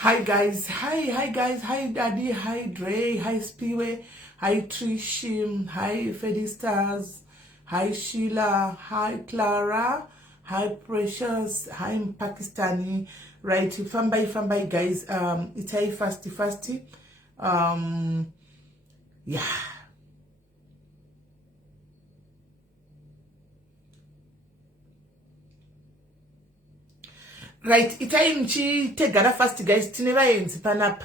Hi guys, hi guys, hi Daddy, hi Dre, hi Spiwe, hi Trishim, hi Fedi Stars, hi Sheila, hi Clara, hi Precious, hi Pakistani. Right, fambai guys. It's a fasty. Yeah. Right, itai mchitegara fast guys. Tine vaenzi panapa.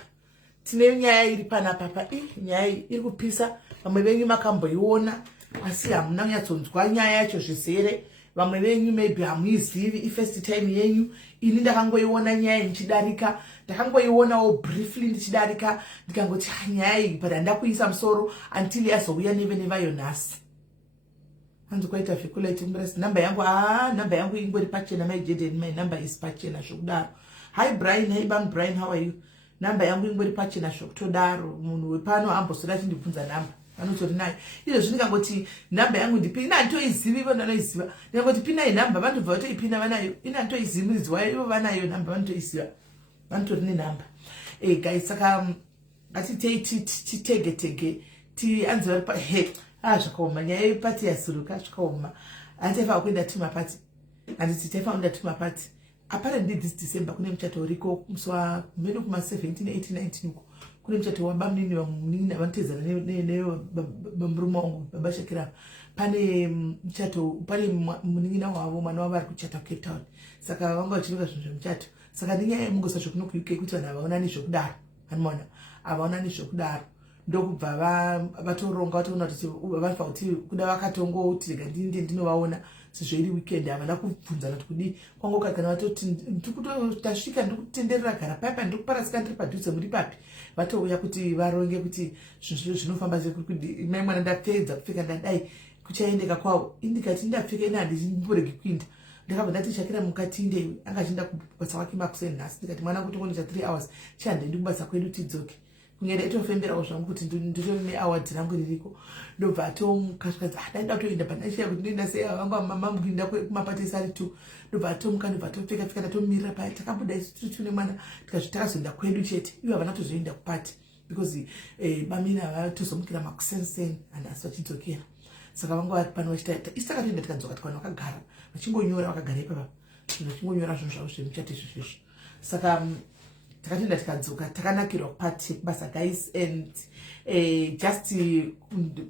Tine nyaya iri panapa pa. Nyaya iri kupisa. Vamwe venyu makamboiona asi hamuna kunyatsonzwa nyaya yacho zvizere. Vamwe venyu maybe hamuizivi ifirst time yenyu. Ini ndakangoiona nyaya ichidarika. Ndakangoionawo briefly ndichidarika. Ndikangoti nyaya iyi but handakuisa musoro until yazouya nevayo nhasi. Andikwaita vhikulaiti mbresi number yangu ingori pachena my Jaden, my number is pachena zvokudaro. Hi Brian, hey bang Brian, how are you? Number yangu ingori pachena zvokutodaro. Munhu wepano ambosoda chindibvunza number. Anotori nayo. Izvo ndikangoti number yangu ndipi. Ina ndoizivi ivo ndanoiziva. Ndikangoti pina number vandobva vatoipina vanayo. Ina ndoizimidzwa ivo vanayo number vanotoiziva. Vanotori nenumber. Guys, saka atitei titege tianzwa pa he. Zvakaoma nyaya yepati yasuruka zvakaoma. Handitaifa kuenda tumapati. Handitaifa kuenda tumapati. Apparently this December kune muchato uriko muswa meno kuma 17 18 19 uko. Kune muchato wabamnini vamunini vanotezana nemurume wangu baba Shakira. Pane muchato pane munina wavo mwana wavo ari kuchata Cape Town. Saka vanga vachiruka zvinhu zvemuchato. Saka ndinyaya yemungosa zvokuno ku UK kuti vanhu havaonani zvokudaro. Hanimona havaonani zvokudaro. Ndokubva vatoronga vatoona kuti vafa kuti kuda vakatongoti rega ndinovaona sezvo iri weekend havana kubvunzana kuti kudii kwangoka kana vatoti ndikutasvika ndikutenderera gara paipa ndikuparasika ndiri padhuze muri papi vatouya kuti varonge kuti zvinhu zvinofamba sekuri mai mwana ndapedza kupfeka ndadai kuchaendeka kwavo indikati ndapfeka ina handimboregi kuinda ndakabva ndati Shakira mukati ndei anga achinda kubasa kwake makuseni nhasi ndikati mwana kutongonisha 3 hours chihandendi kubasa kwedu tidzoke kunyera itofemberawo zvangu kuti nditori neaward rangu ririko ndobva atomukasvikazi daida kutoenda pandashiya kuti ndoenda sei vangu mama kuinda kumapatisa ari 2 ndobva atomuka ndobva atopfeka ndatomirira paya takabuda isu tiri tune mwana takazoenda kwedu chete ivo havana tozoenda kupati because bamina vatozomukira makusenseni handasi vachidzokera saka vangu vari pano vachitaita isi takatoenda tikadzoka tikana vakagara vachingonyora vakagara ipapa vachingonyora zvinhu zvavo zvemuchato izvozvizvo saka takatoenda tikadzoka takanakirwa kupati basa guys and just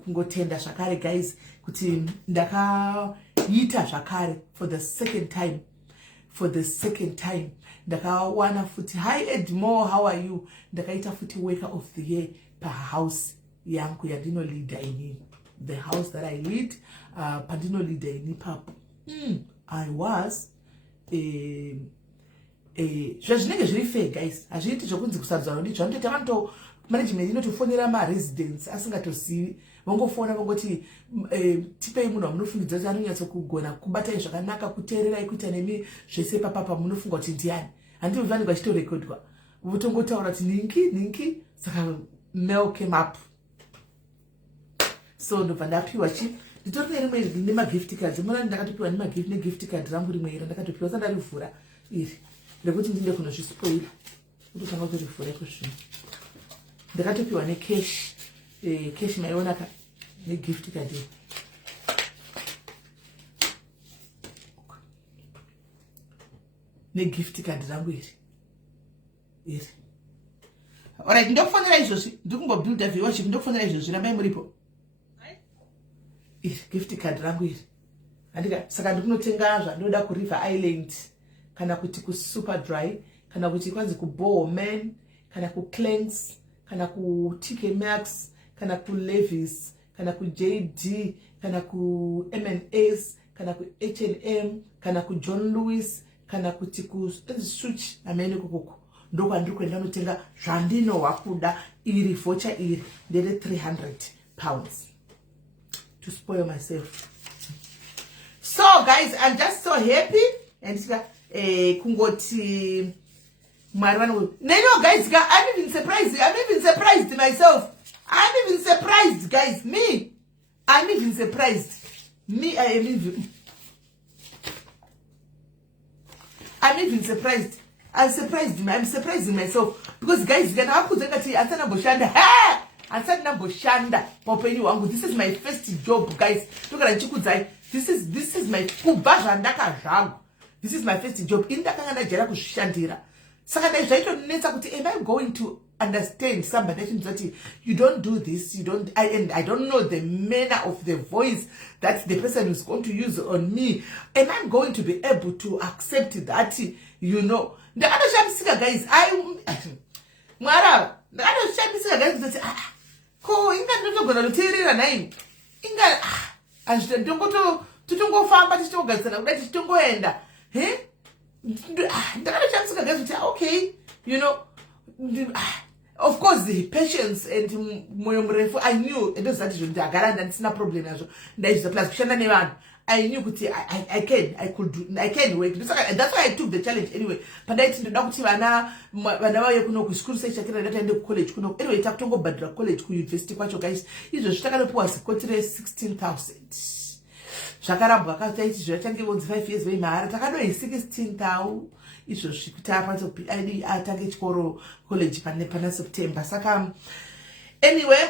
kungotenda zvakare guys kuti ndakaita zvakare for the second time ndakawana futi hi Edmo, how are you? Ndakaita futi worker of the year pahouse yangu yandinolida inini the house that I lead pandinolida ini papo I was zvinenge zviri fair guys hazviiti zvokunzi kusarudzana kuti zvanotoita vanoto management inotofonera maresidents asingatozivi vongofona vongoti tipei munhu wamunofungidzira kuti anonyatsokugona kubatai zvakanaka kuteererai kuita nemi zvese papapa munofunga kuti ndiani handivovanika vachitorekodwa votongotaura kuti ninki saka mail came up so ndobva ndapiwa nditori nerimwe nemagift cards mona ndakatopiwa negift card rangu rimwe iro ndakatopiwa sandarivhura iri ndekuti ndinde kunozvispoila kutotanga kutorivhura iko zvino ndakatopiwa necash cash maiona ka negift card negift card rangu iri alright ndokufonera izvozvi ndikumbobuilda viewership ndokufonera izvozvi rambai muripo iri gift card rangu iri handika saka ndikunotenga zvandinoda kuRiver Island kana kuti kuSuperdry kana kuti kwanzi kuBowman kana kuClanks kana kuTK Maxx kana kuLevi's kana kuJD kana kuM&S kana kuH&M kana kuJohn Lewis kana kuti kuSwitch amene kokoko ndokwandiri kuenda notenga zvandinowa kuda iri voucher iri ndere £300 to spoil myself. So guys, I'm just so happy and kungoti mwari vangu no guys I'm even surprised myself. I'm even surprised guys. I'm even surprised. I'm even surprised. I'm surprising myself because guys, you can have to say Ansana Boshanda. Ansana Boshanda. Popeni wangu. This is my first job, guys. Look at Chikuzai. This is my kubajandaka job. This is my first job. Indakanga na jera kushandira. Saka na jaito nesa kuti. Am I going to understand somebody that you don't do this? You don't. I don't know the manner of the voice that the person is going to use on me. Am I going to be able to accept that? You know. The other shamsika guys, Mara, the other shamsika guys that ko inga no gonna tirira name. Inga and don't go to go farm but still guys and let it go enda. Hey? The other shamsika guys say okay, you know. Of course the patience and moyo I knew it was that you garanda and it's no problem as there is the plus kushanda ne man. I knew I can work. That's why I took the challenge anyway. But I didn't know whenever you know school say chakira that end college kuno. Anyway, tap to go badra college ku university kwacho guys. Izo shitaka po asikwetire 16,000. Shakara baka taiti jo change 5 years we mara takado 16,000. Izo shikuta part of ID atange chikoro college pana September. Saka anyway,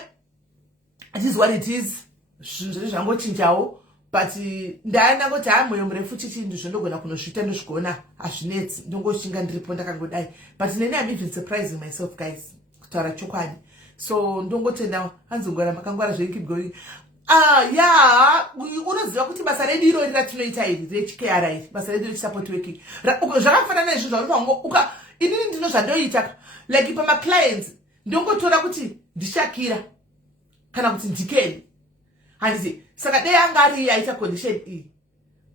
it is what it is. Shango chinjao. But ndaenda kuti moyo mrefu chichindu zvondogona kunosvita ndozvikona hazvinetsi ndongoshinga ndiripo ndakangodai but nene I'm even surprising myself guys kutaura chokwadi so ndongotenda anzongora makangwara zve keep going unoziva kuti basa redu iro ratinoita iri rechikr iri basa redu resupport working zvakafanana izvo zvaunonga inini ndino zvandoita like pamaclients ndongotora kuti ndishakira kana kuti ndikeni handiti saka dei anga ari yaita condition iyi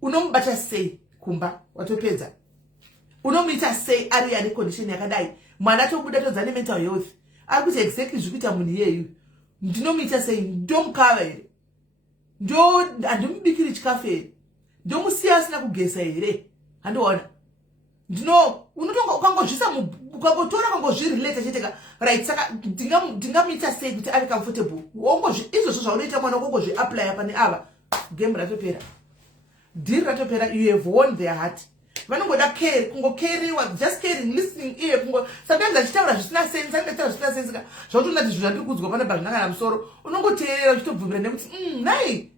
unomubata sei kumba watopedza unomuita sei ari ane condition yakadai mwana tobuda todzane mental health ari kuti exactly zvikuita munhu yeyu ndinomuita sei ndomukava here handimubikiri chikafu here ndomusiya asina kugesa here handiona unotonga ukangotora ukangozvirelata cheteka right saka ndingamuita sei kuti ave comfortable izvozvo zvaunoita mwana ukongozviaplya pane ava game ratopera deal ratopera. You have won their heart. Vanongoda care kungokeriwa just caring listening ear sometimes achitaura zvisina sense angataura zvisina sense zvautoona kuti zvandiri kudzwa pana bangana musoro unongoteerera uchitobvumira nekuti nai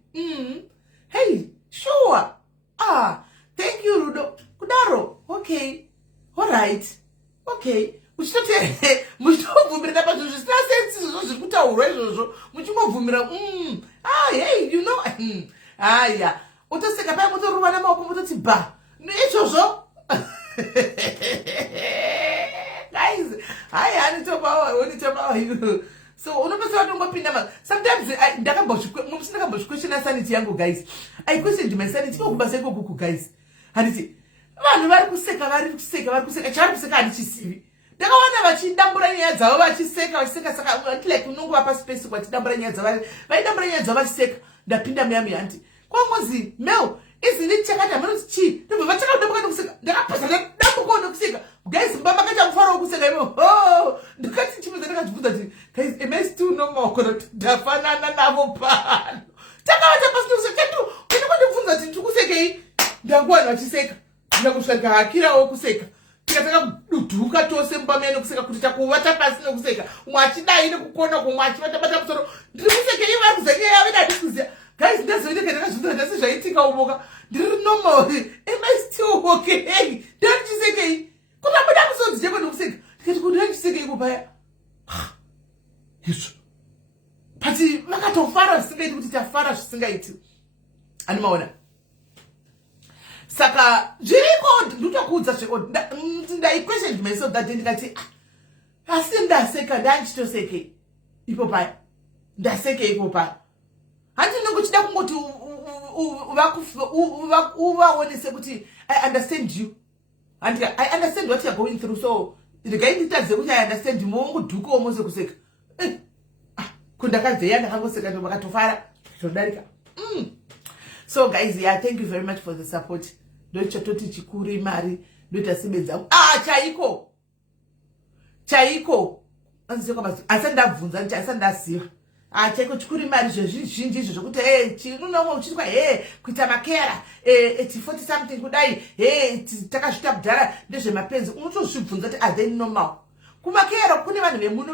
hey sure thank you Rudo kudaro okay all right okay muchitobvumirana pazvinhu zvisina sense izvozvo zviri kutaurwa izvozvo muchingobvumira hey you know yeah utoseka paya mutoruvana maoko mutoti ba izvozvo guys I need to power you so unopesera tongopinda sometimes ndakambozviquestiona sanity yangu guys I questioned my sanity kokubasa ikokuku guys handiti vanhu vari kuseka chari kuseka handichisivi ndakaona vachidambura nyaya dzavo vachiseka saka like unongovapa space kwatidambura nyaya dzavo vaidambura nyaya dzavo vachiseka ndapinda muyami hanti kwangozi mel isn't it chakati amanoti chi ndobva vachakadambuka nokuseka ndakapasa ndadambuka nokuseka guys mbamba kaita mufaro wokuseka imo ndakati chimwe ndakazvibvunza kuti guys am I still normal kana kuti ndafanana navo pano takavata pasi nokuseka uenda kwandibvunza kuti ndikusekei ndanguwana vachiseka ndakusvika hakira wokuseka tikataka kudhuka tose mbamene kuseka kuti takuvata pasi nokuseka umwe achidai nekukona kumwe achivatabata musoro ndiri kusekei vari kuzenyaya yavo ndadikuziya guys ndazoiteka ndakazvibvunza ndasi zvaitika umoka ndiri normal am I still okay ndandichisekei kutabuda musodzi cheko nokuseka tikati kuti ndandichisekei kupaya izvo pati vakatofara zvisingaiti kuti tafara zvisingaiti animaona saka zviriko ndotokuudza zveko ndaiquestioned myself that ndikati asi ndaseka ndandichitosekei ipo paya ndaseke ipo paya handi ndinongochida kungoti uvaonese kuti I understand you and I understand what you're going through so regai nditadze kuti I understand mongodhukawo mose kuseka kundakabveya ndakangoseka ndomakatofara todarika so guys yeah thank you very much for the support ndochototi chikuru imari ndoita simbe dzangu chaiko asandabvunza nti asandaziva Cheko chikuri mari zvezhinji izvo zvokuti unomwe uchitwa kuita makera 40 something kudai takazvita kudhara ndezvemapenzi. Unotozvibvunza kuti are they normal? Kumakera kune vanhu vemuno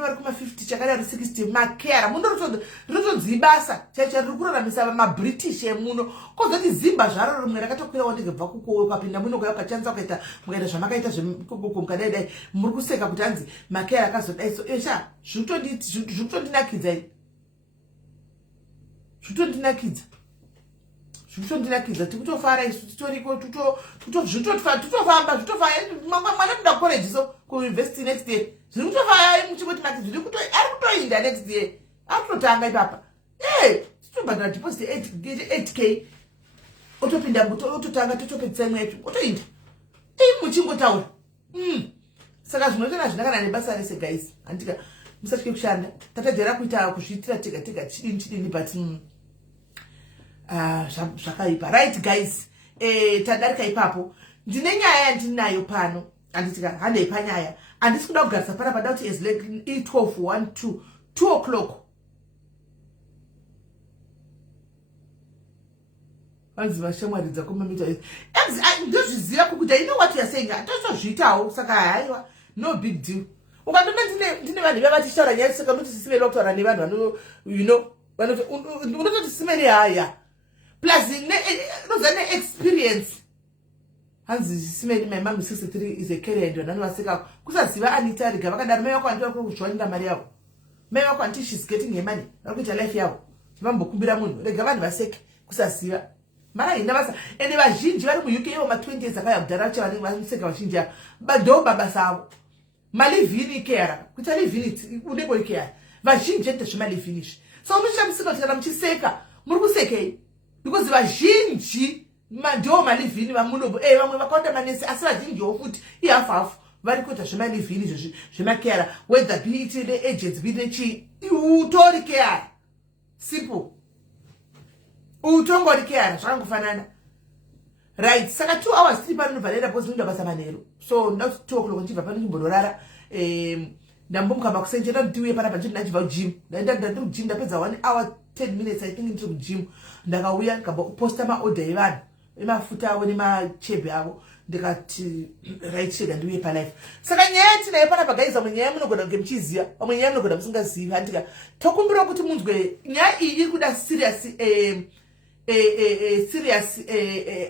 vari kuma 50 chakadaro 60 makera muno rotodzibasa chaicho riri kuroramisa maBritish emuno. Kozoti zimba zvaro rimwe rakatokwirawo ndege bva kuko ukapinda muno kuya ukachanisa ukaita mukaita zvamakaita zvekuko mukadaidai muri kuseka kuti hanzi makera akazodai so esha zvitondinakidza zvitondinakidza tikutofara isu titoriko tutofamba mwana kuda college so kuuniversity next year zviri kutofaya muchingoti mati zviri ari kutoinda next year ari kutotanga ipapa titobhadhara deposit 8k otopinda mbuto ototanga totopedzisa imwe yacho otoinda muchingotaura saka zvinotona zvinakana nebasa rese guys handika musatye kushanda tatadzera kuita kuzviitira tega chidini but zvakaipa right guys. Tadarika ipapo ndine nyaya yandinayo pano anditika handei panyaya andisi kuda kugarisa pana pada kuti as like 12 2 o'clock anzi vashamwari dzakomamita ndozviziva kukuti I know what you are saying atozozviitawo saka haiwa no big deal. Ukandona ndine vanhu vavatichaura nyaya saka unoti sisimeri wakutaura nevanhu vano you know unototi simeri haya plus nozane experience hanzi simeri my mom 63 is a career ndo nani vaseka kusaziva Anita riga vakadaro mai wako andira kujoinda mari yavo mai wako anti she's getting her money akuita life yavo vambokumbira munhu rega vanhu vaseke kusaziva mara ina basa ende vazhinji vari mu UK ivo ma 20 years akaya kudhara che vanenge vaseka vazhinji ndo babasa avo malivhini kera kuti alivhini unenge ikera vazhinji ende zvemalivhini izvi so unochamisika kuti kana muchiseka muri kusekei because vazhinji ndo malivhini vamunobo vamwe vakaunda manesi asi vazhinjiwo futi ihafu vari kuita zvemalivhini izvozvi zvemakera whether be it neagents be nechi utori kera simple utongori kera zvakangofanana right. Saka 2 hours tiri pano nobvarera because ndinoda basa manheru so ndauti 2 o'clock ndichibva pano ndimbondorara ndambomuka makusenje ndandiuye panapa ndiri ndachibva kugym ndiri kugym ndapedza 1 hour 10 minutes I think ndiri kugym ndakauya ndikabva kuposta maorder evanhu emafuta avo nemachebhe avo ndikati right shega ndiuye palife. Saka nyaya yatinayo panapa guys vamwe nyaya munogona kunge muchiziva vamwe nyaya munogona musingazivi handika tokumbira kuti munzwe nyaya iyi iri kuda serious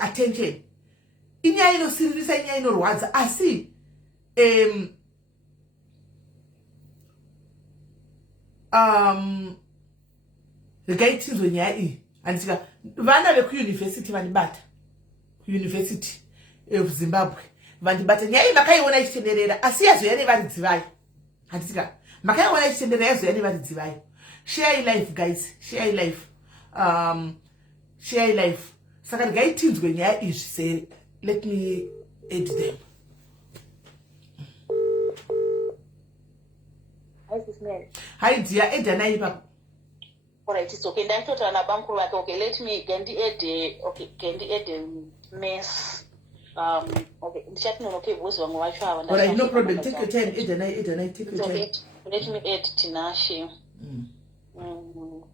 attention. Inyaya inosiririsa inyaya inorwadza asi regai tinzwe nyaya iyi handika vana vekuuniversity vanibata kuuniversity of Zimbabwe vandibata nyaya iyi makaiona ichitenderera asi yazoya nevaridzi vayo handika makaiona ichitenderera yazoya nevaridzi vayo. Share life guys, share life share life. Saka regai tinzwe nyaya izvi sere. Let me add them. Hi, Sis Mary. Hi dear, add an iPad. Alright, it's okay. Then total na bank work. Okay, let me Gandhi add mess. Okay, the chat no okay. Voice wangu wacha. Alright, no problem. Take your time. Add an take your time. Let me add Tinashe.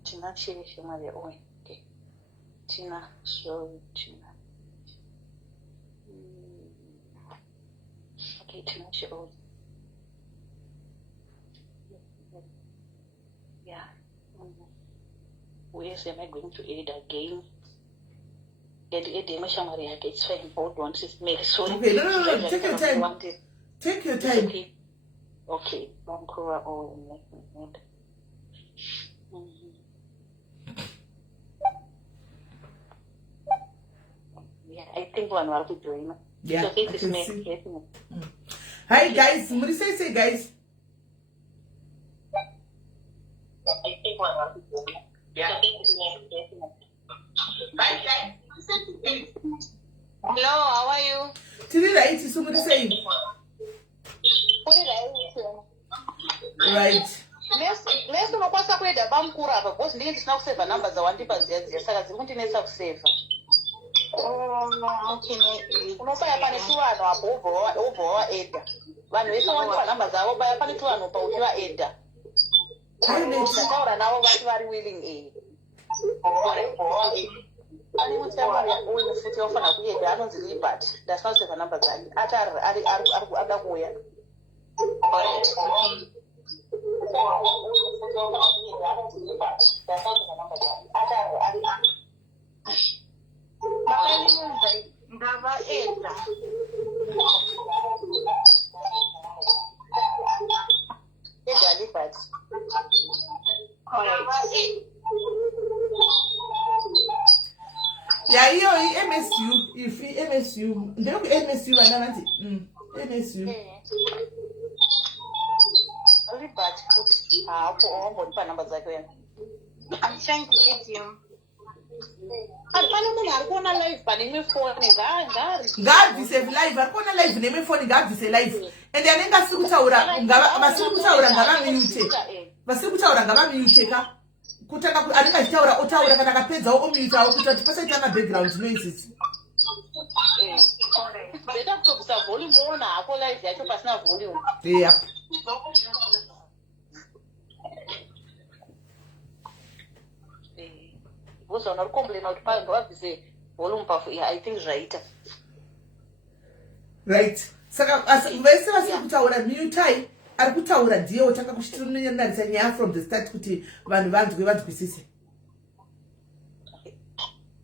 Tinashe Shomari. Okay. Tina, sorry, Tina. Okay, Tinashe. Yeah. Where am I going to aid again? It's fine. Hold on, Sis Mary. Sorry. Okay, no. Take your time. Take your time. Okay. Bankura or yeah, I think one will be doing. Yeah, so I can see. Hi guys, what do you say guys? I think one will be doing. Yeah. Bye. Hello, how are you? Today, right? Somebody saying. Right. Let's not pass away the Bankura, but both needs now save a number the one difference. Yes, I want to save. Oh, okay. Unopa ya pani tuwa no over eda. When we saw one numbers, I will buy a pani tuwa no pa ukiwa eda. ndataura navo vati vari willing ani mutambo uyu futi wafanira kuenda anonzi Libert ndasinakuseva namba dzake ati ada kuuya ndavaedza eda Libert ya iyo MSU ifi MSU ndeku MSU vana vanti MSU Libert kuti hapo awambonipa namba dzake wena I'm trying to get him pane munhu ari kuona live pane imwe foni ngaabvise live ari kuona live nemwe foni ngaabvise live ende anenge asiri kutaura vasiri kutaura ngavamute vasiri kutaura ngavamute ka kutanga anenge achitaura otaura kana akapedzawo omutawo kuita kuti pasaita mabackground noises beta kutobvisa volume ona hako live yacho pasina volume yeah. vozvaona rikomblena kuti pai ngavabvise volume pafu I think zvaita right saka vese vasiri kutaura mutai ari kutaura ndiyewo tanga kuchitinonyanarisa nyaya from the start kuti vanhu vanzwisise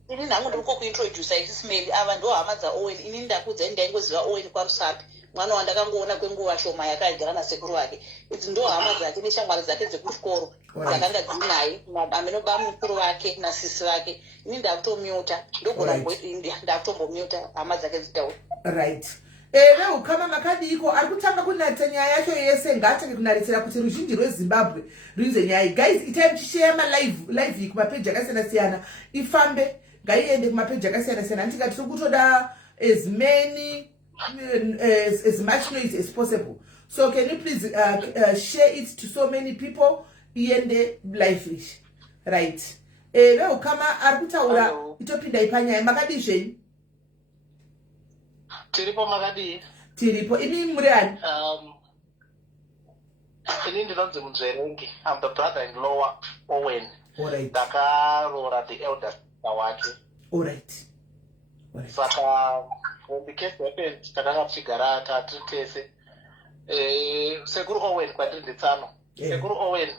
ini nhangu ndiri kokuintrodusa itismail ava ndo hama dzaowen ini ndakudzai ndaingoziva owen kwarusapi mwana wandakangoona kwenguva shoma yakaigara nasekuru vake idzi ndo hama dzake neshamwari dzake dzekuchikoro dzakanga dzinaye amenoba mukuru vake nasisi vake ini ndakutomuta ndogona ndakutombomuta hama dzake dzitaura right veukama makadiko ari kutanga kunarisa nyaya yacho yese ngaatenge kunarisira kuti ruzhinji rwezimbabwe ruinze nyaya iyi guys itai muchisheya malive iyi kumapeji akasiyana siyana ifambe ngaiende kumapeji akasiyana siyana antika tiri kutoda as much noise as possible so can you please share it to so many people iende live ishi right veukama ari kutaura itopinda ipanyaya makadizvei tiripo makadii tiripo ini muri ani ini ndinonzi munzverengi I'm the brother-in-law Owen alright ndakaroora the elder sister wake alright saka when the case happened takanga tichigara tatiri tese sekuru Owen kwatiri nditsano sekuru Owen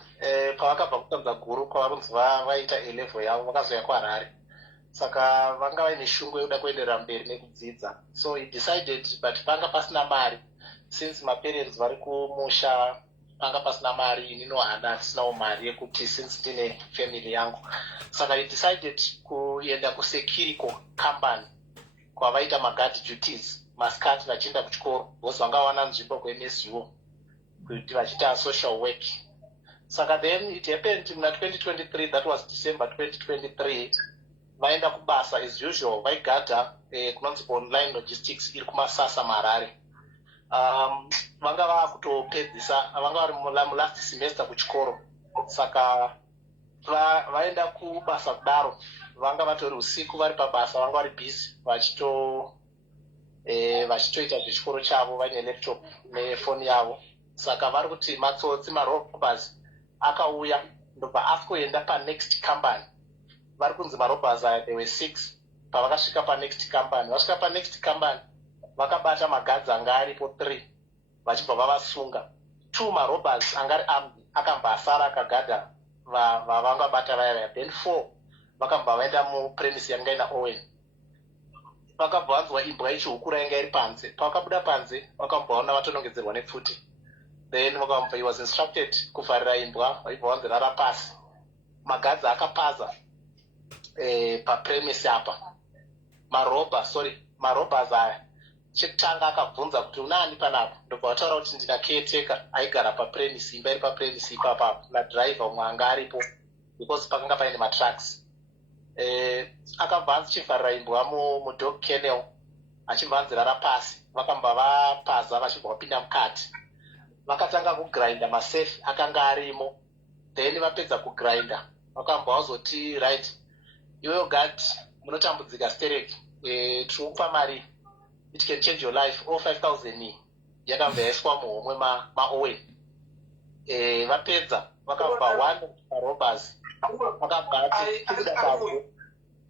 pavakabva kutanza guru kwavanonzi vaita A-level yavo vakazoya kuHarare saka vanga vaine shungu yekuda kuenderera mberi nekudzidza so he decided but panga pasina mari since maparents vari kumusha panga pasina mari ini nohana tisinawo mari yekuti since tine family yangu saka he decided kuenda kusecurico company kwavaita maguard duties masikati vachienda kuchikoro because vanga wana nzvimbo kuMSU kuti vachiita social work saka then it happened muna 2023 that was December 2023 vaenda kubasa as usual vaigada kunonzi online logistics iri kumasasa marare vanga vakutopedzisa vanga vari mulast semester kuchikoro saka vaenda kubasa kudaro vanga vatori usiku vari pabasa vanga vari busy vachitoita zvechikoro chavo vaine laptop nefoni yavo saka vari kuti matsotsi marobas akauya ndobva asikuenda panext company vari kunzi marobas aya they were 6 pavakasvika panext company vasvika panext company vakabata magadzi anga aripo 3 vachibva vavasunga 2 marobas angari armed akabva asara akagadha vavanga bata vaya then 4 vakabva vaenda mupremise yanga ina Owen vakabva vanzwa imbwa ichihukura yanga iri panze pavakabuda panze vakabva vaona vatonongedzerwa nepfuti then vakabva he was instructed kuvharira imbwa vaibva vanzirara pasi magadzi akapaza papremise apa marobas aya chekutanga akabvunza kuti unaani panapa ndobva vataura kuti ndina caretaker aigara papremise imba iri papremise ipapa nadriver umwe anga aripo because pakanga paine matrucks akabva achichivarira imbwa mudog kennel achibva anzirara pasi vakabva vapaza vachibva vapinda mukati vakatanga kugrinda masafe akanga arimo then vapedza kugrinda vakabva vazoti right iweyo gad munotambudzika stereki tikupa mari it can change your life all 5,000 yakabva yaiswa muhomwe maOwen vapedza vakabva 1 marobhers vakabva ati tikuda pavo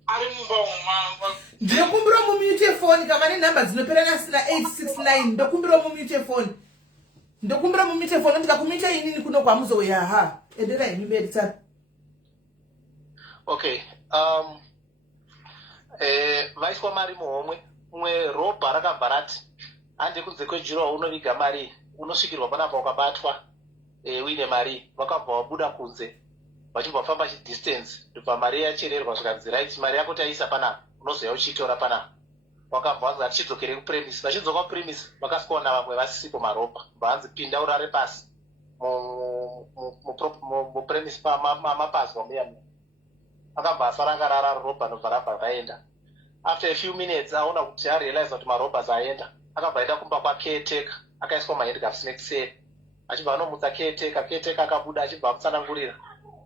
ari mumba umu ndinokumbira mumute foni kama nenhamba dzinoperana sina 869 ndokumbira mumute foni ndokumbira mumute foni ndikakumita inini kuno kwamuzouya ha endera imi mberi tsana okay vaiswa mari muhomwe umwe robha rakabva rati handi kunze kwejurawo unoviga mari unosvikirwa panapa ukabatwa uine mari vakabva vabuda kunze vachibva famba chidistance ndobva mari yachererwa zvikanzi right mari yako taisa panapa unozoya uchiitora panapa vakabva vanzi hatichidzokere kupremise vachidzoka kupremise vakasikaona vamwe vasisipo marobha vanzi pinda urare pasi mupremise pamapazwa muya akabva asarangarara robha nobva rabva raenda after a few minutes aona kuti arealize kuti marobhas aenda akabva aenda kumba kwacaretaker akaiswa mahandcuffs nekuseri achibva anomutsa caretaker akabuda achibva amutsanangurira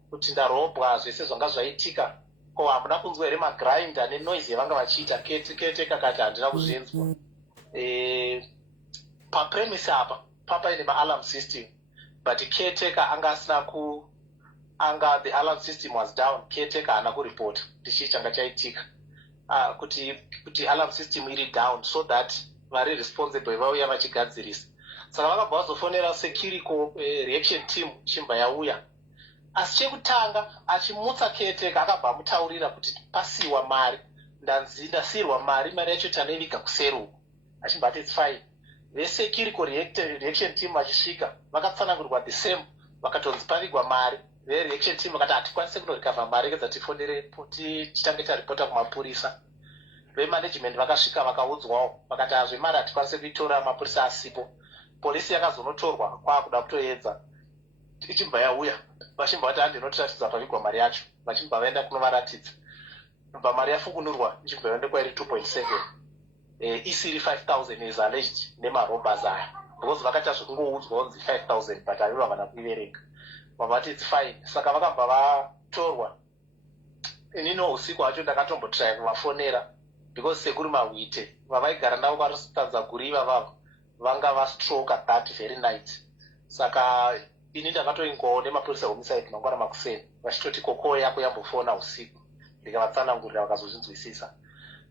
kuti ndarobwa zvese zvanga zvaitika ko hamuna kunzwa here magrinder nenoise yavanga vachiita caretaker akati handina kuzvinzwa papremise apa papaine maalarm system but caretaker anga asina the alarm system was down caretaker haana kuripota kuti chii changa chaitika kuti alarm system iri down so that vari responsible vauya vachigadzirisa saka vakabva vazofonera securico reaction team chimba yauya asi chekutanga achimutsa caretaker akabva amutaurira kuti pasiwa mari ndasiyirwa mari yacho tanoiviga kuseri uku achibva ati its fine vesecurico reaction team vachisvika vakatsanangurirwa the same vakatonzi pavigwa mari vereaction team vakati hatikwanise kunorikavha mari kedza tifonere titange taripota kumapurisa vemanagement vakasvika vakaudzwawo vakati hazvemari hatikwanise kuitora mapurisa asipo polisi yakazonotorwa kwaakuda kutoedza ichibva yauya vachibva vati handinotiratidza pavigwa mari yacho vachibva vaenda kunovaratidza bva mari yafukunurwa ichibva yaende kwairi 2.7 isiri 5000 is alleged nemarobhas aya because vakaita zvekungoudzwa kunzi 5000 but haiva vana kuiverenga vavati its fine saka vakabva vatorwa inino usiku hacho ndakatombotraya kuvafonera because sekuri mahwite vavaigara navo varitanza kuriva vavo vanga vastroke at that very night saka ini ndakatoingwawo nemapurisa homicide mangwana makuseni vachitoti kokoo yako yambofona usiku ndikavatsanangurira vakazozvinzwisisa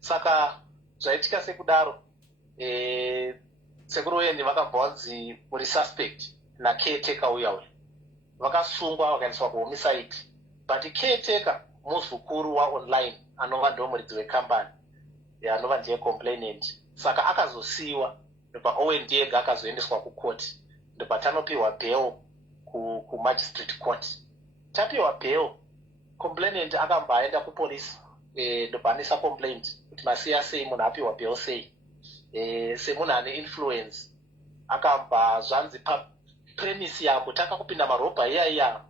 saka zvaitika sekudaro sekuru wendi vakabva vanzi muri suspect nacaretaker uya uya vakasungwa vakaendeswa kuhomicide but caretaker muzukuru waonline anova ndomuridzi wekambani anova ndiye complainant saka akazosiyiwa ndobva owen ndiega akazoendeswa kukoti ndobva tanopiwa bail kumagistrate court tapiwa bail complainant akambaenda kupolisi ndobva anisa complaint kuti masiya sei munhu apiwa bail sei semunhu ane influence akamba zvanzi papremise yambo taka kupinda marobha iyaiya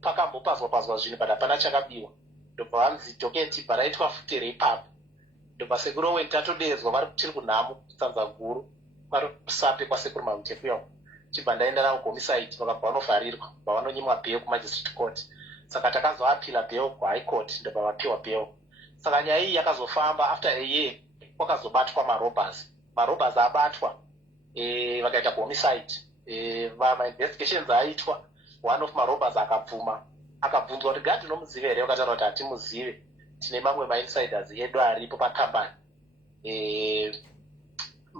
pakambopazwa zvinhu but hapana chakabiwa ndobva vanzi doketi baraitwa futere ipapo ndobva sekuru owen tatodedzwa vari tiri kunhamo tsanza guru vari kusape kwasekuru mahutekuyawo chibva ndaenda navo kuhomicide vakabva vanovharirwa bva vanonyimwa bail kumagistrate court saka takazoapila bail kuhigh court ndobva vapiwa bail saka nyaya iyi yakazofamba after a year kwakazobatwa marobhas abatwa vakaita kuhomicide mainvestigations aitwa one of marobhas akabvunzwa kuti gadi unomuziva here vakataura kuti hatimuzive tine mamwe mainsiders edu aripo pakambani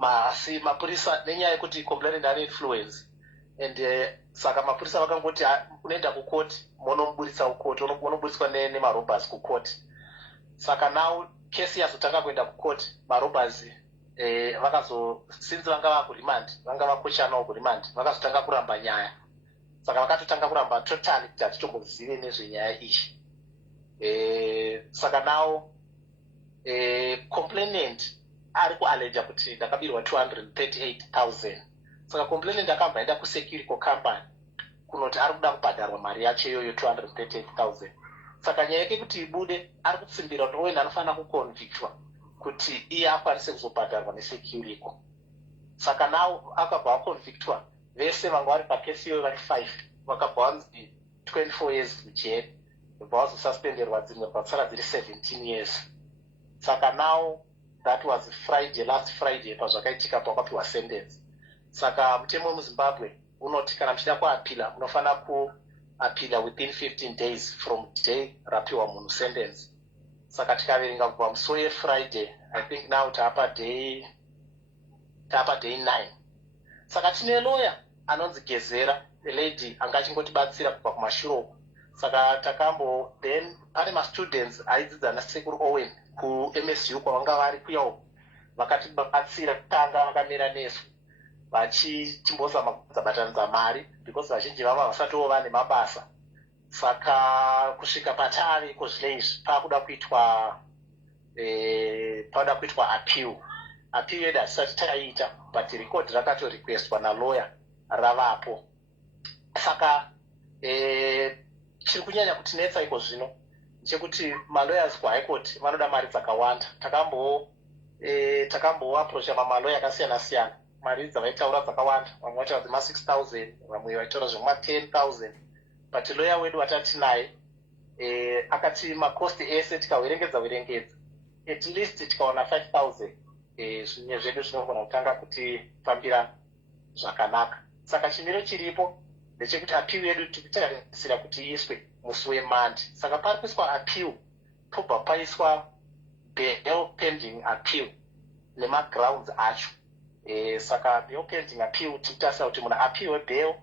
asi mapurisa nenyaya yekuti complainant ane influence and saka mapurisa vakangoti unoenda kukoti monomuburitsa kukoti unoburitswa nemarobhas kukoti saka now kesi yazotanga kuenda kukoti marobhas since vanga vakuremand vanga vakoshanawo kuremand vakazotanga kuramba nyaya saka vakatotanga kuramba totally kuti hatitombozive nezvenyaya iyi saka now complainant ari kualeja kuti ndakabirwa 238,000 saka complainant akabva aenda kusecurico company kunoti ari kuda kubhadharwa mari yacho iyoyo 238,000 saka nyaya yake kuti ibude ari kutsimbira kuti owen anofanira kuconvictwa kuti iye akwanise kuzobhadharwa nesecurico saka nawo akabva aconvictwa vese vanga vari pakesi iyoyo vari 5 vakabva vanzi 24 years mujeri vobva vazosuspenderwa dzimwe patsara dziri 17 years saka now that was last friday pazvakaitika pawakapiwa sentence saka mutemo wemuzimbabwe unoti kana mchida kuapila munofanira kuapila within 15 days from day rapiwa munhu sentence. Saka tikaverenga kubva musi weFriday, I think now taapa day 9. Saka tine lawyer anonzi Gezera, the lady anga achingotibatsira kubva kumashure. Saka then pane ma-students aidzidza nasekuru Owen ku-MSU kwavanga vari kuyawo, vakatibatsira kutanga vakamira nesu vachichimbozama kubatanidza mari because vazhinji vava vasatiwo vane mabasa. Saka kusvika patari kozvine izvi pakuda kuitwa appeal yedu hatisati taita, but record rakato-requestwa nalawyer ravapo. Saka chiri kunyanya kutinetsa iko zvino chekuti malawyers kuhigh court vanoda mari dzakawanda. Takamboaprocha mamaloya akasiyana siyana, mari dzavaitaura dzakawanda, vamwe vaitaura dzema6,000, vamwe vaitaura zvema10,000, but lawyer wedu watati naye akati makosti ese tikaverengedza at least tikaona 5,000 zvinhu zvedu zvinogona kutanga kutifambira zvakanaka. Saka chimiro chiripo ndechekuti appeal yedu tikutarisira kuti iiswe musi weMonday. Saka pari kuiswa appeal pobva paiswa bail pending appeal nemagrounds acho. Saka bail pending appeal tikutarisa kuti munhu apiwe bail,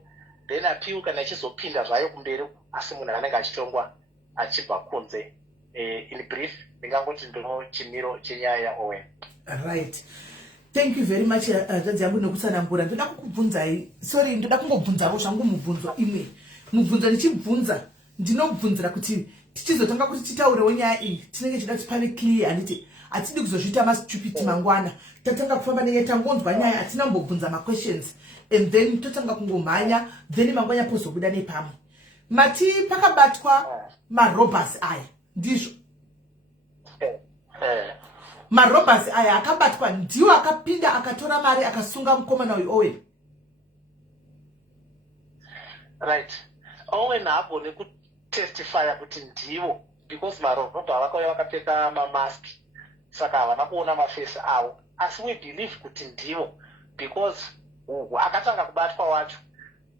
then appeal kana ichizopinda zvayo kumberi asi munhu anenge achitongwa achibva kunze. In brief ndingangoti ndino chimiro chenyaya yaOwen. Right. Thank you very much dadzi yangu nokutsanangura. Ndoda kukubvunzai, sorry, ndoda kungobvunzawo zvangu mubvunzo imwe. Mubvunzo ndichibvunza ndinobvunzira kuti tichizotanga kuti titaurewo nyaya iyi tinenge chida kuti pane clear handiti hatidi kuzozviita mastupid mangwana. Tatanga kufamba neye tangonzwa nyaya hatina kumbobvunza ma-questions and then totanga kungomhanya then mangwanya pozobuda nepamwe. Mati pakabatwa marobhasi aya ndizvo. Marobhasi aya akabatwa ndiwo akapinda akatora mari akasunga mukomana weOwen. Right. Owen haagone kutestifya kuti ndiwo because marobha vakauya vakapfeka mamask, saka havana kuona mafesi avo, asi we believe kuti ndiwo because akatanga kubatwa wacho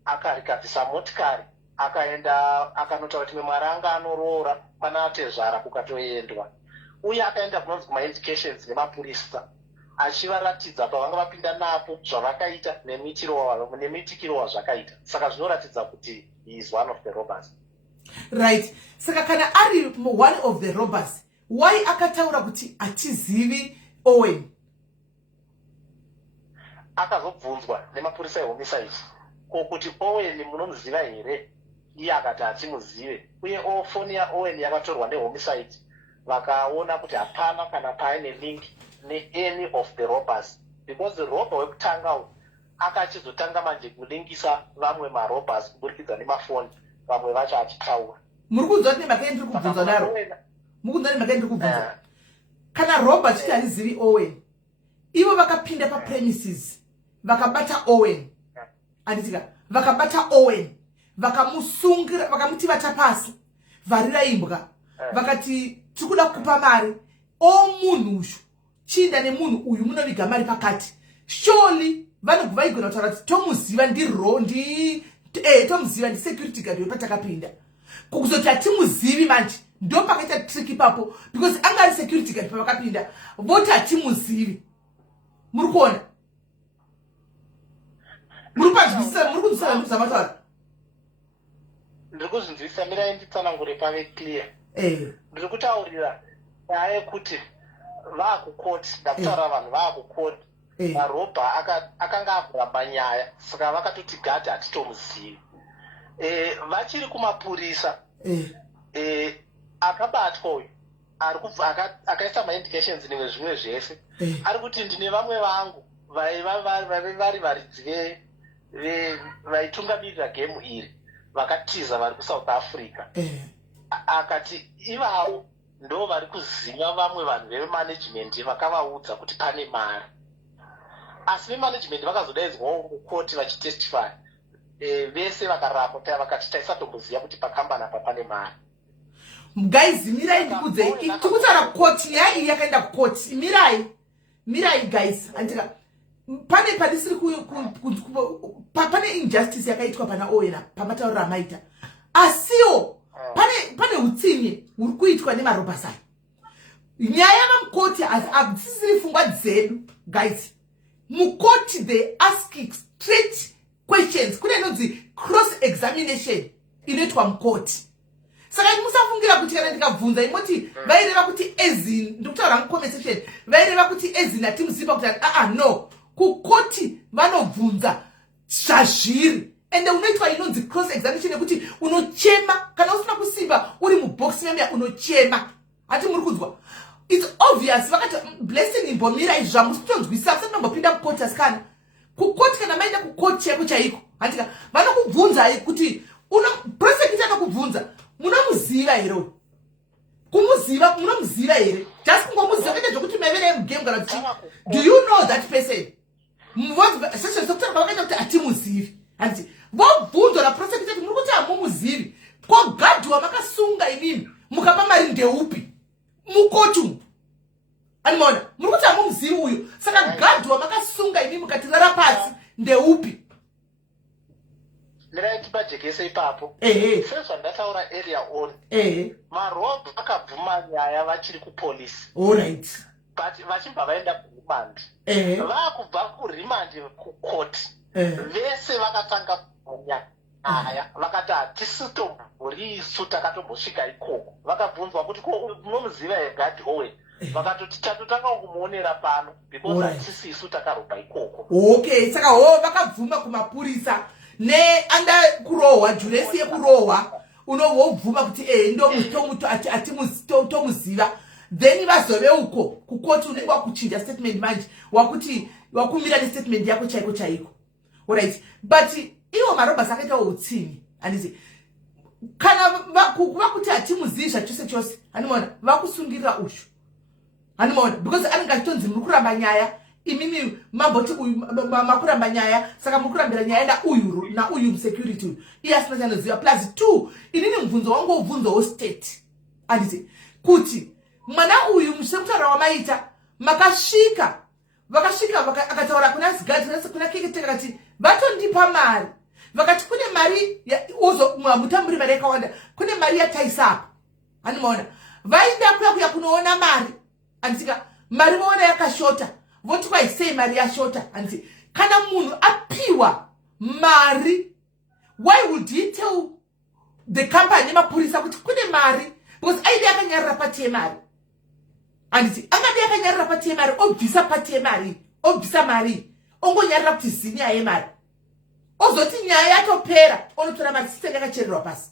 akarikabvisa motikari akaenda akanotaura kuti memwari anga anoroora pana tezvara kukatoendwa, uye akaenda kunonzi kuma-indications nemapurisa achivaratidza pavanga vapinda napo zvavakaita nemitikiro wazvakaita. Saka zvinoratidza kuti he is one of the robbers. Right. Saka kana ari one of the robbers, why akataura kuti achizivi Owen? Akazobvunzwa nemapurisa ehomicide kuti Owen munomuziva here, iye akati hatimuzive, uye foni yaOwen yakatorwa nehomicide vakaona kuti hapana kana paine link any of the robbers, because the robber wekutanga akachizotanga manje kulinkisa vamwe marobbers kuburikidza nemafoni, vamwe vacho achitaura. Muri kunzwa kuti makaenda ndiri kubvunza daro? Muri kunzwa kuti makaenda ndiri kubvunza? Kana robber chiti harizivi Owen, ivo vakapinda papremises vakabata Owen, anditika vakabata Owen vakamusungira vakamuti vata pasi varira imbwa vakati tikuda kukupa mari munhu uyu chinda nemunhu uyu munoviga mari pakati. Surely vanobva vaigona kutaura kuti tomuziva tomuziva ndisecurity guard wepatakapinda. Kukuzoti hatimuzivi manje ndo pakaita trick ipapo because anga ari security guard pavakapinda voti hatimuzivi. Muri kuona? Muri kunzwisisa zvamataura? Ndiri kuzvinzwisisa, mirai nditsanangure pave clear. Ndiri kutaurira nyaya yekuti vaakukoti, ndakutaura vanhu vaakukoti, marobha akanga akuramba nyaya, saka vakatoti gadi hatitomuzivi. Vachiri kumapurisa, akabatwa uyu akaisa ma-indications zvimwe zvese, ari kuti ndine vamwe vangu vari varidzi vaitungamirira gemu iri vakatiza vari kuSouth Africa. Akati ivavo ndo vari kuziva vamwe vanhu vemanagement vakavaudza kuti pane mari, asi vemanagement vakazodaidzwawo kukoti vachitestify, vese vakarapota vakati taisatomboziva kuti pakambani apa pane mari. Guys, mirai ndikudzei, tikutaura koti nyaya iyi yakaenda kukoti. Mirai guys, andika pane padisiri pane injustice yakaitwa pana Owen pamatauro amaita asiwo pane utsinye uri kuitwa nemarobhasai. Nyaya vamukoti hazisiri pfungwa dzedu guys. Mukoti they ask straight questions. Kune inonzi cross examination inoitwa mukoti. Saka musafungira kuti kana ndikabvunza imoti vaireva kuti ezini ndikutaura mucomment section vaireva kuti ezini atimuziva kuti no kukoti vanobvunza zvazviri ende unoitwa inonzi cross examination yekuti unochema kana usina kusimba uri mubox memory unochema. Hati muri kudzwa it's obvious vakati blessing imbomira izva musitonzwisa musati mambopinda kukoti asikana kukoti kana maenda kukoti cheko chaiko hatika vanokubvunza kuti prosecutor anokubvunza munomuziva here kumuziva munomuziva here just kungomuziva kuita zvokuti maivere mugame kana kuti do you know that person session sokutara kwavakaita kuti hatimuzivi handiti vobvunzwa naprosecutor kuti muri kuti hamumuzivi kogadhiwa makasunga inini mukapa mari ndeupi mukoti animaona muri kuti hamumuzivi uyo saka gadhiwa makasunga inini mukatirara pasi ndeupi Mirai tipajekese ipapo. Sezvandataura earlier on. Marobhu akabvuma nyaya vachiri kupolisi. Alright. But vachibva vaenda kurimandi. Vakubva kurimandi kukoti. Vese vakatanga nyaya. Vakati hatisitomhuri isu takatombosvika ikoko. Vakabvunzwa kuti munomuziva here Gad Owen. Vakatoti tatotanga kumuonera pano because hatisi isu takarobha ikoko. Okay, saka vakabvuma kumapurisa. Ne anda kurohwa juresi yekurohwa unovobvuma kuti ndomutomuto atimuziva then vazove uko kukoti unenge wakuchinja statement manje wakuti wakumira nestatement yako chaiko chaiko. Alright, but iwo marobhasi akaita utsinyi handiti kana vakuti hatimuzivi zvachose chose handimaona vakusungirira ushu handimaona because anenge achitonzi muri kuramba nyaya imimi mamboti makuramba nyaya saka mukurambira nyaya na uyu security uyu iye asina chanoziva plus 2 inini mubvunzo wangu wobvunzowo state handiti kuti mwana uyu musekutaura wamaita vakasvika akataura kuna sigadi kuna keketeka kati vatondipa mari vakati kune mari mutamburi mari yakawanda kune mari yataisapa handimaona vaida kuya kunoona mari handitika mari vaona yakashota voti kwaisei mari yashota handiti kana munhu apiwa mari why would he tell the company nemapurisa kuti kune mari because aide yakanyarira pati yemari handiti angade yakanyarira pati yemari obvisa pati yemari obvisa mari ongonyarira kuti zinyaya yemari ozoti nyaya yatopera onotora mari sisenge yakachererwa pasi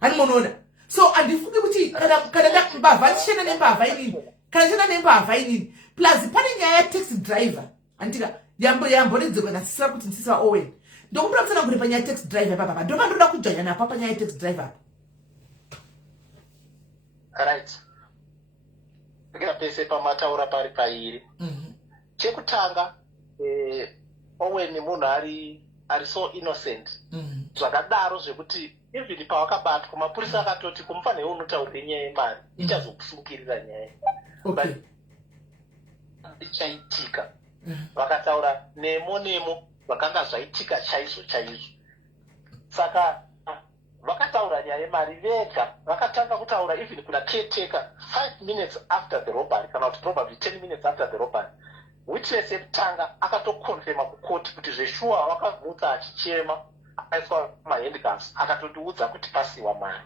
hanimunoona so handifungi kuti kana mbavha ndichena nembavha inini kana ndichena nembavha inini plus pane nyaya taxi driver handika yambonedzekwa nasisira kuti ndisisa Owen ndokupira kusana kuri panyaya taxi driver papa ndoma ndoda kujonya napo panyaya taxi driver right ndikira pese pamataura pari pairi chekutanga Owen munhu ari so innocent zvakadaro zvekuti even pawakabatwa mapurisa akatoti kumufanira unotaurire nyaya yemari ichazokusungirira nyaya okay ichaitika vakataura nemo vakanga zvaitika chaizvo saka vakataura nyaya yemari vega vakatanga kutaura even kuna caretaker 5 minutes after the robbery kana kuti probably 10 minutes after the robbery witness yekutanga akatokonfirma kukoti kuti zveshuwa vakavhunza achichema akaiswa mahandcuffs akatotiudza kuti pasiwa mari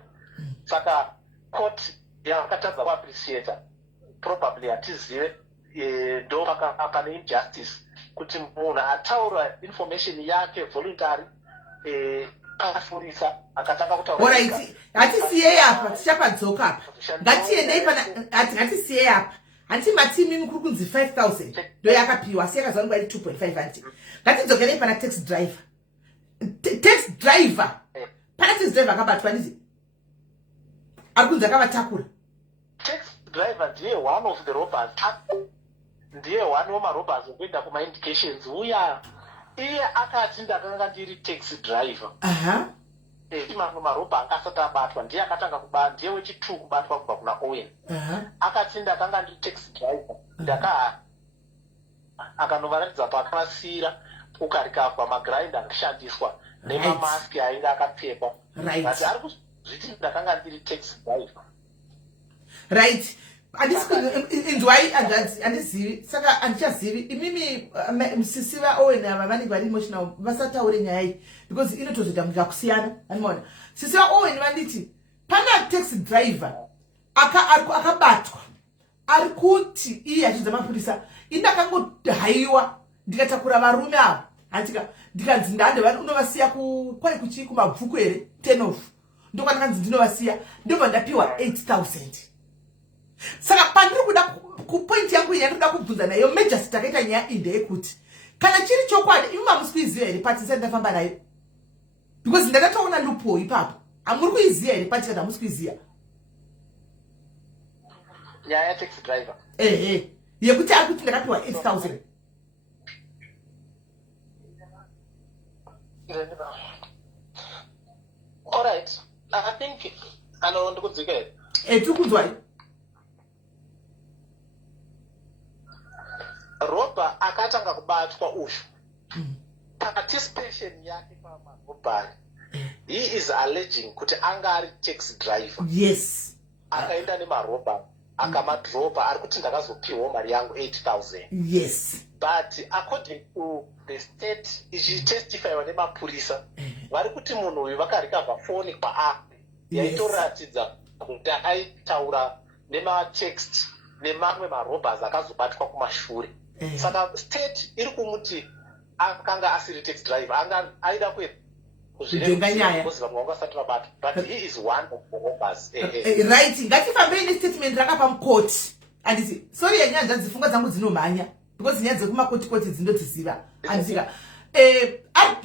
saka court yakatadza kuappreciata probably hatizive ndo pane injustice kuti munhu ataura information yake voluntary pafurisa akatanga kutaura. Alright, hatisiyei apa tichapadzoka apa ngatiendei pana ngatisiyei apa hanti matimi mukuru kunzi 5000 ndo yakapiwa siyakazanwa ari 2.5 hanti ngatidzokerei pana taxi driver pana taxi driver akabatwa ndizi ari kunzi akavatakura taxi driver ndiye one of the robbers ndiye one wemarobhers okuenda kumaindications uya iye akati ndakanga ndiri taxi driver mamwe marobha anga asati abatwa ndiye akatanga kuba ndiye wechi2 kubatwa kubva kuna Owen akati ndakanga ndiri taxi driver akanovaratidza paakavasiyira ukarikafa magrind anoshandiswa nemamaski ainge akapfekwa but ari kuzviti ndakanga ndiri taxi driver right inzwai handizivi saka handichazivi imimi musisi vaowen ava vanenge vari emotional vasataure nyaya iyi because inotozoita kusiyana animaona sisi vaowen vanditi pana taxi driver akabatwa ari kuti iye achidza mapurisa indakangohaiwa ndikatakura varume ava handitika ndikanzi unovasiya kwai kuchii kumabvuku here 10 off ndokwandakanzi ndinovasiya ndobva ndapiwa 8,000 saka pandiri kuda kupointi yangu iyi yandinoda kubvunza nayo majority takaita nyaya iyi ndeyekuti kana chiri chokwadi imi mamusi kuiziva here pati isati ndafamba nayo because ndakatoona lupo ipapo hamuri kuiziva here pati kana hamusi kuiziva nyaya yataxi driver yekuti ari kuti ndakapiwa 8,000 alright I think ndikudzika here tiri kunzwai ropa akatanga kubatwa ushu participation yake pamarobhari he is alleging kuti anga ari taxi driver yes akaenda nemarobha akamadhoropa ari kuti ndakazopiwawo mari yangu 8,000 yes but according to the state ichitestifaiwa nemapurisa vari kuti munhu uyu vakarikavha foni kwaake yaitoratidza kuti aitaura nematext nemamwe marobhas akazobatwa kumashure saka state iri kumuti akanga asiri taxi driver anga aida kujenga nyaya but he is one of the robbers right ngatifambei nestatement rakapa mukoti anditi sorry yenyaya ndanzifunga dzangu dzinomhanya because nyaya dzekumakoti dzinotiziva andisika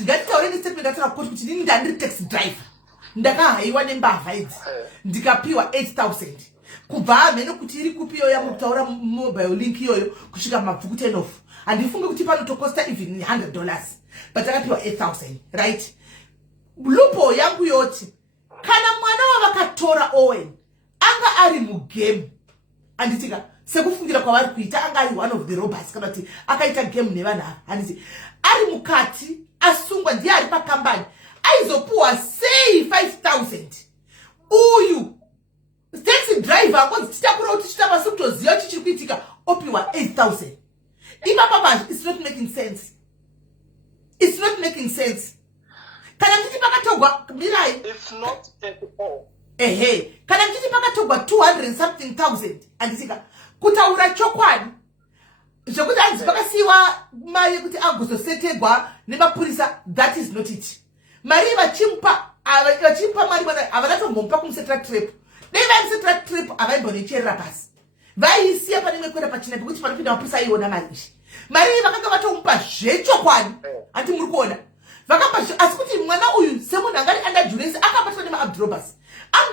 ngatitaure nestatement ratara kukoti kuti nini ndandiri taxi driver ndakahaiwa nembavha idzi ndikapiwa 8,000 kubva hamene kuti iri kupi iyoyo yamutaura mobile link iyoyo kusvika mabvuku 10 off handifunge kuti panotokosta even $100 but akapiwa 8,000 right lupo yangu yoti kana mwana wavakatora Owen anga ari mugame handitika sekufungira kwavari kuita anga ari one of the robbers kana kuti akaita game nevanhu ava handiti ari mukati asungwa ndiye ari pakambani aizopuwa sei 5,000 uyu taxi driver akonzi titakura kuti chitapa sekutoziva chichiri kuitika opiwa 8,000 ipapa it's not making sense it's not making sense kana mtiti pakatogwa mirai it's not at all kana mtiti pakatogwa 200 something thousand andisika kutaura chokwadi zvekuti anzi pakasiwa mari yekuti agozosetegwa nemapurisa that is not it mari vachimpa mari havanatombomupa kumusetera trap dei vaimusetera trap havaimbonicherera pasi vaisiya panemwe kwenda pachina pekuti panopinda mapurisa aiona mari izvi mari iyi vakanga vatomupa zvechokwadi hati muri kuona vakapa asi kuti mwana uyu semunhu angari under duress akabatwa nemaabdrobers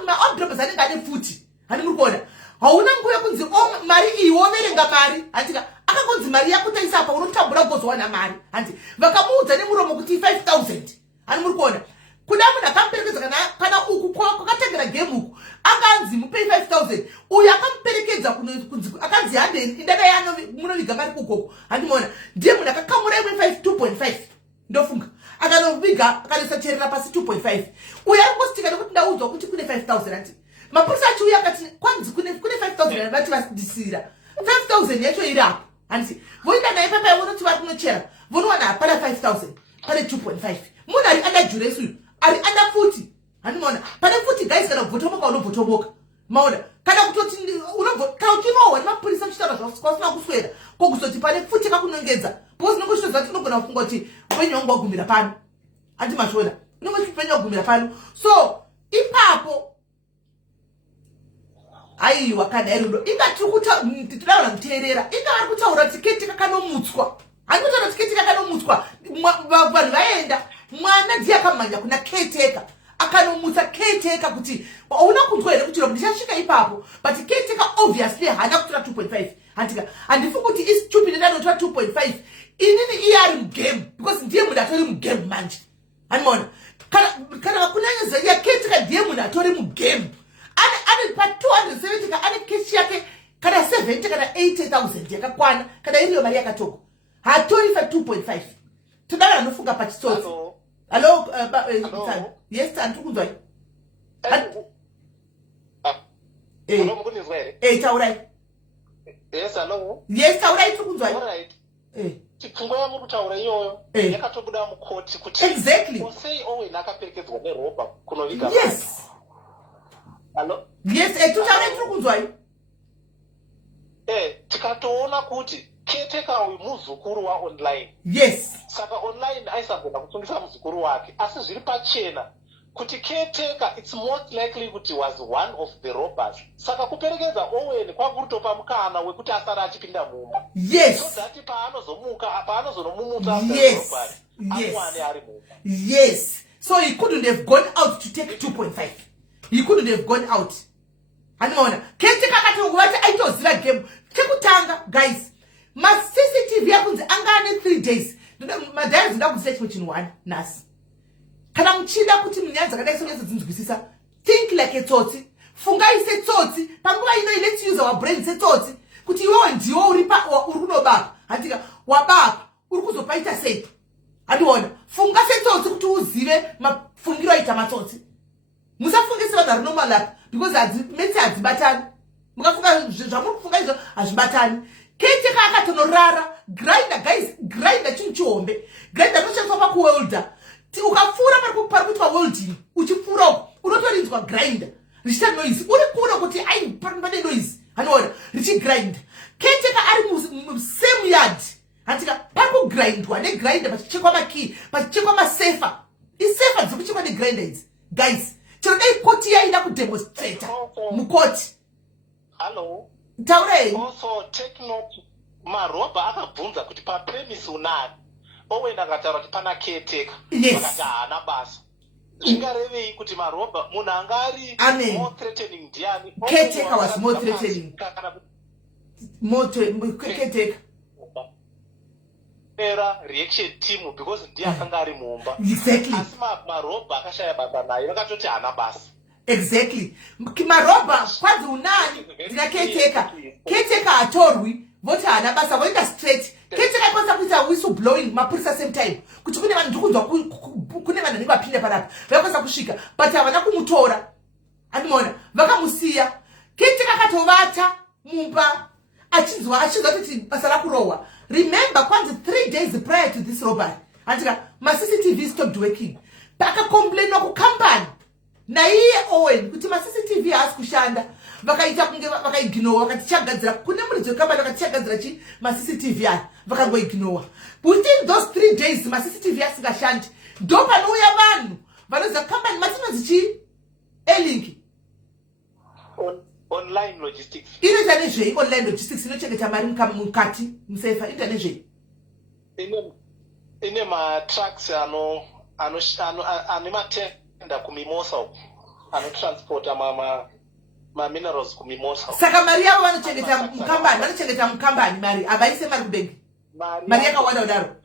maabdrobers anenge ane futi hati muri kuona hauna nguva yekunzi mari iyi woverenga mari handitika akangonzi mari yako taisa apa unotambura kugozowana mari handi vakamuudza nemuromo kuti 5,000 hani muri kuona kuda munhu akamuperekedza kana uku kwakatengera game uku akanzi mupei 5,000 uyu akamuperekedza akanzi handeni indada munoviga mari kukoko handimona ndiye munhu akakamura imwe 2.5 ndofunga akanoviga akanosacherera pasi 2.5 uyu ari kungositika nekuti ndaudzwa kuti kune 5,000 ati mapurisa achiuya akati kwanzi kune 5,000 vati vasidisira 5,000 yacho iri apo handiti voenda naye papai vonoti vari kunochera vonowana hapana 5,000 pane 2.5 munhu ari under duress uyu ari under futi handimona pane futi guys kana kubvotomoka unobvotomoka maona kana kutoti kana uchirohwa nemapurisa uchitaura zvasina kuswera kokuzoti pane futi kakunongedza because nokuchitoziva kuti unogona kufunga kuti upenyu wangu wagumira pano handi mashona unenge kuti upenyu wagumira pano so ipapo aiwa kana irudo inga tiraura muteerera inga vari kutaura tiketi kakanomutswa handi kutaura tiketi kakanomutswa vanhu vaenda mwana ndiye akamhanya kuna caretaker akanomutsa caretaker kuti hauna kunzwa here kuti romo ndichasvika ipapo but caretaker obviously haana kutora 2.5 handika handifungi kuti istupid ndanotora 2.5 inini iye ari mugame because ndiye munhu atori mugame manje handimona kana vakunanyadza ya caretaker ndiye munhu atori mugame ane pa 270 ane keshi yake kana 70 kana 80,000 yakakwana kana iriyo mari yakatoko hatori fa 2.5 todala nofunga pachitsotsi hello yes antukunzwa taurai yes hello yes taurai tukunzwa chipfungwa yamu kutaura iyoyo yakatobuda mukoti kuti exactly sei Owen akaperekedzwa neropa kunoviga yes hello yes tutaure tukunzwa tikatoona kuti caretaker uyu muzukuru waonline yes saka online aisagona kutsungisa muzukuru wake asi zviri pachena kuti caretaker it's most likely kuti was one of the robbers saka kuperekedza Owen kwakutopa mukana wekuti asara achipinda mumba yes so that paanozonomumutsa yes awane ari mumba yes so he couldn't have gone out to take 2.5 he couldn't have gone out anoona caretaker akati nguvati aitoziva game chekutanga guys ma-CCTV yakunzi angane 3 days madhaya zinda kuzisa chimwe chinhu 1 nhasi kana muchida kuti munyanza kadai sonyatso think like a tsotsi fungai setsotsi panguva ino let's use our brain setsotsi kuti iwewe ndiwo uri kunobapa handika wabapa uri kuzopaita sei handiona funga setsotsi kuti uzive mafungiro aita matsotsi musafungise vanhu vari normal apa because meti hadzibatani mukafunga zvamuri kufunga izvo hazvibatani caretaker akatonorara grinder guys grinder chinhu chihombe grinder inoshandiswa pakuwelda ukapfuura pari kuitwa welding uchipfuura uko unotorinzwa grinder richiita noise uri kure kuti ai pane noise hanoona richigrind caretaker ari musame yard handika pari kugrindwa negrinder pachichekwa makey pachichekwa masefa isefa dzekuchekwa negrinder idzi guys chero dai koti yaida kudemonstrata mukoti hello taurei also take note marobha akabvunza kuti papremise unani Owen akataura kuti pana caretaker akati haana basa zvingarevei kuti marobha munhu anga ari more threatening ndiani caretaker was more threatening caretaker era reaction team because ndiye akanga ari mumba exactly asi marobha akashaya basa naye vakatoti haana basa exactly marobha kwanzi unani ndina caretaker hatorwi voti haana basa voenda straight caretaker ikwanisa kuita whistle blowing mapurisa same time kuti kune vanhu ndikunzwa kune vanhu vanenge vapinda panapa vaikwanisa kusvika but havana kumutora andimona vakamusiya caretaker akatovata mumba achinzwa kuti basa rakurohwa remember kwanzi 3 days prior to this robbery andika ma-CCTV stopped working pakacomplainwa kucompany naiye Owen kuti ma-CCTV haasi kushanda vakaita kunge vakaignora vakati chagadzira kune muridzi wekambani vakati chagadzira chi ma-CCTV aya vakangoignora within those 3 days ma-CCTV asingashandi ndo panouya vanhu vanoziva kambani matinonzi chi elink online logistics inoita nezvei online logistics inochengeta mari mukati musefa inoita nezvei ine matrucks ane matenda kumimosa anotransporta minerals kumimosa saka mari yavo vanochengeta mukambani mari havaise mari kubengi mari yakawanda kudaro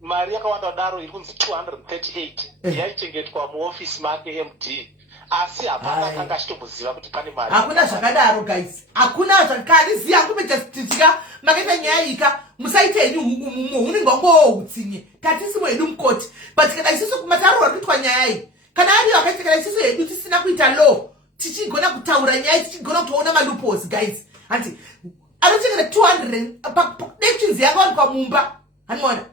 mari yakawanda kudaro iri kunzi 238 yaichengetwa muofisi make MD asi hapana akanga achitomboziva kuti pane mari hakuna zvakadaro guys hakuna zvakariziya kumetatika makaita nyaya ika musaiteni unenge wangohutsinye tatisi mwedu mukoti but kana isusu matarura kuitwa nyaya iyi kana ariyo akaita kana isusu hedu tisina kuita law tichigona kutaura nyaya tichigona kutoona malupos guys hanti anochengeta 200 dekuchinzi yakawanikwa mumba haniona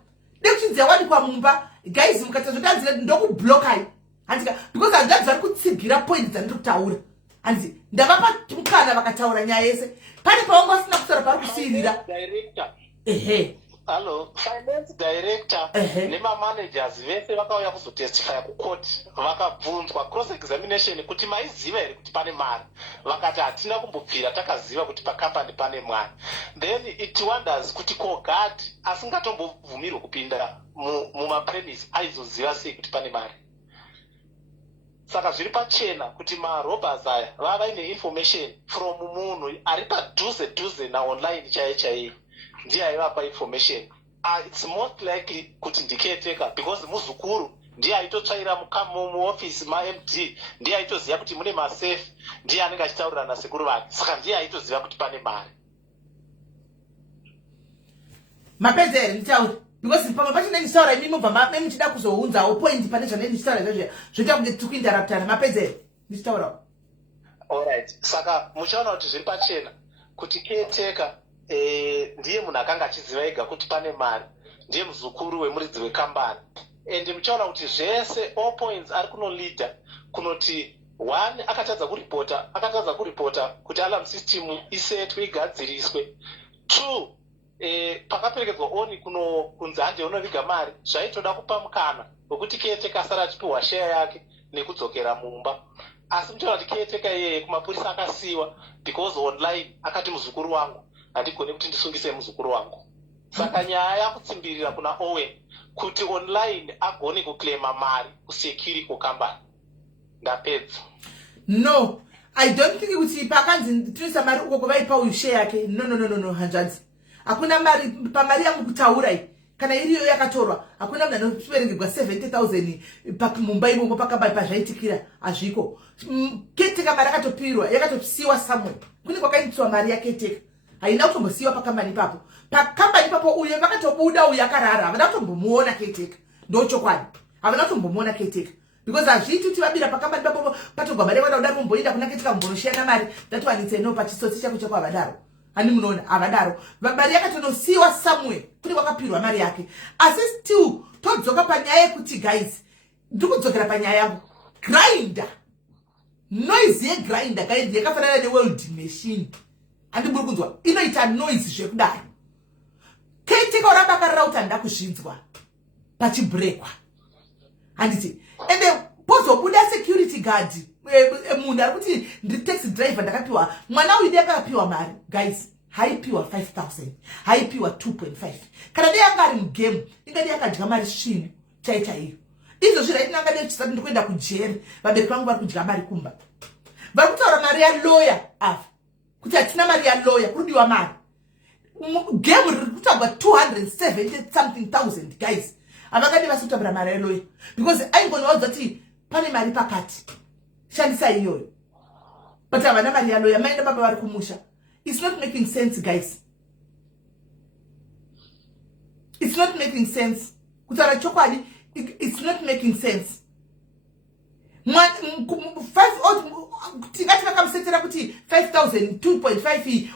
dekuchinzi yawanikwa mumba guys mukata zvotanzira ndokublokai handika because handati vari kutsigira point dzandiri kutaura hanzi ndavapa mukana vakataura nyaya yese pane pavangosina kutaura pari kusiyirira Hello, finance director nemamanagers vese vakauya kuzotestifya kukoti vakabvunzwa cross examination kuti maiziva here kuti pane mari vakati hatina kumbobvira takaziva kuti pakambani pane mari then it wonders kuti kogad asingatombobvumirwe kupinda mumapremise aizoziva sei kuti pane mari saka zviri pachena kuti marobhers aya vava ine information from munhu ari padhuze naonline chaiyo ndiye aivapa information it's most likely kuti ndicaretaker because muzukuru ndiye aitotsvaira muofisi maMD ndiye aitoziva kuti mune masafe ndiye anenge achitaurira nasekuru vake saka ndiye aitoziva kuti pane mari mapedze nditauri because pamwe pacho ndinitaura imi mubva muchida kuzounzawo point pane zvandinitaura izvozvo zvoita kuti tikuinterruptana mapedze ndichitaurawo. Alright, saka muchaona kuti zviri pachena kuti caretaker ndiye munhu akanga achiziva ega kuti pane mari, ndiye muzukuru wemuridzi wekambani, and muchaona kuti zvese all points ari kunolida kunoti one akatadza kuripota kuti alarm system isetwe igadziriswe, two pakaperekedzwa oni kunzi hanje unoviga mari zvaitoda kupa mukana wekuti caretaker asara achipiwa share yake nekudzokera mumba. Asi muchaona kuti caretaker iyeye kumapurisa akasiyiwa because online akati muzukuru wangu handigoni kuti ndisungise muzukuru wangu. Saka nyaya yakutsimbirira kuna Owen kuti online agone kuclaima mari kusecure kokambani. Ndapedza. No, I don't think kuti pakanzi tunisa mari uko kuvaipa uyu share yake. No, hanzvadzi. Hakuna mari pamari yangu kutaura iyi. Kana iriyo yakatorwa hakuna munhu anoverengegwa 70,000 mumba imomo pakambani pazvaitikira hazviko. Caretaker mari yakatopirwa yakatosiyiwa somewhere. Kune kwakaitwa mari yacaretaker haina kutombosiyiwa pakambani ipapo. Pakambani ipapo uyo vakatobuda uyo akarara havana kutombomuona caretaker. Ndochokwadi havana kutombomuona caretaker because hazviiti kuti vabira pakambani ipapo patogwa mari yakada kuda kumboinda kuna caretaker kumbonoshiyana mari ndatiwanitse no pachisotsi chako chako havadaro. Ani munoona havadaro. Mari yakatondosiyiwa somewhere kune kwakapirwa mari yake. Asi still todzoka panyaya yekuti guys ndikudzokera panyaya yangu grinder noise yegrinder guys yakafanana newelding machine. Handiburi kunzwa inoita noise zvekudaro. Caretaker uramba akarara kuti handida kuzvinzwa pachibrekwa handiti ende pozobuda security guard munhu ari kuti ndiri taxi driver ndakapiwa mwana uyu ndiyakapiwa mari guys haipiwa 5,000 haipiwa 2.5 kana ndiyanga ari mugame inga ndiyakadya mari svinu chaichaiyo izvo zvirainanga ndechisati ndikuenda kujeri vabereki vangu vari kudya mari kumba vari kutaura mari yaloya apa kuti hatina mari yaloya kurudiwa mari game riri kutagwa 270 something thousand guys havangadi vasi kutambura mari yaloya because aingonowadza kuti pane mari pakati shandisa iyoyo but havana mari yaloya maenda baba vari kumusha. It's not making sense guys, it's not making sense kutaura chokwadi. It's not making sense. Tingati vakamusetera kuti 5,000 2.5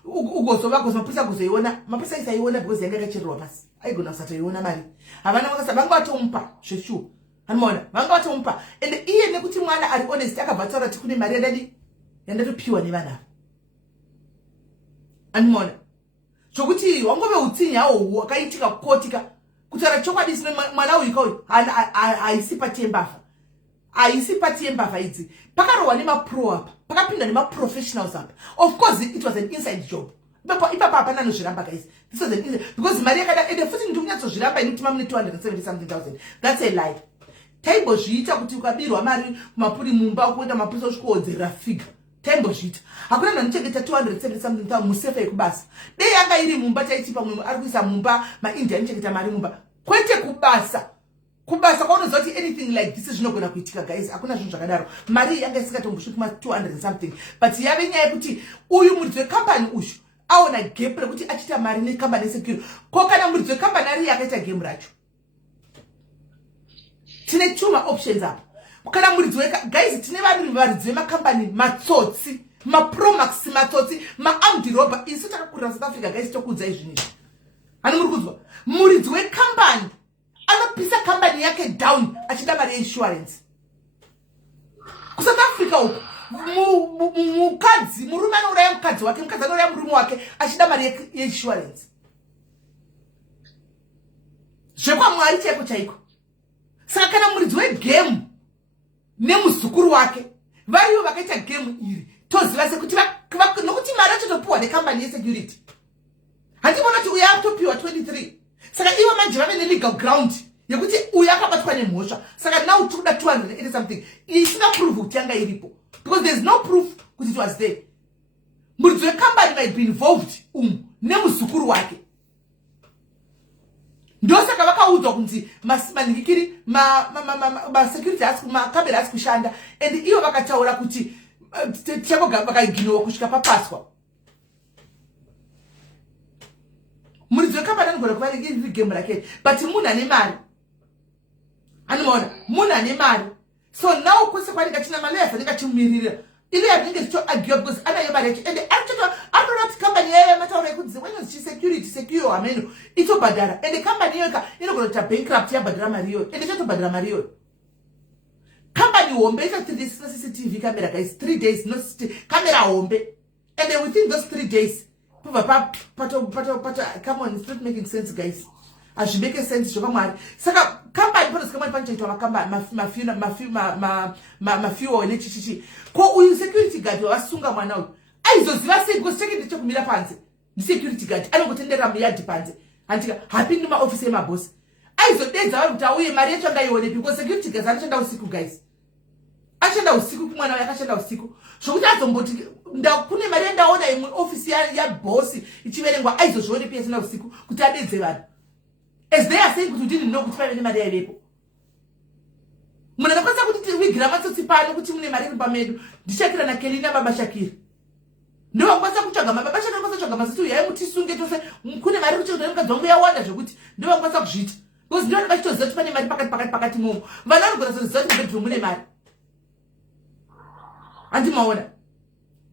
ugozo mapurisa kuzoiona mapurisa isaiona because yanga yakachirwa pasi aigona kusatoiona mari havana vakasa vanga vatomupa zveshuwa anomaona vanga vatomupa and iye nekuti mwana ari honest akabva taura kuti kune mari yandatopiwa nevanhu anomaona zvokuti wangove utsinye hawo hwakaitika kukotika kutaura chokwadi sine mwana uyu kauyu haisi pati yembavha haisi pati yembavha idzi pakarohwa nemapro apa pakapinda nemaprofessionals apa. Of course it was an inside job ipapa hapana nozviramba guys. This was an inside because mari yakada ende futi ndi kunyatsozviramba inotima mune 270 something thousand. That's a lie. Taimbozviita kuti ukabirwa mari kumapuri mumba ukuenda mapurisa usvikowodzerera figa taimbozviita hakuna munhu anochengeta 270 something thousand musefa yekubasa. Dei yanga iri mumba taiti pamwe ari kuisa mumba maindia anochengeta mari mumba kwete kubasa kwaunoziva kuti anything like this zvinogona kuitika guys. Hakuna zvinhu zvakadaro. Mari yanga isingatombosviki ma 200 something but yave nyaya yekuti uyu muridzi wekambani uyu aona gap rekuti achita mari nekambani yesecurity ko kana muridzi wekambani ari yakaita game racho. Tine chuma options apa kana muridzi guys tine varidzi vemakambani matsotsi mapromax matsotsi maarmed robber isu takakurira South Africa guys tokuudza izvini hani muri kunzwa muridzi wekambani anopisa kambani yake down achida mari insurance kuSouth Africa uko mukadzi murume anouraya mukadzi wake mukadzi anouraya murume wake achida mari insurance zvekwamwari chaiko chaiko. Saka kana muridzi wegame nemuzukuru wake variyo vakaita game iri toziva sekuti nokuti mari achotopiwa nekambani yesecurity handibona kuti uyo akutopiwa 23. Saka ivo manje vave nelegal ground yekuti uyo akabatwa nemhosva saka now tikuda 280 something isina proof kuti yanga iripo because there's no proof kuti it was there. Muridzi wekambani might be involved nemuzukuru wake ndosaka vakaudzwa kunzi maningikiri security makamera asi kushanda and ivo vakataura kuti chako vakaiginowa kusvika papaswa mudziwe kambani anogona kuva iri game rake but munhu ane mari anomaona munhu ane mari so now kwese kwaringa china malayers anenge achimumirira ile yarinenge zichoagiwa because anayo mari yacho and atonati kambani yayo mataura ekudzi wenonzi security secure hameno itobhadhara and kambani iyoka inogona kuita bankrupt yabhadhara mari iyoyo and ichatobhadhara mari iyoyo kambani hombe ita 3 days isina cctv camera guys 3 days no camera hombe and within those 3 days come on, it's not making sense, guys. As you make a sense, Mwari. Saka, kamba ipono sikamani panchaito makamba mafiu ile chichichi. Ko uyu security guard wasunga mwana uyu. Aizo zivase because cheki ndicho kumira panze. Ni security guard anongotendera muyadi panze. Antika hapindi ma office ema boss. Aizo denza wali mtauye mari yacho ngaione because security guards anachenda usiku, guys. Achenda usiku kumwana yakachenda usiku. Shokuti azomboti ndakune mari ndaona imwe office ya boss ichiverengwa aizozvione pia sina usiku kuti adedze vanhu as they are saying kuti didn't know kuti pave nemari yaivepo munhu anokwanisa kuti wigira matsotsi pano kuti mune mari iri pamedu ndichakira nakelina baba shakiri ndovangwanisa kutsvaga mababa shakiri akwanisa kutsvaga masiti uyai mutisunge tose kune mari kuti mukadzwangu yawanda zvekuti ndovangwanisa kuzviita because ndovanenge vachitoziva kuti pane mari pakati momo vanhu vanogona kuziva kuti bedroom mune mari handimaona.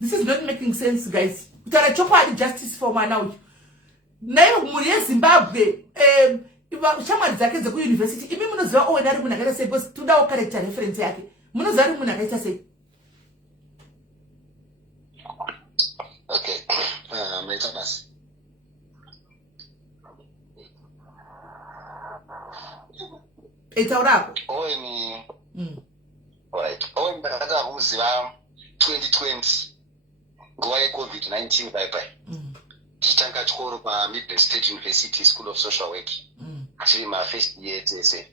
This is not making sense, guys. Kutara chokwadi justice for mwana uyu. Nayo muri yeZimbabwe shamwari dzake dzeku university imi munoziva Owen ari munhu akaita sei because todawo character reference yake. Munoziva ari munhu akaita sei? Okay. Maita basi. Etaurako. Owen. Alright. Owen ndakataka kumuziva 2020. Nguva yeCovid-19 bye. Tichitanga chikoro paMidland State University School of Social Work. Tiri first year tese.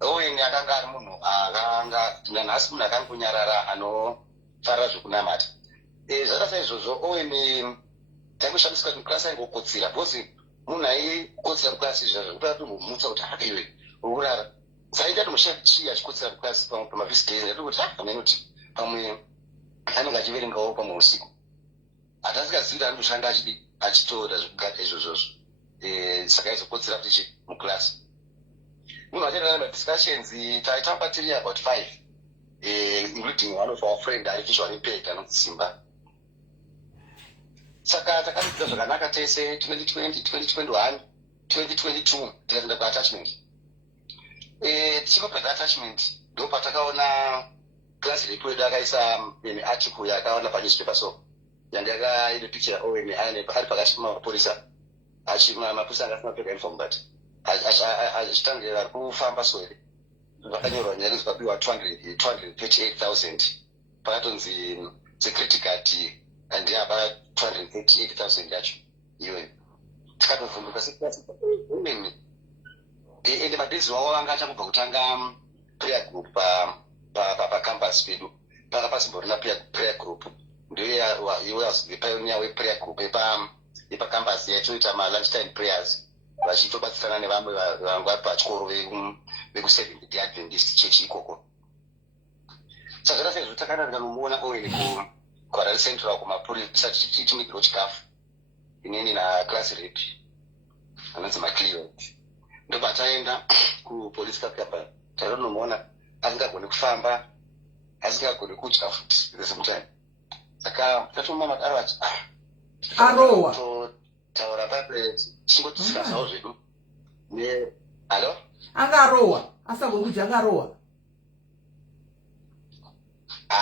Owen akanga ari munhu nanhasi munhu akangonyarara anofara zvekunamata. Zvakasa izvozvo Owen taingoshandisika muklasi aingokotsira because munhu aikotsira muklasi izvozvo kuda kutomumutsa kuti iwe urara. Saita tomushachi achikotsira muklasi pamavhisi ndatokuti amenoti pamwe anenge achiverengawo pamwe usiku atasingazivi anoshanda achitoda zvekugata izvozvozvo saka aizokotsera kuti muklasi munhu achiendaa madiscussions taitamba tiri about 5 including one of our friend ari visual impaired anonzi Simba. Saka takaita zvakanaka tese 2020 2021 2022 tikaenda kuattachment tichingopedza attachment ndo patakaona klasi repo yedu akaisa article yakaona panewspaper so yanga yakaine picture ya Owen ari pakati pemapurisa mapurisa anga asina kupfeka uniform but achitangira ari kufamba sore vakanyorwa nyaya dzikapiwa 238,000 pakatonzi security guard and apa 238,000 yacho iwe tikatovhunduka seklasi ende madhezi wavo vanga achakubva kutanga prayer group pacampus pedu paka pasimborina prayer group ndoye pioneer weprayer group yepacampus yatoita malunchtime prayers vachitobatsirana nevamwe vanga pachikoro vekuseventh day Adventist church ikoko. Saka zvakasezvo takananga nomuona Owen kuHarare Central kumapurisa tichimigiro chikafu inini naklasi rep anonzi McLeod ndopataenda kupolice captain tainomuona asingagoni kufamba asingagoni kudya futi at the same time. Saka tatomuma madaro ati arowa taura pape chingotisikasawo zvedu ne halo anga arowa asagoni kudya anga arowa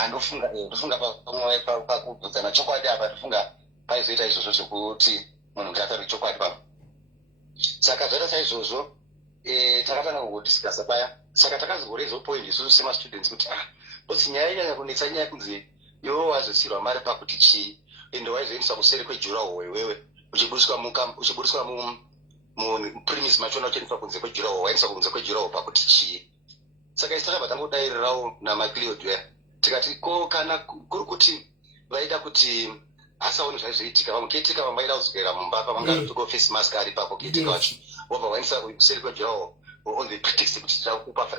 ndofunga pamwe pakubvudzana chokwadi apa ndofunga paizoita izvozvo zvekuti munhu kuti atauri chokwadi pamwe. Saka zvaita saizvozvo takatanga kudiscasa paya saka takazorezo point isusu semastudents kuti botsi nyaya inyanya kunetsa nyaya kunzi iwo wazosirwa mari pakuti chii ende waizoendeswa kuseri kwejuraho iwewe uchiburiswa mupremise machona uchiendeswa kunze kwejuraho waendeswa kunze kwejuraho pakuti chii. Saka isi takabva tangodairirawo naMcLeod tikati ko kana kuri kuti vaida kuti asaone zvaizoitika vamwe ketika vamwe vaida kuzogera mumba pavangatoko face mask ari papo ketika wacho wabva waendesa kuseri kwejuraho on the pretext kuti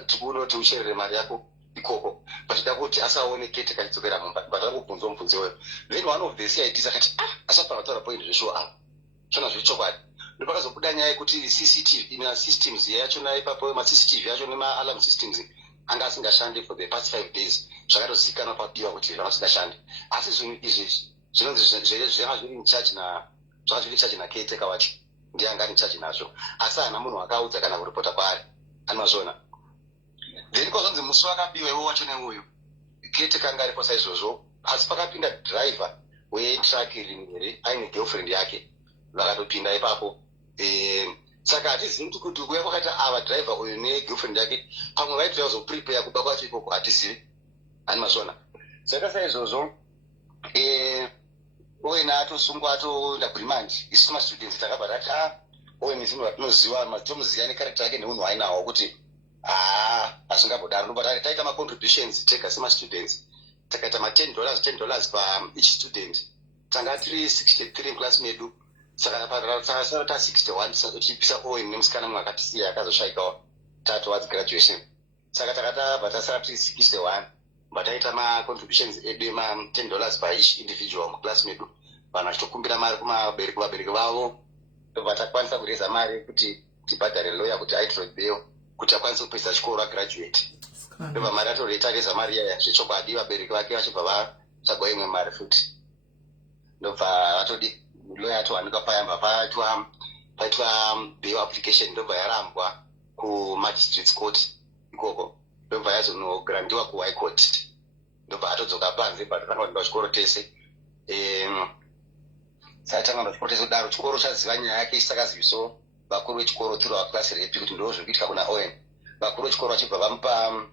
tikuona kuti usherere mari yako ikoko pachida kuti asaone ketika chidzokera mumba but angobvunzwa mubvunzo weyo then one of the CIDs akati asapana taura point zveshuwa chona zvechokwadi. Ndopakazobuda nyaya yekuti CCTV systems yachona ipapo maCCTV yacho nema-alarm systems anga asingashandi for the past 5 days. Zvakatozikanwa pabiwa kuti zvakasingashandi. Asi zvinhu izvi zvinonzi zvanga zviri in charge caretaker wacho. Ndiye anga ari in charge nazvo. Asi hana munhu akaudza kana kuripota kwaari. Anozviona. Then kwazonzi musi wakabiwa iwo wacho neuyu. Caretaker anga aripo saizvozvo. Asi pakapinda driver wetrack rimwe aine girlfriend yake. Vakatopinda ipapo. Saka hatizivi kuti kuya kwakaita ava driver uyu negirlfriend yake pamwe vaiti vazoprepare kuba kwacho ikoko hatizivi. Animazvona. Saka saizvozvo Owen atosungwa atoenda kurimandi. Isu mastudents takabva tati Owen zvinhu vatinoziva tomuziva necharacter yake neunhu ainawo kuti asingambodaro. Ndobva taita macontributions tega semastudents. Takaita $10 pa each student. Tanga tiri 63 class medu. Saka tasara ta 61 tichipisa Owen nemusikana mumwe akatisiya akazoshayikawo towards graduation. Saka takata batasara tiri 61. Bataita ma-contributions edu $10 per each individual muclass medu. Vanhu vachitokumbira mari kuvabereki vavo. Ndobva takwanisa kureza mari kuti tibhadhare lawyer kuti aitwe bail kuti akwanise kupedza chikoro agraduate. Ndobva mari atoreza mari yaya zvechokwadi vabereki vake vachibva vatsvagwa imwe mari futi. Ndobva vatodi lawyer atowanikwa payamba paitwa bail application ndobva yarambwa kumagistrates court ikoko. Ndobva yazonograndiwa kuhigh court. Ndobva atodzoka panze patotanga kuenda chikoro tese. Satanga chikoro tese kudaro chikoro chaziva nyaya yake isakaziviso vakuru vechikoro tiri vaklasi repi kuti ndo zvikuitika kuna Owen. Vakuru vechikoro vachibva vamupa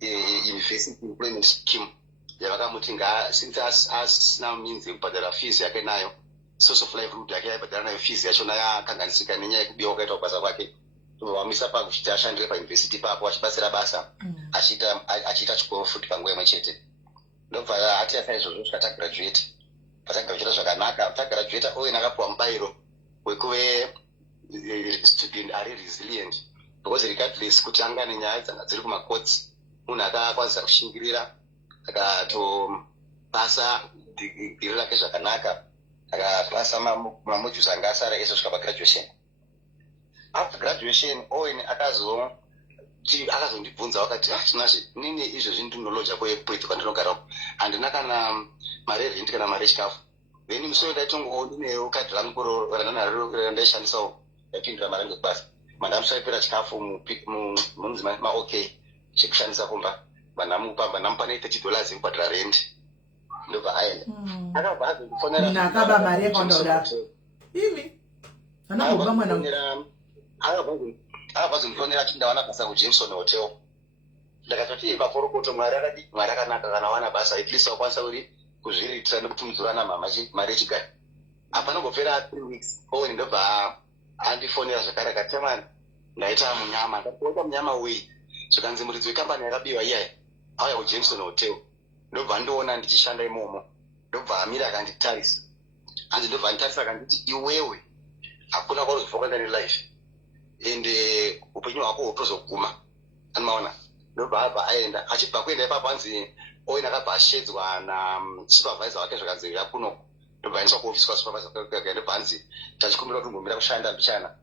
university employment scheme yavakamuti since asina means yekubhadhara fees yake nayo source of livelihood yake yaibhadhara nayo fees yachona yakanganisika nenyaya yekubiwa kwakaita kubasa kwake. Vamisa pakuchiti ashandire pauniversity papo achibatsira basa achiita chikoro futi panguva imwe chete. Ndobva hati yasaizvozvo kusvika tagraduate. Patagraduata zvakanaka tagraduata Owen akapuwa mubayiro wekuve student ari resilient because regardless kuti anga nenyaya dzanga dziri kumacourts munhu akakwanisa kushingirira akatobasa digiri rake zvakanaka akapasa mamodules anga asara ese kusvika pagraduation. After graduation Owen akazondibvunza wakati chinazve nini izvozvi ndinolodya kwepoiti kwandinogara handina kana mari yerenti kana mari yechikafu. Then musoro ndaitongowo ndinewo kadhi rangu randaishandisawo yapindura mari yangu basa. Mandamushaipira chikafu munzi maok chekushandisa kumba. Mandamupa $30 yekubhadhara rent. Ndobva aenda. Akabva azondifonera. Mina akaba mari yakaunda kudaro. Imi. Anagomba mwana. Akabvazondifonera kuti ndawana basa kuJameson Hotel. Ndakatoti maporokoto mwari akanaka kana wana basa at least wakwanisa kuzviritira nekutumudzurana mari yechigari. Apanongopera 3 weeks Owen ndobva andifonera zvakare akati mani ndaita munyama ndakota munyama wei zvikanzi muridzi wekambani yakabiwa iyaya auya kuJameson Hotel. Ndobva ndoona ndichishanda imomo. Ndobva amira akanditarisa. Hanzi ndobva anditarisa akanditi iwewe hakuna kwauzofokanda nelife ende upenyu hwako hutozoguma. Anomaona. Ndobva abva aenda achibva kuenda ipapo hanzi Owen akabva ashedzwa nasupervisor wake zvakanzi yakuno. Ndobva aendeswa kuofisi kwasupervisor wake ndobva hanzi tachikumbira kuti umbomira kushanda mbichana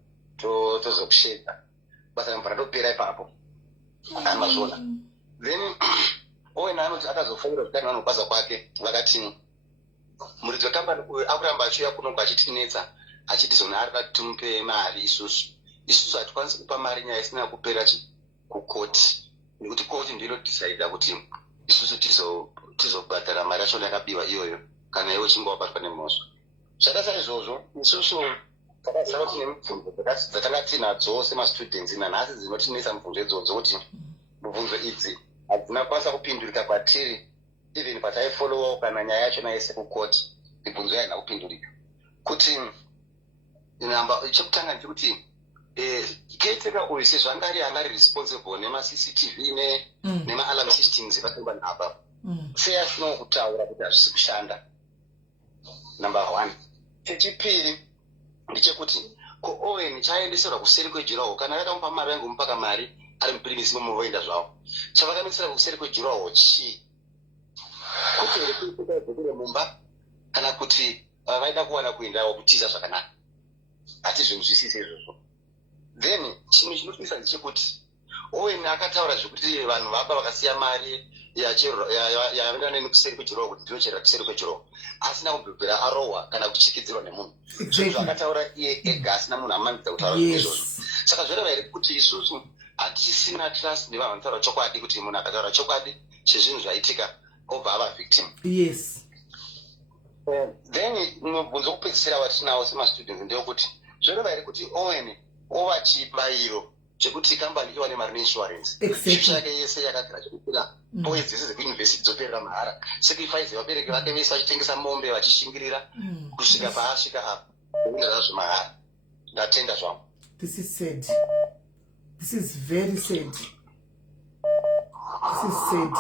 tozokushedza basa remvura ndopera ipapo. Amazvona. Then Owen anoti akazofonera zvikani vanobasa kwake vakati muridzi wekambani uyu akuramba achiuya kuno achitinetsa achiti zona ari katimupe mari isusu hatikwanisi kupa mari nyaya isina kupera kukoti nekuti koti ndiro decide kuti isusu tizobhadhara mari yachona yakabiwa iyoyo kana iwe uchinge wabatwa nemhosva. Zvakasaizvozvo isusu takazara tine mibvunzo dzatanga tinadzo semastudents nanhasi dzinotinetsa mibvunzo idzodzo kuti mibvunzo idzi hadzina kwanisa kupindurika kwatiri even pataifollowa kana nyaya yachona yese kukoti mibvunzo yaina kupindurika kuti chekutanga ndechekuti caretaker uyu sezvo angari responsible nemaCCTV nema-alarm systems epakambani apa sei asinawo kutaura kuti hazvisi kushanda. Number 1. Chechipiri ndechekuti ko Owen chaendeserwa kuseri kwejuraho kana vakamupa mari vangomupaka mari ari mupirimisi momo voenda zvavo. Chavakamisira kuseri kwejuraho chii? Kuti here kuita mumba kana kuti vaida kuwana kuendawo kutiza zvakanaka. hatizvinzwisise izvozvo. Then chinhu chinotwisa ndechekuti Owen akataura zvekuti vanhu vapa vakasiya mari yavanga nekuseri kwechirowa kuti ndinochera kuseri kwechirowa asina kubhebhera arohwa kana kuchikidzirwa nemunhu. Zvinhu akataura iye ega asina munhu amanidza kutaura izvozvo. Saka zvoreva here kuti isusu hatisina trust nevanhu vanotaura chokwadi kuti munhu akataura chokwadi chezvinhu zvaitika obva ava victim. Yes. Then mubvunzo wekupedzisira watinawo semastudents ndeyekuti zvoreva here kuti Owen ova chibayiro chekuti kambani iwane mari neinsurance. Chipi yake yese yakagara chekupira points dzese dzekuyunivhesiti dzoperera mahara. Sacrifice vabereki vake vese vachitengesa mombe vachishingirira kusvika paasvika apa unozva zvemahara. Ndatenda zvangu. This is sad. This is very sad. This is sad.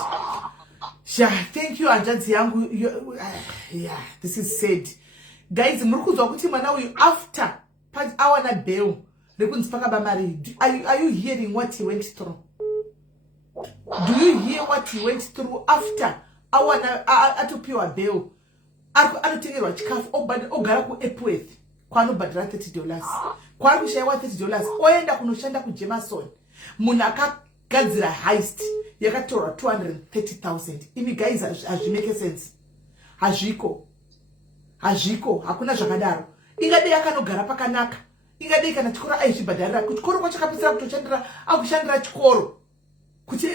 Yeah, thank you hanzvadzi yangu. Yeah, this is sad. Guys, muri kuzwa kuti mwana uyu after awana bail rekunzi pakaba mari. Are you hearing what he went through? Do you hear what he went through after awana atopiwa bail? Anotengerwa chikafu ogara kuEpworth kwaanobhadhira $30. Kwari kushayiwa $30 oenda kunoshanda kuJemerson. Munhu akagadzira heist yakatorwa 230,000. Imi guys, hazvimeke sense. Hazviko, hakuna zvakadaro. Ingade yakanogara pakanaka. Ingade kana chikoro aizvibhadharira. Chikoro kwachakapedzera kutoshandira akushandira chikoro.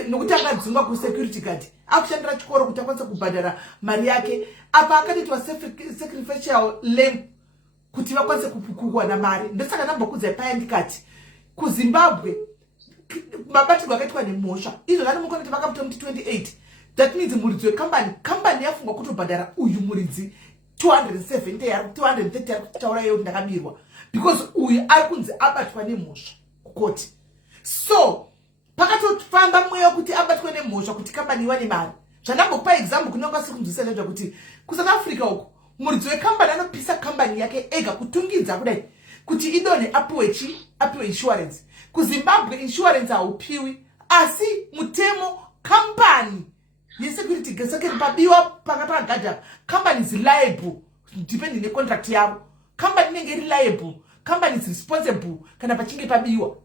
Nokuti akadzingwa kusecurity guard. Akushandira chikoro kuti akwanise kubhadhara mari yake. Apa akatoitwa sacrificial lamb kuti vakwanise kuwana mari. Ndosaka ndambokudzai paya ndikati kuZimbabwe mabatirwo akaitwa nemhosva. Izvo vanomukona kuti vakamutomuti 28. That means muridzi wekambani yafungwa kutobhadhara uyu muridzi 270 230 ari kutaura iyo ndakabirwa because uyu ari kunzi abatwa nemhosva kukoti. So pakatofamba mweya wekuti abatwe nemhosva kuti kambani iwane mari. Zvandambokupa example kunonga siri kunzwisisa nezvakuti kuSouth Africa uko muridzi wekambani anopisa kambani yake ega kutungidza kudai kuti idone apiwe insurance. KuZimbabwe insurance haupiwi, asi mutemo kambani yesecurity gesekeri pabiwa pakagaja company is liable depending on contract yavo. Company inenge liable, company is responsible kana pachinge pabiwa.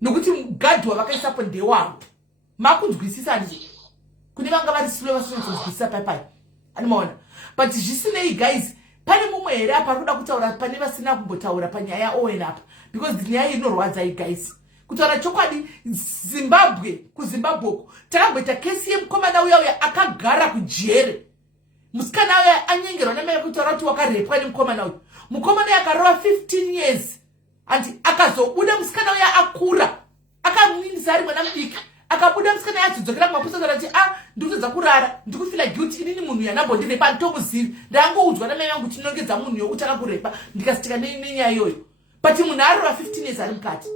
Nokuti mugadi wavakaisapo ndewavo. Makunzwisisa ndi kune vanga vari slow vasinonzwisisa papai. Animaona. But zvisinei guys, pane mumwe here apa roda kutaura pane vasina kumbotaura panyaya ya Owen apa because nyaya inorwadza iyi guys. Kutaura chokwadi kuZimbabwe takamboita kesi yemukomana uya akagara kujere. Musikana uya anyengerwa nemaya kutaura kuti wakarepwa nemukomana uyu. Mukomana uya akarova 15 years and akazobuda musikana uya akura. Akamwinisa ari mwana mudiki. Akabuda musikana yachidzokera kumapusa kuti ndikutodza kurara ndikufila guilty inini munhu yanambondirepa nditomuzivi ndangoudzwa namai vangu kuti ndinongedza munhu yokuti akakurepa ndikasitika nenyaya iyoyo. But munhu arova 15 years ari mukati.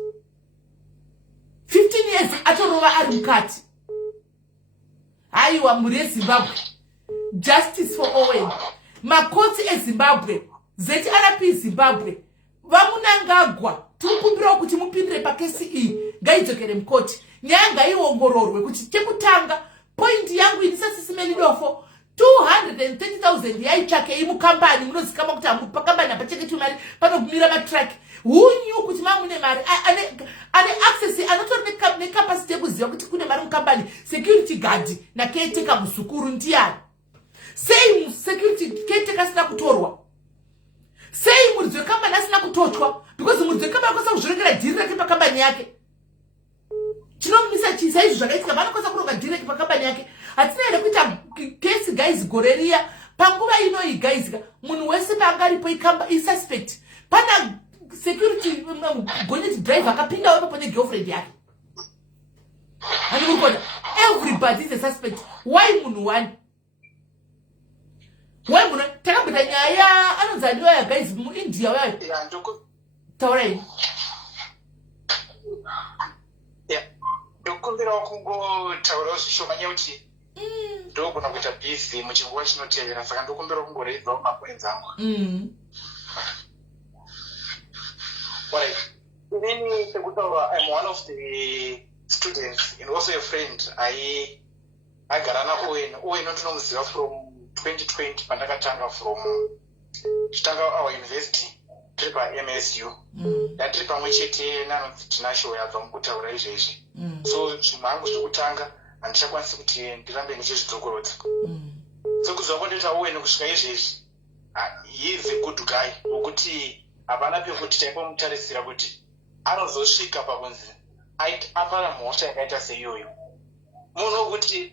15 years atorova ari mukati. Haiwa muri yeZimbabwe. Justice for Owen. Makotsi eZimbabwe, ZRP Zimbabwe, vamunangagwa tikukumbirawo kuti mupindire pakesi iyi ngaidzokere mukoti. Nyaya ngaiongororwe kuti chekutanga point yangu indisasisimeni dofo 230,000 yaitsvakei mukambani munozikama kuti pakambani apacheketi mari panogumira matrack. Hunyu kuti mamune mari ane access anotori necapacity yekuziva kuti kune mari mukambani. Security guard nacaretaker muzukuru ndiani. Sei security caretaker asina kutorwa? Sei muridzi wekambani asina kutochwa? Because muridzi wekambani akwanisa kuzvirekera dhiri rake pakambani yake. Chinomisa chisa izvo zvakaitika vanokwanisa kuronga dhiri rake pakambani yake. Hatina here kuita case guys goreria panguva inoyi guys munhu wese paangaripo isuspect. Pana security gonyeti driver akapinda wepo pane girlfriend yake. Hani murikona everybody is a suspect. Why munhu one? Why munhu takambita nyaya anonzaniwa ya guys muIndia wayo. Taurai. Ndokumbirawo kungotaurawo zvishomanya kuti ndogona kuita busy muchinguva chinotevera saka ndokumbirawo kungoreidzawo makwenzi angu. Right. Inini sekutaura I'm one of the students and also a friend agara naOwen. Owen ndinomuziva from 2020 pandakatanga from chitanga our university tiri paMSU ndatiri pamwe chete nanonzi tinashow yabva mukutaura izvezvi so zvimwe hangu zvekutanga handichakwanisi kuti ndirambe ndichizvidzokorodza so kuzva kwandoti Owen kusvika izvezvi he is a good guy wokuti hapana pekuti taipomutarisira kuti anozosvika pakunzi apara mhosva yakaita seiyoyo munhu wokuti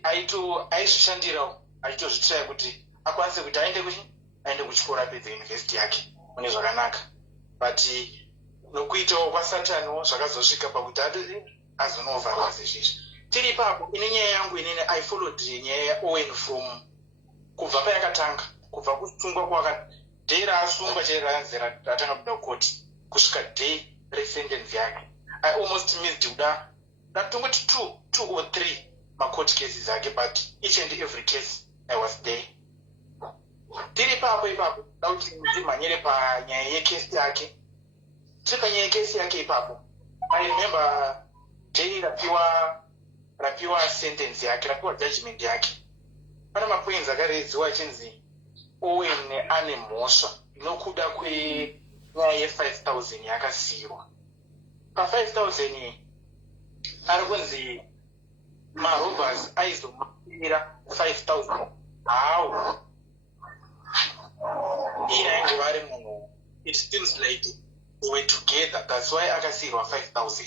aizvishandirawo achitozvitira kuti akwanise kuti aende kuchikora apedze yunivhesiti yake mune zvakanaka but nokuitawo kwasataniwo zvakazosvika pakuti azonovharwa sezvizvi tiri ipapo ine nyaya yangu inene I followed nyaya yaOwen from kubva payakatanga kubva kusungwa kwaka day raasungwa chete raanzi ratanga kuda kukoti kusvika day resentence yake I almost missed kuda ndatongoti 2 or 3 ma-court cases ake but each and every case I was there tiri ipapo dauti ndimhanyire panyaya yekesi yake tiri panyaya yekesi yake ipapo I remember day rapiwa sentence yake rapiwa judgment yake pana mapoints akaredziwa achinzi Owen ane mhosva nokuda kwenyaya ye5,000 yakasiyiwa pa5,000 ari kunzi marobers aizomapira 5,000 hawo iye ainge vari munhu it seems like they were together that's why akasiyirwa 5,000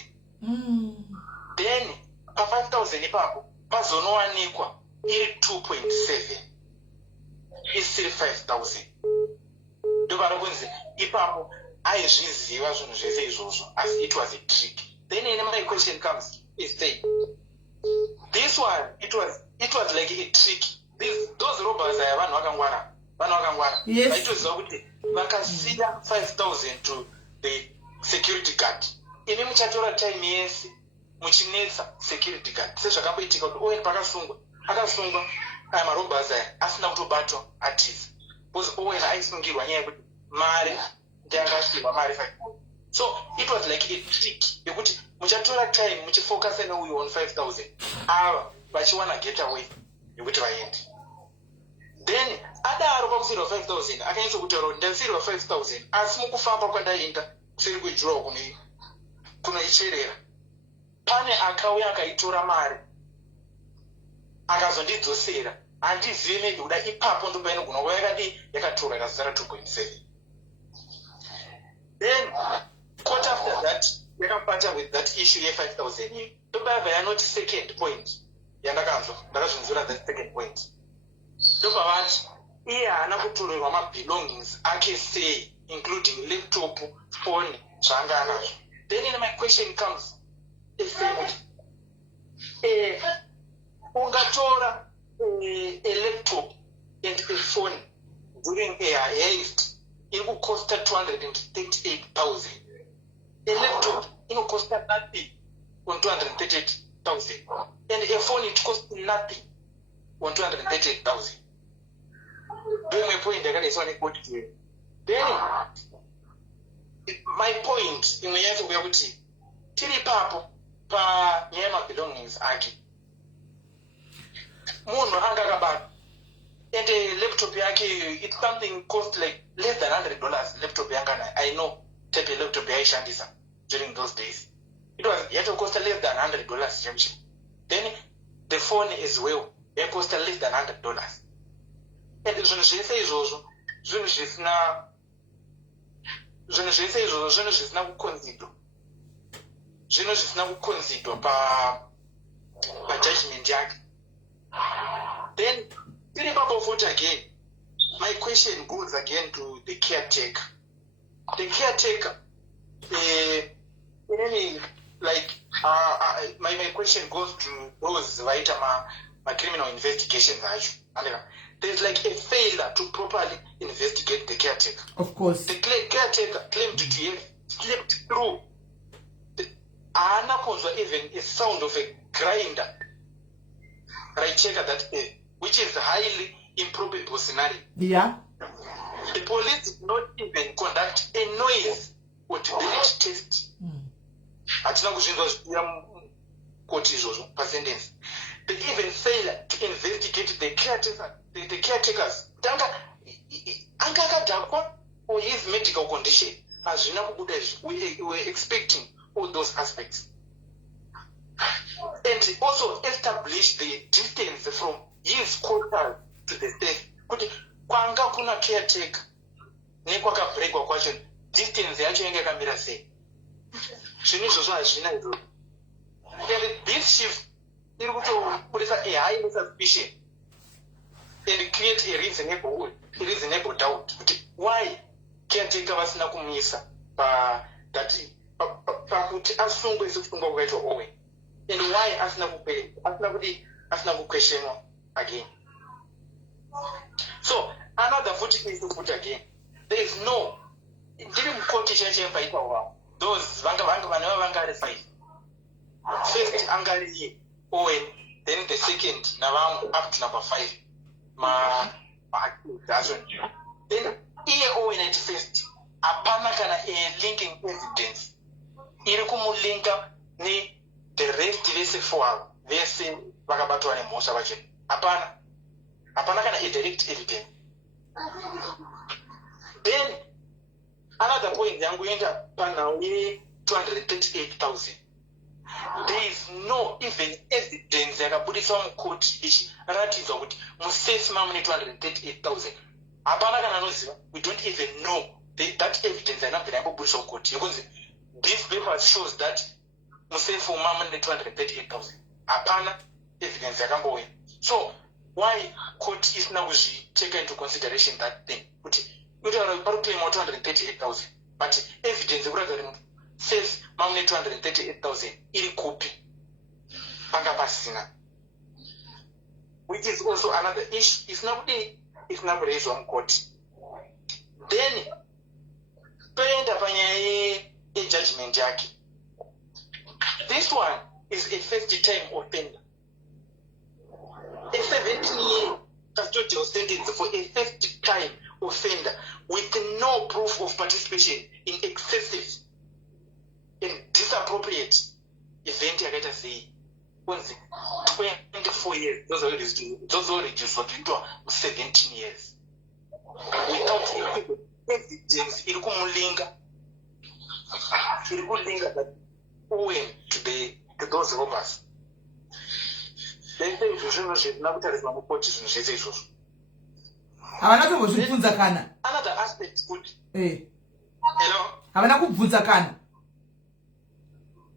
then pa5,000 ipapo pazonowanikwa iri 2.7 isiri 5,000 ndovari kunzi ipapo aizviziva zvinhu zvese izvozvo asi it was a trick then my question comes is saying this one it was like a trick those robbers aya vanhu vakangwara vaitoziva kuti vakasiya 5,000 to the security guard imi muchatora time yese muchinetsa security guard sezvakamboitika kuti Owen pakasungwa akasungwa aya marobers aya asina kutobatwa atiza because Owen aisungirwa nyaya yekuti mari ndiangashiva mari 5,000 so it was like a trick yekuti muchatora time muchifocus neuyu on 5,000 ava vachiwana get away yekuti vaende then adaro pakusiyirwa 5,000 akanyatsa kutaura kuti ndasiyirwa 5,000 asi mukufamba kwandaenda kuseri kwejurawo kunoicherera pane akauya akaitora mari akazondidzosera handizivi maybe kuda ipapo ndopainogona kuva yakatora ikazara 2.7 then court after that yakabata with that issue ye5,000 ndopayabva yanoti second point ndakazvinzura that second point ndopavati iye haana kutorerwa mabelongings ake sei including laptop phone zvaanga anazvo then my question comes ungatora a laptop and a phone during a haste iri kucosta 238,000 a laptop inocosta nothing on 238,000 and a phone it costs nothing on 238,000 ndoimwe point yakadaiswa necourt then my point imwe yacho kuya kuti tiri ipapo panyaya yemabelongings ake munhu anga akabata and laptop yake it's something cost like less than $100 laptop yanga I know type laptop yaishandisa during those days it was yatocosta less than $100 chamcho then the phone as well yacosta less than $100 and zvinhu zvese izvozvo zvinhu zvisina kuconsidwa pajudgment yake then tiri papo futhi again my question goes again to the caretaker my question goes to those vaita ma-criminal investigations acho there's like a failure to properly investigate the caretaker. Of course. The caretaker claimed to have slept through. Ana konzwa even a sound of a grinder. Right, check that which is a highly improbable scenario. Yeah. The police did not even conduct a noise or debate test. Hatina kuzvinzwa zviya koti izvozvo pasentence. They even fail to investigate the caretakers. Anga akadhakwa or his medical condition. hazvina kubuda izvi. We were expecting all those aspects. And also establish the distance from his quarters to the safe. Kuti kwanga kuna caretaker nekwakabrekwa kwacho distance yacho inge yakamira sei. Zvinhu izvozvo hazvina izvozvo. And this shift iri kutobudisa a high suspicion and create a reasonable doubt kuti why caretaker vasina kumuisa pakuti asungwe sekusungwa kwakaitwa Owen, and why asina kuquestionwa again. So another futi issue put again, there is no ndiri mukoti chaichaipaitwa wavo those vanga vari 5. First angari Owen, then the second navamwe up to number 5 then iye Owen at first hapana kana a linking evidence iri kumulinka ne the rest vese 4 vese vakabatwa nemhosva vacho. Hapana kana a direct evidence. Then another point yangu enda panhau ye 238,000. There is no even evidence yakabudiswa mukoti ichiratidza kuti musafe mamune 238,000. Hapana kana anoziva. We don't even know that evidence yanabvira yambobudiswa mukoti yokunzi this paper shows that musafe mamune 238,000. Hapana evidence yakambouya. So why court isina kuzvitake into consideration that thing kuti utaura pari kuclaima 238,000 but evidence yekuratidza kuti safe mamune 238,000 iri kupi? Panga pasina. Which is also another issue. Isina kuraiswa mukoti. Then toenda panyaya judgment yake. This one is a first time offender. A 17-year custodial sentence for a first time offender with no proof of participation in excessive and disappropriate event yakaita sei kunzi 24 years those are reduced to 17 years without evidence iri kumulinga that Owen to those robbers. Zvinhu zvitina kutariswa mukoti zvinhu zvese izvozvo havana kumbozvibvunza kana. Another aspect kuti hello havana kubvunza kana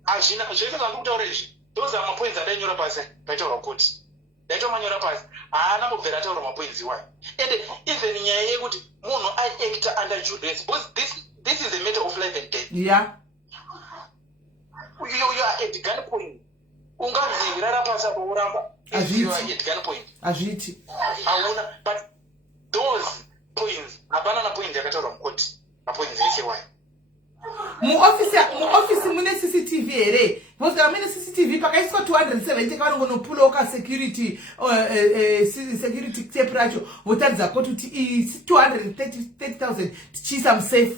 hazvina zvese zvandikutaura izvi those are mapoints adainyora pasi paitaura kuti daitomanyora pasi haana kubvera ataura mapoints iwayo. And even nyaya yekuti munhu aiacta under duress because this is a matter of life and death. Yeah. You are at gunpoint. Unganzi rara pasi apo uramba. You are at gunpoint. Azviti. Hauna, but those points hapana na point yakataurwa mukoti mapoints ese wayo. Muofisi mune CCTV here. Because there are many CCTV pakaiswa 270 kavanongonopuloka security tape racho votaridza kuti 230,000 tichiisa musafe.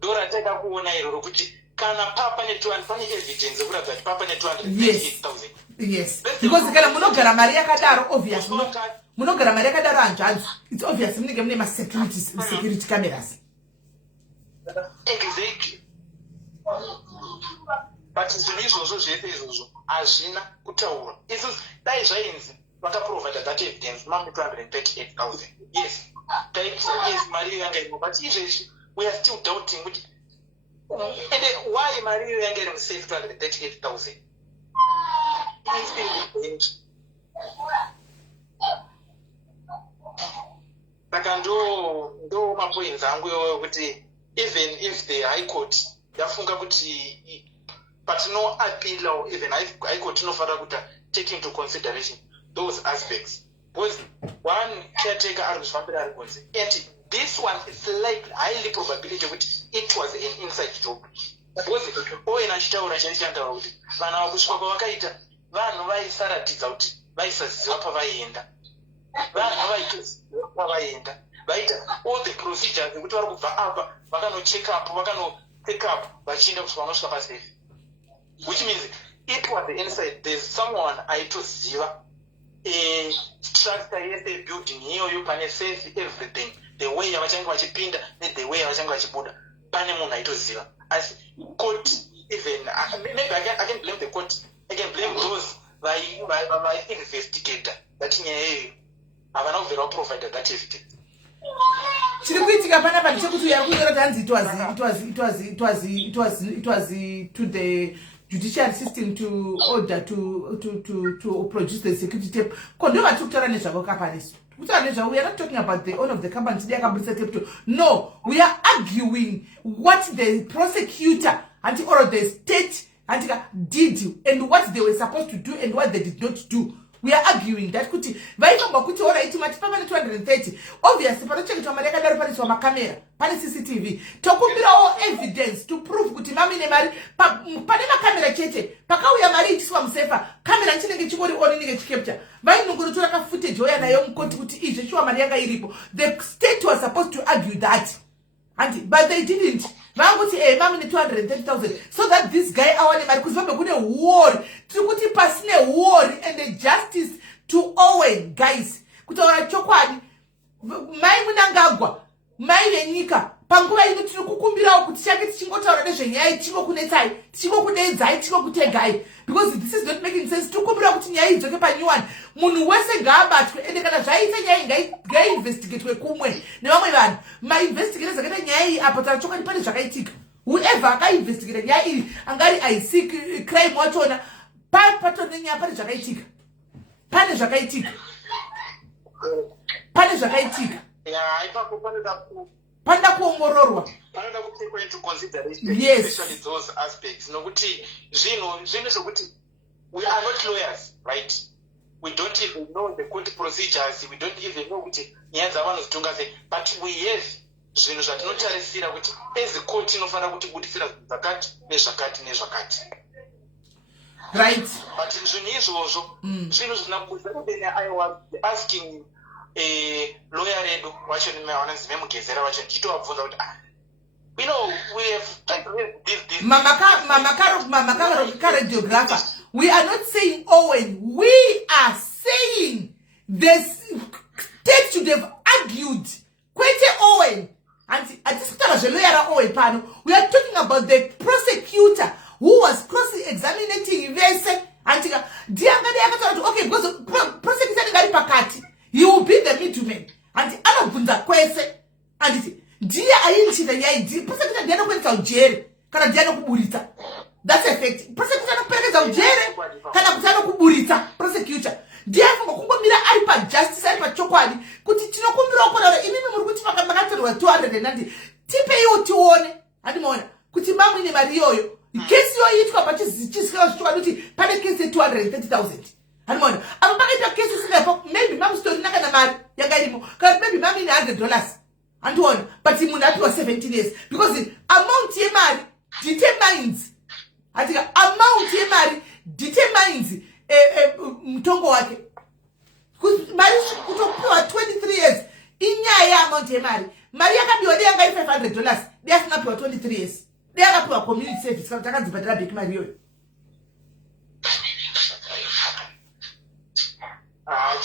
Dora taida kuona iroro kuti kana papa ne 200 pane evidence kuratidza kuti papa ne 238,000. Yes. Because kana munogara mari yakadaro obvious munogara mari yakadaro hanzvanzi. It's obvious munenge mune security cameras. Exactly. But zvinhu izvozvo zvese izvozvo hazvina kutaurwa. Isusu dai zvainzi vakaprovide that evidence mamune 238,000. Yes. Yes, mari yanga imo. But izvezvi we are still doubting kuti and why mari yanga iri musafe 238,000. Saka ndo mapoints angu iwayo kuti even if the High Court yafunga kuti patino appeal or even High Court inofanira kuti take into consideration those aspects. Because one caretaker ari kuzvifambira ari kunze. And this one is like highly probability kuti it was an inside job. Because Owen achitaura chaichantaura kuti vanhu vakusvika kwavakaita vanhu vaisaratidza kuti vaisaziva pavaienda. Vanhu vaitoziva pavaienda. Vaita all the procedures kuti vari kubva apa vakano check up vachienda kusvika vanosvika pasafe. Which means it was the inside. There's someone aitoziva structure yese building iyoyo pane safe everything the way yavachange vachipinda the way yavachange vachibuda pane munhu aitoziva asi court even maybe I can blame the court, I can blame those investigator that nyaya iyoyo havana kubvira provide that evidence. Chiri kuitika panapa ndechekuti uyakunyora kuti hanzi it was to the judicial system to order to produce the security tape. Kondo vatukutaura nezvavo kapaniso. We are not talking about the owner of the company. No, we are arguing what the prosecutor or the state did and what they were supposed to do and what they did not do. We are arguing that kuti vaifamba kuti ora iti mati pamene 230 obviously panocheketwa mari yakadaro paniswa makamera pane CCTV tokumbirawo evidence to prove kuti mami nemari pane makamera chete pakauya mari itiswa musefa kamera nchinenge chingori on ninge chicapture vainongorotora ka footage oya nayo mukoti kuti izve chiwa mari yanga iripo. The state was supposed to argue that but they didn't. Vanguti mami ne 230,000 so that this guy awane mari kuzvambe kune war tikuti pasine war and the justice to Owen guys kutaura chokwadi mai munangagwa mai venyika panguva ino tiri kukumbirawo kuti change tichingotaura nezvenyaya tichingokunetsai tichingokudeedzai tichingokutegai because this is not making sense. Tikukumbira kuti nyaya idzoke panyuwani munhu wese ngaabatwe ende kana zvaita nyaya ngaiinvestigatwe kumwe nevamwe vanhu mainvestigators akaita nyaya iyi apa tarachokwadi pane zvakaitika. Whoever akainvestigata nyaya iyi angari IC crime wachona patone nyaya pane zvakaitika panda kuongororwa panoda kupekwa into consideration yes. Especially those aspects nokuti zvinhu zvokuti we are not lawyers, right? We don't even know the court procedures, we don't even know kuti nyaya dzavanozitonga sei, but we have zvinhu zvatinotarisira kuti as court inofanira kuti budisira zvakati nezvakati right. But zvinhu izvozvo zvinhu zvinabudisa then I was asking lawyer redu wacho vanonzi memugezera wacho ndichitovabvunza kuti we have tried to raise this Mama radiographer, we are not saying Owen, we are saying the state should have argued Kwete Owen and Owen pano. We are talking about the prosecutor who was cross-examining Vese and okay, because prosecutor ngari pakati, he will be the middleman and anobvunza kwese and ndiye ainchita nyaya prosecutor ndiye anokwenza ujere kana ndiye anokuburitsa. That's effect. Prosecutor anoperekeza ujere kana kuti anokuburitsa prosecutor ndiye afunga kungomira ari pa justice ari pa chokwadi kuti tinokumbira ukona imimi muri kuti makatorwa 290 tipeiwo tione andimoona kuti mamwe ine mari iyoyo kesi yoitwa pachisikira zvichwa kuti pane kesi 230,000 andimoona apa pakaitwa kesi singapo maybe mamu story nakana mari yanga irimo kana maybe mamu ine $100 andiona but munhu apiwa 17 years because amount yemari determines atika amount yemari determines mtongo wake mari kutopiwa 23 years inyaya amount yemari mari yakapiwa deyanga $500 deyasinapiwa 23 years deyakapiwa community service kana takadzibhadhira bheki mari iyoyo.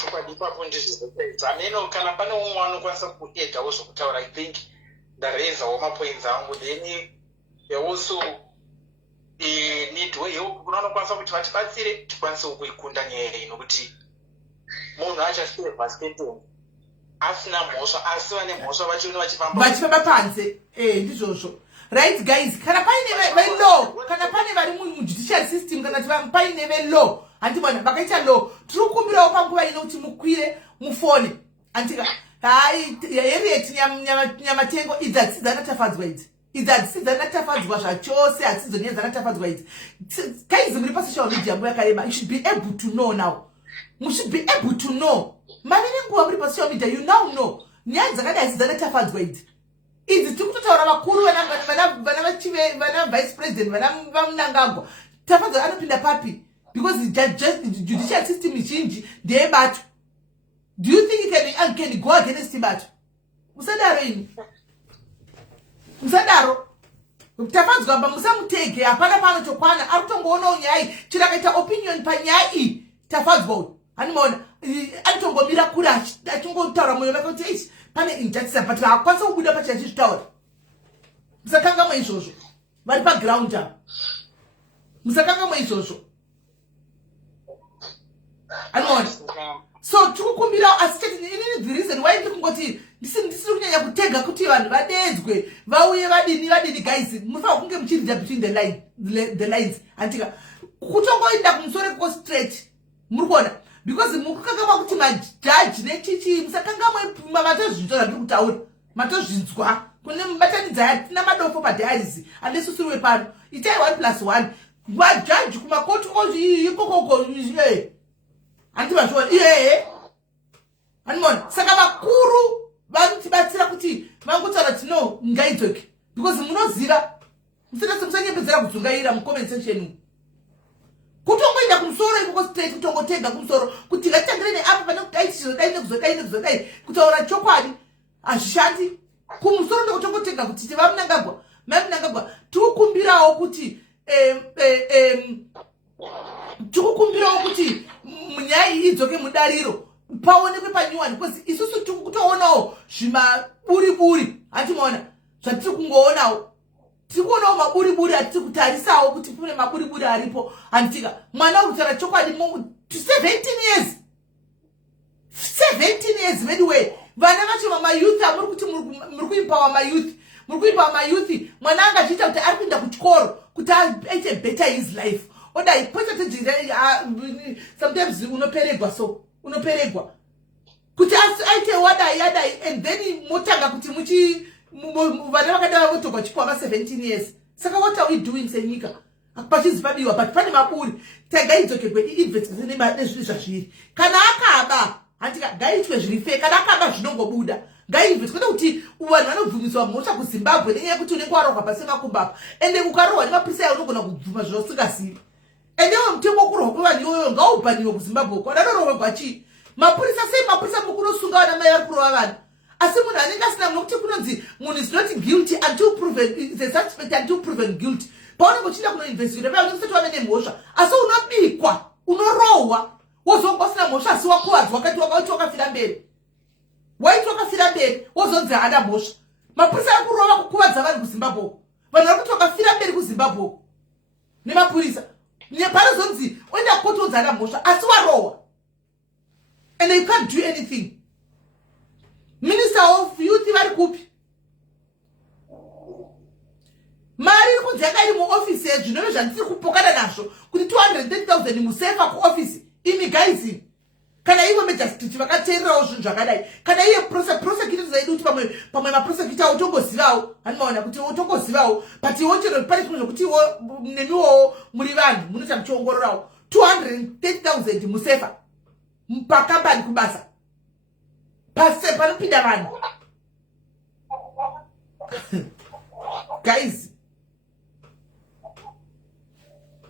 chokwadi ipapo ndizvizopedza kana pane umwe anokwanisa kuedhawo zvokutaura I think ndarezawo mapoints angu then also need way kuna anokwanisa kuti vatibatsire tikwanisewo kuikunda nyaya iyi nokuti munhu achaseva sentence asina mhosva asi vane mhosva vachiona vachifamba panze ndizvozvo right guys. Kana paine velaw kana pane vari mujudicial system kana paine velaw andibona vakaita law tiri kukumbirawo panguva ino kuti mukwire mufone andika hai heriet nyamatengo idzi hadzisidzanatafadzwa zvachose hadzisidzo nyaya dzanatafadzwa idzi kaizi muri pasocial media nguva yakareba. You should be able to know now. You should be able to know mave nenguva muri pasocial media you now know nyaya dzakadai hadzisidzanatafadzwa idzi tiri kutotaura vakuru vana vice president vana Mnangagwa tafadzwa anopinda papi because the judicial system izhinji ndeyebato. Do you think it can go against ibato? Musadaro ini musadaro tafadzwa amba musamutege hapana pano chokwana ari kutongoonawo nyaya iyi chirakaita opinion panyaya iyi tafadzwa uyu animaona anotongomira kure achingotaura moyo wake kuti pane injustice but hakwanisa kubuda pachachitaura musakanga maizvozvo vari paground apa musakanga maizvozvo anoona so tikukumbirawo asi chete inini the reason why ndiri kungoti ndisiri kunyanya kutega kuti vanhu vadedzwe vauye vadini guys munofanira kunge muchiridza between the lines antika kutongoenda kumusoro ko straight muri kuona because mukukanga kuti majaji nechichi musakanga matozvinzwa ndiri kutaura matozvinzwa kune mubatanidza yatina madofo padiaries andesusiriwe pano itai 1+1 majaji kumakoti ikokoko andivazviona animona saka vakuru vanotibatsira kuti vangotaura kuti no ngaidzoke because munoziva musanyembedzera kudzungaira mucomment section kutongoenda kumusoro ikoko straight kutongotega kumusoro kuti ngatitangirene apa pane kuti aitizodai nekuzodai kutaura chokwadi hazvishandi kumusoro ndokutongotega kuti tivamunangagwa mamunangagwa tikukumbirawo kuti tikukumbirawo kuti munyaya idzoke mudariro paonekwe panyuwani because isusu tikutoonawo zvimaburiburi hatimaona zvatiri kungoonawo tirikuonawo maburiburi hatiri kutarisawo kuti kune maburiburi aripo handitika mwana urikutaura chokwadi 17 years anyway vana vacho vamayouth amuri kuti muri kuimpawa mayouth mwana anga achiita kuti ari kuenda kuchikoro kuti aite better his life odai poita tejira sometimes unoperegwa kuti aite yadai and then motanga kuti vana vakadava votogwa chikwa 17 years saka what are we doing senyika pachizipabiwa but pane maburi tagaidzokegwe investigation nezviri zvazviri kana akaba handika ngaitwe zviri fake kana akaba zvinongobuda ngaibve kwete kuti vanhu vanobvumiswa mhosva kuZimbabwe nenyaya yekuti unenge warohwa pasi makumbo apa ende ukarohwa nemapurisa unogona kubvuma zvausingazivi ende iwo mutengo wokurohwa kwevanhu iyoyo ngaubhaniwe kuZimbabwe kwadadorohwegwa chii mapurisa sei mapurisa mukunosunga vana mai vari kurova vanhu asi munhu anenge asina nokuti kunonzi munhu is not guilty until proven the suspect until proven guilty paunenge uchienda kunoinvestigata paya unenge usati wave nemhosva asi unobikwa unorohwa wozonga usina mhosva asi wakuvadzwa wakati wakafira mberi waiti wakafira mberi wozonzi haana mhosva mapurisa ari kurova kukuvadza vanhu kuZimbabwe vanhu vari kuti wakafira mberi kuZimbabwe nemapurisa neparizonzi oenda koti wonzi haana mhosva asi warohwa and you can't do anything. Minister of Youth vari kupi mari iri kunzi yakairi muofisi yezvinove zvandisiri kupokana nazvo kuti 230,000 musefa kuofisi imi guys kana iwe majistrate vakateererawo zvinhu zvakadai kana iye prosecutors aidi kuti pamwe maprosecutor utongozivawo hanimaona kuti utongozivawo but iwo chero pane zvimwe zvokuti iwo nemiwowo muri vanhu munota muchiongororawo 230,000 musefa pakambani kubasa panopinda vanhu guys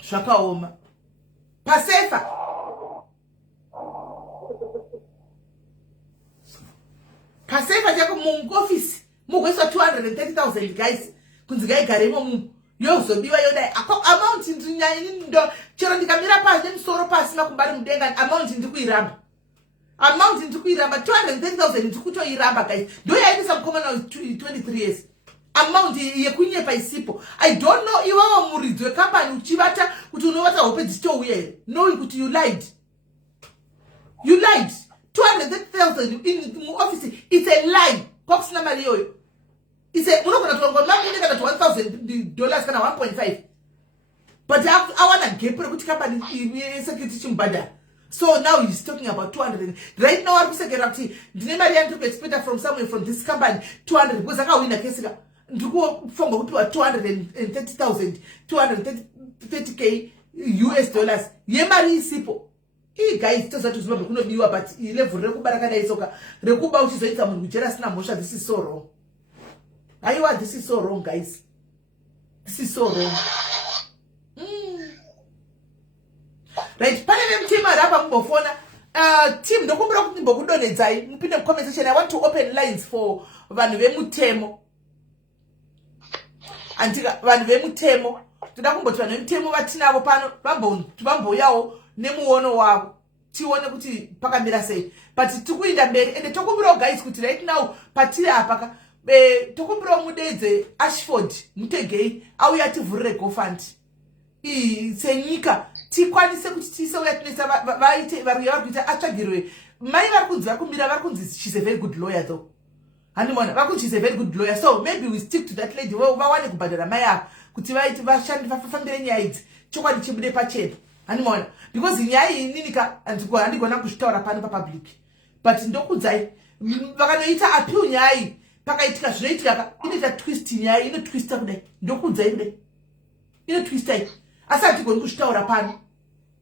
zvakaoma pasefa chako muofisi mugoiswa 230,000 guys kunzi ngaigaremo yozobiwa yodai amount ndo chero ndikamira pasi nemusoro pasi makumbari mudenga amount ndikuiramba 230,000 ndikutoiramba guys ndo yainisa mukomana 23 years amount yekunyepa isipo I don't know iwawa muridzi wekambani uchivata kuti unovata hope dzichitouya here knowing kuti you lied 230,000 in muofisi it's a lie kwakusina mari iyoyo unogona kutonga mamune kana $1,000 kana 1.5 but awana gap rekuti kambani security chimbadala so now he's talking about 200 right now ari kusekera kuti ndine mari yandiri kuexpecta from somewhere from this company 200 because akawina kesika ndiri kufunga kupiwa 230,000 230k US dollars yemari isipo guys tozati Zimbabwe kunodiwa but level rekubara kana isoka rekuba uchizoita munhu kuchera sina mhosva this is so wrong aiwa this is so wrong guys this is so wrong right pane vemutema rapa mumbofona team ndokumbira kuti ndimbokudonedzai mupinde mucomment section I want to open lines for vanhu vemutemo antika vanhu vemutemo toda kumboti vanhu vemutemo vatinavo pano vamboyawo nemuono wavo tione kuti pakamira sei, but tikuenda mberi ende tokumbira guys kuti right now patiri apa tokumbira mudedze Ashford Mutegei auya tivhurire GoFund senyika tikwanise kuti tisauya tinesa vaite vari kuita atsvagirwe mai vari kunzi vakumira vari kunzi she's a very good lawyer though. Hanimona vakunzi she's a very good lawyer, so maybe we stick to that lady vawane kubhadhara mai ava kuti vaiti vashandi vafambire nyaya idzi chokwadi chibude pachena. Hanimona because nyaya iyi ninika handigona kuzvitaura pano papublic, but ndokudzai vakanoita appeal nyaya iyi pakaitika zvinoitika inoita twist nyaya inotwista kudai ndokudzai kudai inotwista iyi asi hatigoni kuzvitaura pano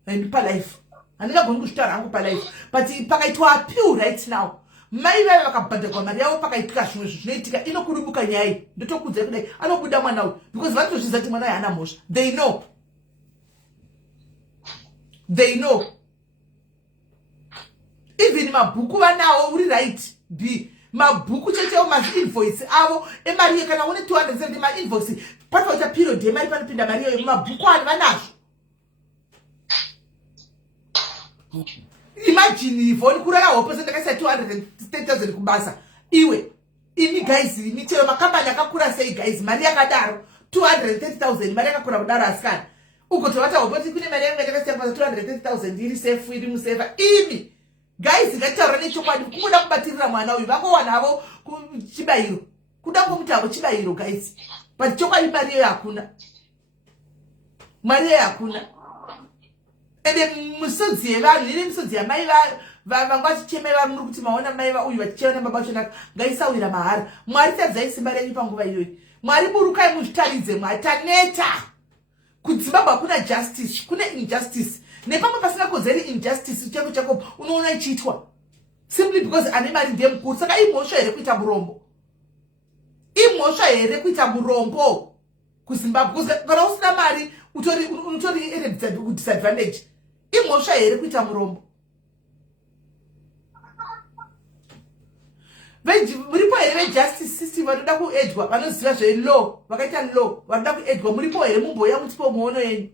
and palife handingagoni kuzvitaura hangu palife, but pakaitwa appeal right now mai vave vakabhadhagwa mari yavo pakaitika zvimwe zvinoitika inokurubuka nyaya iyi ndotokudzai kudai anobuda mwana uyu because vanotozviziva kuti mwana uyu haana mhosva. They know even mabhuku vanawo uri right b mabhuku chechewo mazinvoice avo emari kana une 270 mainvoice patoita period yemari panopinda mari iyoyo mabhuku ani vanazvo. Imagine ivoni kurara hope sendakaisa 230,000 kubasa iwe imi guys michero makambani akakura sei guys mari yakadaro 230,000 mari yakakura kudaro asikana ugotovata hope kune mari yangu yakasiyapa 230,000 iri safe iri museva imi guys ngataura nechokwadi kuda kubatirira mwana uyu vakowana havo chibayiro kuda kumuti havo chibayiro guys, but chokwadi mari iyo hakuna, mari iyo hakuna. Ende musodzi yevanhu iri misodzi yamai vangvachichemai vari muri kuti maona mai vauyu vachicheva nababa vachonaka ngaisawira mahara. Mwari tadzai simba renyu panguva iyoyi, mwari burukai muzvitaridze, mwari taneta kudzimbabwe hakuna justice, kune injustice nepamwe pasingakodzeri injustice chako chako unoona ichiitwa simply because ane mari ndiye mukuru. Saka imhosva here kuita murombo, imhosva here kuita murombo kuzimbabwe kana usina mari utori disadvantage. Imhosva here kuita murombo. Muripo here vejustice system vanoda kuedwa vanoziva zvelaw vakaita law vanoda kuedwa muripo here mumboya mutipo muono yenyu.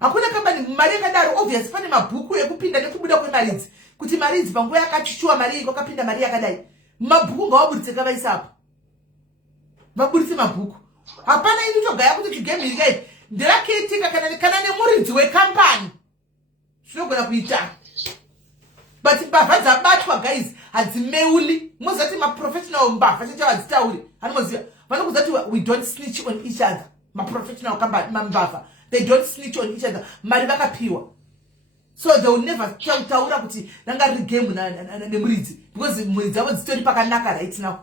Hakuna kambani mari yakadaro obvious pane mabhuku ekupinda nekubuda kwemari idzi kuti mari idzi panguva yakachuchuwa mari iyi kwakapinda mari yakadai mabhuku ngavaburitse kavaisa apa vaburitse mabhuku. Hapana ini togaya kuti chigame irikai ndiraketika kana nemuridzi wekambani zvinogona kuita, but mbavha dzabatwa guys hadzimeuli. Mozati maprofessional mbavha cheche hadzitauri hanoziva vanokuza kuti we don't snitch on each other. Maprofessional kambani mambavha they don't snitch on each other. Mari vakapiwa so they will never taura kuti ranga riri game nemuridzi because muridzi dzavo dzitori pakanaka right now.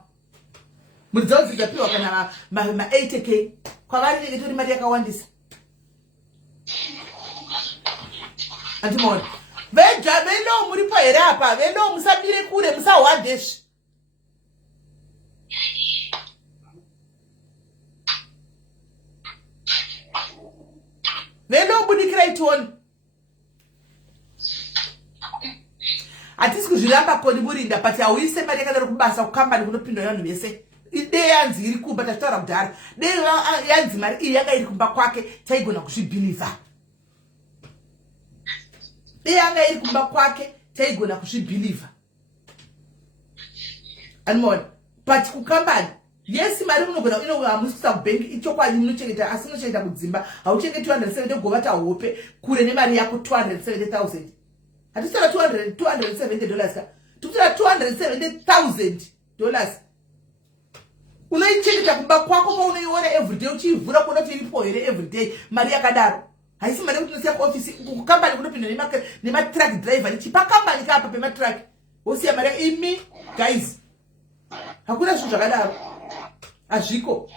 Muridzi dzavo dzikapiwa kana ma 80k kwavari itori mari yakawandisa. Andimona velo muripo here apa velo musabire kure musahwadezvi. Velo budikira itoni hatisi kuzviramba koni murinda but hauise mari yakadaro kubasa kukambani kunopindwa vanhu vese. Dei yanzi iri kumba tachitaura kudhara dei yanzi mari iyi yanga iri kumba kwake taigona kuzvibhilivha. Dei yanga iri kumba kwake taigona kuzvibhilivha. Animona but kukambani yes mari munogona hamusikuisa kubank ichokwadi munochengeta asi munochengeta kudzimba hauchengeti 270 govata hope kure nemari yako 270,000 hatisara $270 ka tukutora $270,000 unoichengeta kumba kwako paunoiona everyday uchiivhura kuona kuti iripo here everyday mari yakadaro. Haisi mari kuti unosiya kuofisi kukambani kunopinda nematruck driver ichipakambani kapa pematruck wosiya mari imi guys hakuna zvinhu zvakadaro hazviko.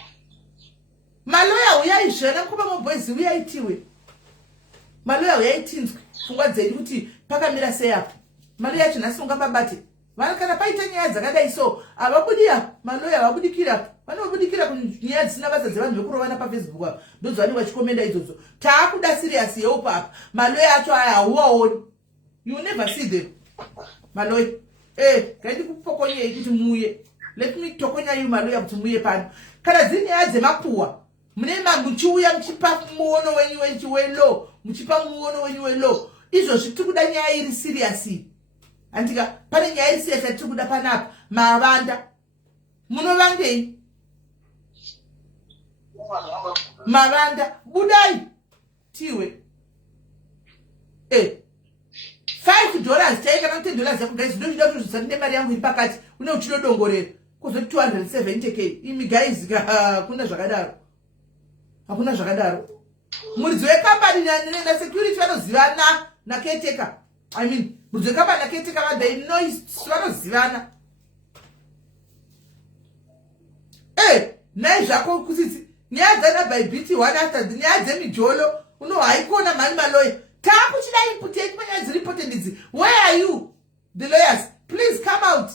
Maloya uyaizvana kuba maboys uyaitiwe maloya uyaitinzwe pfungwa dzedu kuti pakamira sei apa maloya yacho nhasi ungambabate vana kana paita nyaya dzakadai so havabudi apa maloya havabudikira apa vanobudikira kunyaya dzisina basa dzevanhu vekurovana pafacebook apa ndodzvani vachikomenda idzodzo taakuda serious yeupa apa maloya acho aya hauwaoni you never see them maloya gaidi kupokonyei kuti muye let me tokonya you maloya kuti muye pano kana dziri nyaya dzemapuwa munema muchiuya muchipa muono wenyu welo muchipa muono wenyu welo izvozvi tiri kuda nyaya iri serious andika pane nyaya iri serious tiri kuda panapa mavanda munovangei mavanda budai tiwe $5 chaika na $10 yako guys ndio ndio tusande mari yangu iri pakati une uchidodongorera kuzoti 270k imi guys kuna zvakadaro hakuna zvakadaro muridzi wekambani na security vanozivana na caretaker I mean muridzi wekambani na caretaker they know vanozivana nai zvako kusisi nyaya dzana by BT one after nyaya dzemijolo uno haikona mani maloya takuchida input yenyu panyaya dziri important idzi where are you the lawyers please come out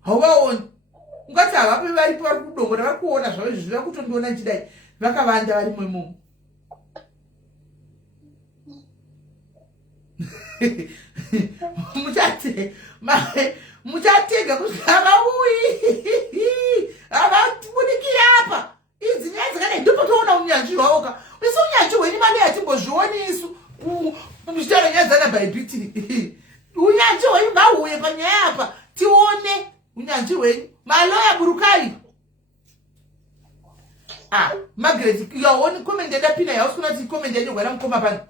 hauvaoni ungati havapi varipo vari kudongora vari kuona zvavo izvi zviri kutondiona nchidai vakavanda vari mwemomo muchatega kuti havauyi havabudikiri apa idzi nyaya dzakadai ndopotoona unyanzvi hwawoka isi unyanzvi hwenyu mali hatimbozvioni isu muchitaura nyaya dzana by BT unyanzvi hwenyu ngahuye panyaya apa tione unyanzvi hwenyu maloya burukali Margaret yaoni comment ndapina yausina kuti comment yanogara mukoma pano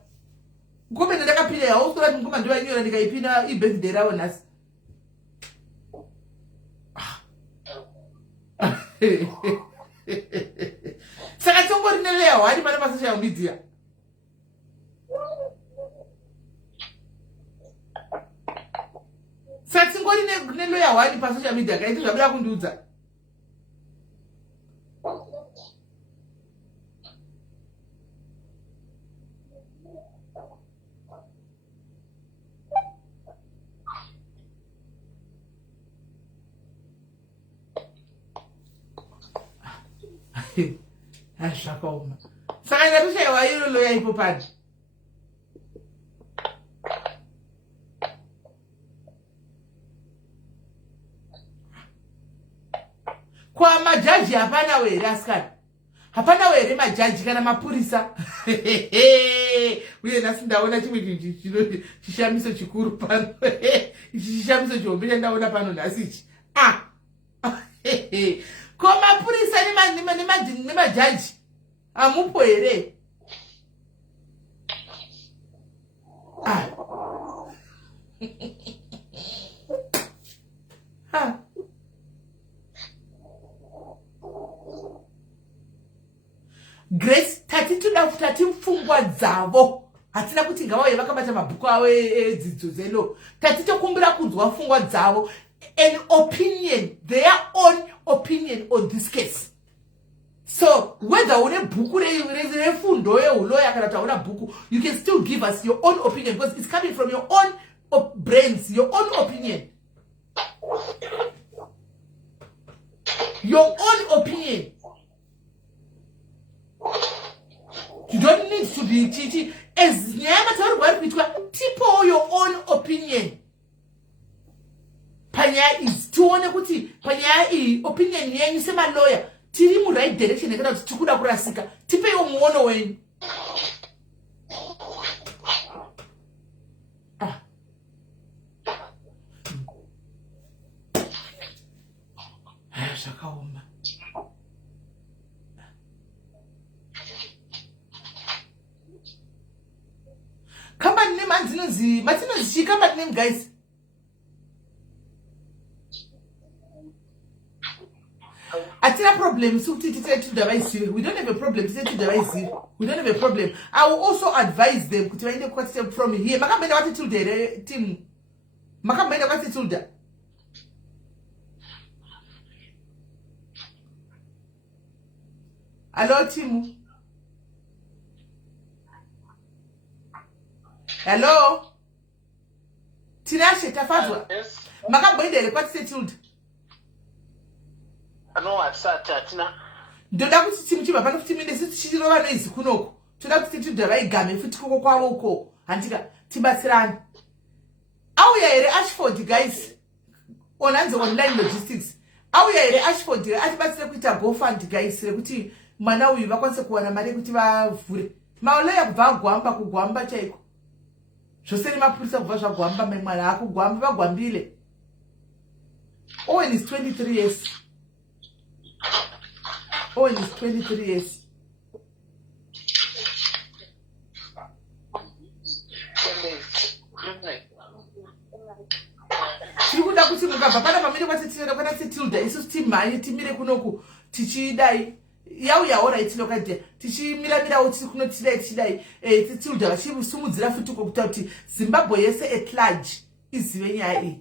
comment ndakapina yausina kuti mukoma ndiwa nyora ndikaipina ibirthday rawo nhasi saka tongori neleya wari pana pasocial media saka tingori neloya wari pasocial media kaiti zvabuda kundiudza zvakaoma saka ngatushayiwa iro loya ipo pani kwa majaji hapana were asikana hapana were majaji kana mapurisa uye nhasi ndaona chimwe chishamiso chikuru pano ichi chishamiso chihombe chandaona pano nhasi ichi ko mapurisa nemajaji hamupo here Grace tati mfungwa dzavo hatina kuti ngavauye vakabata mabhuku avo edzidzo dzelo tati tokumbira kunzwa mfungwa dzavo an opinion, their own opinion on this case. So whether une bhuku refundo yehuloya kana taura bhuku, you can still give us your own opinion because it's coming from your own brains, your own opinion. Your own opinion. You don't need to be teaching as tipo your own opinion. Panya is tuone kuti panya opinion yenyu sema lawyer tiri mu right direction kana kuti tikuda kurasika tipe yo muono wenyu. Zvakaoma. Company name andinozi matinozi company name guys. Atina problem so to device. We don't have a problem to device. We don't have a problem. I will also advise them to find a question from here. Makamenda what to the team. Makamenda what to the. Hello team. Hello. Tinashe tafadhwa. Yes. Makamenda what settled. Ano watsata tina. Ndoda kuti timu chiba pano kuti minde sichiro vanoizi kunoko. Toda kuti tidava igame futi koko kwavo uko. Handika tibatsirani. Auya here Ashford guys. Onanze online logistics. auya here Ashford atibatsire kuita GoFund guys rekuti mwana uyu vakwanise kuwana mari yekuti vavhure mauleya kubva agwamba kugwamba chaiko zvose nemapurisa kubva zvagwamba memwana akugwamba vagwambile. Owen is 23 years. Owen is 23 years. Chikuda kuti mukabva pana pamire kwatitira kana Tilda isu timhanye timire kunoku tichidai yauya alright lokade tichimira uti kunotidai Tilda vachisimudzira futi kokuta kuti Zimbabwe yese at large izive nyaya iyi.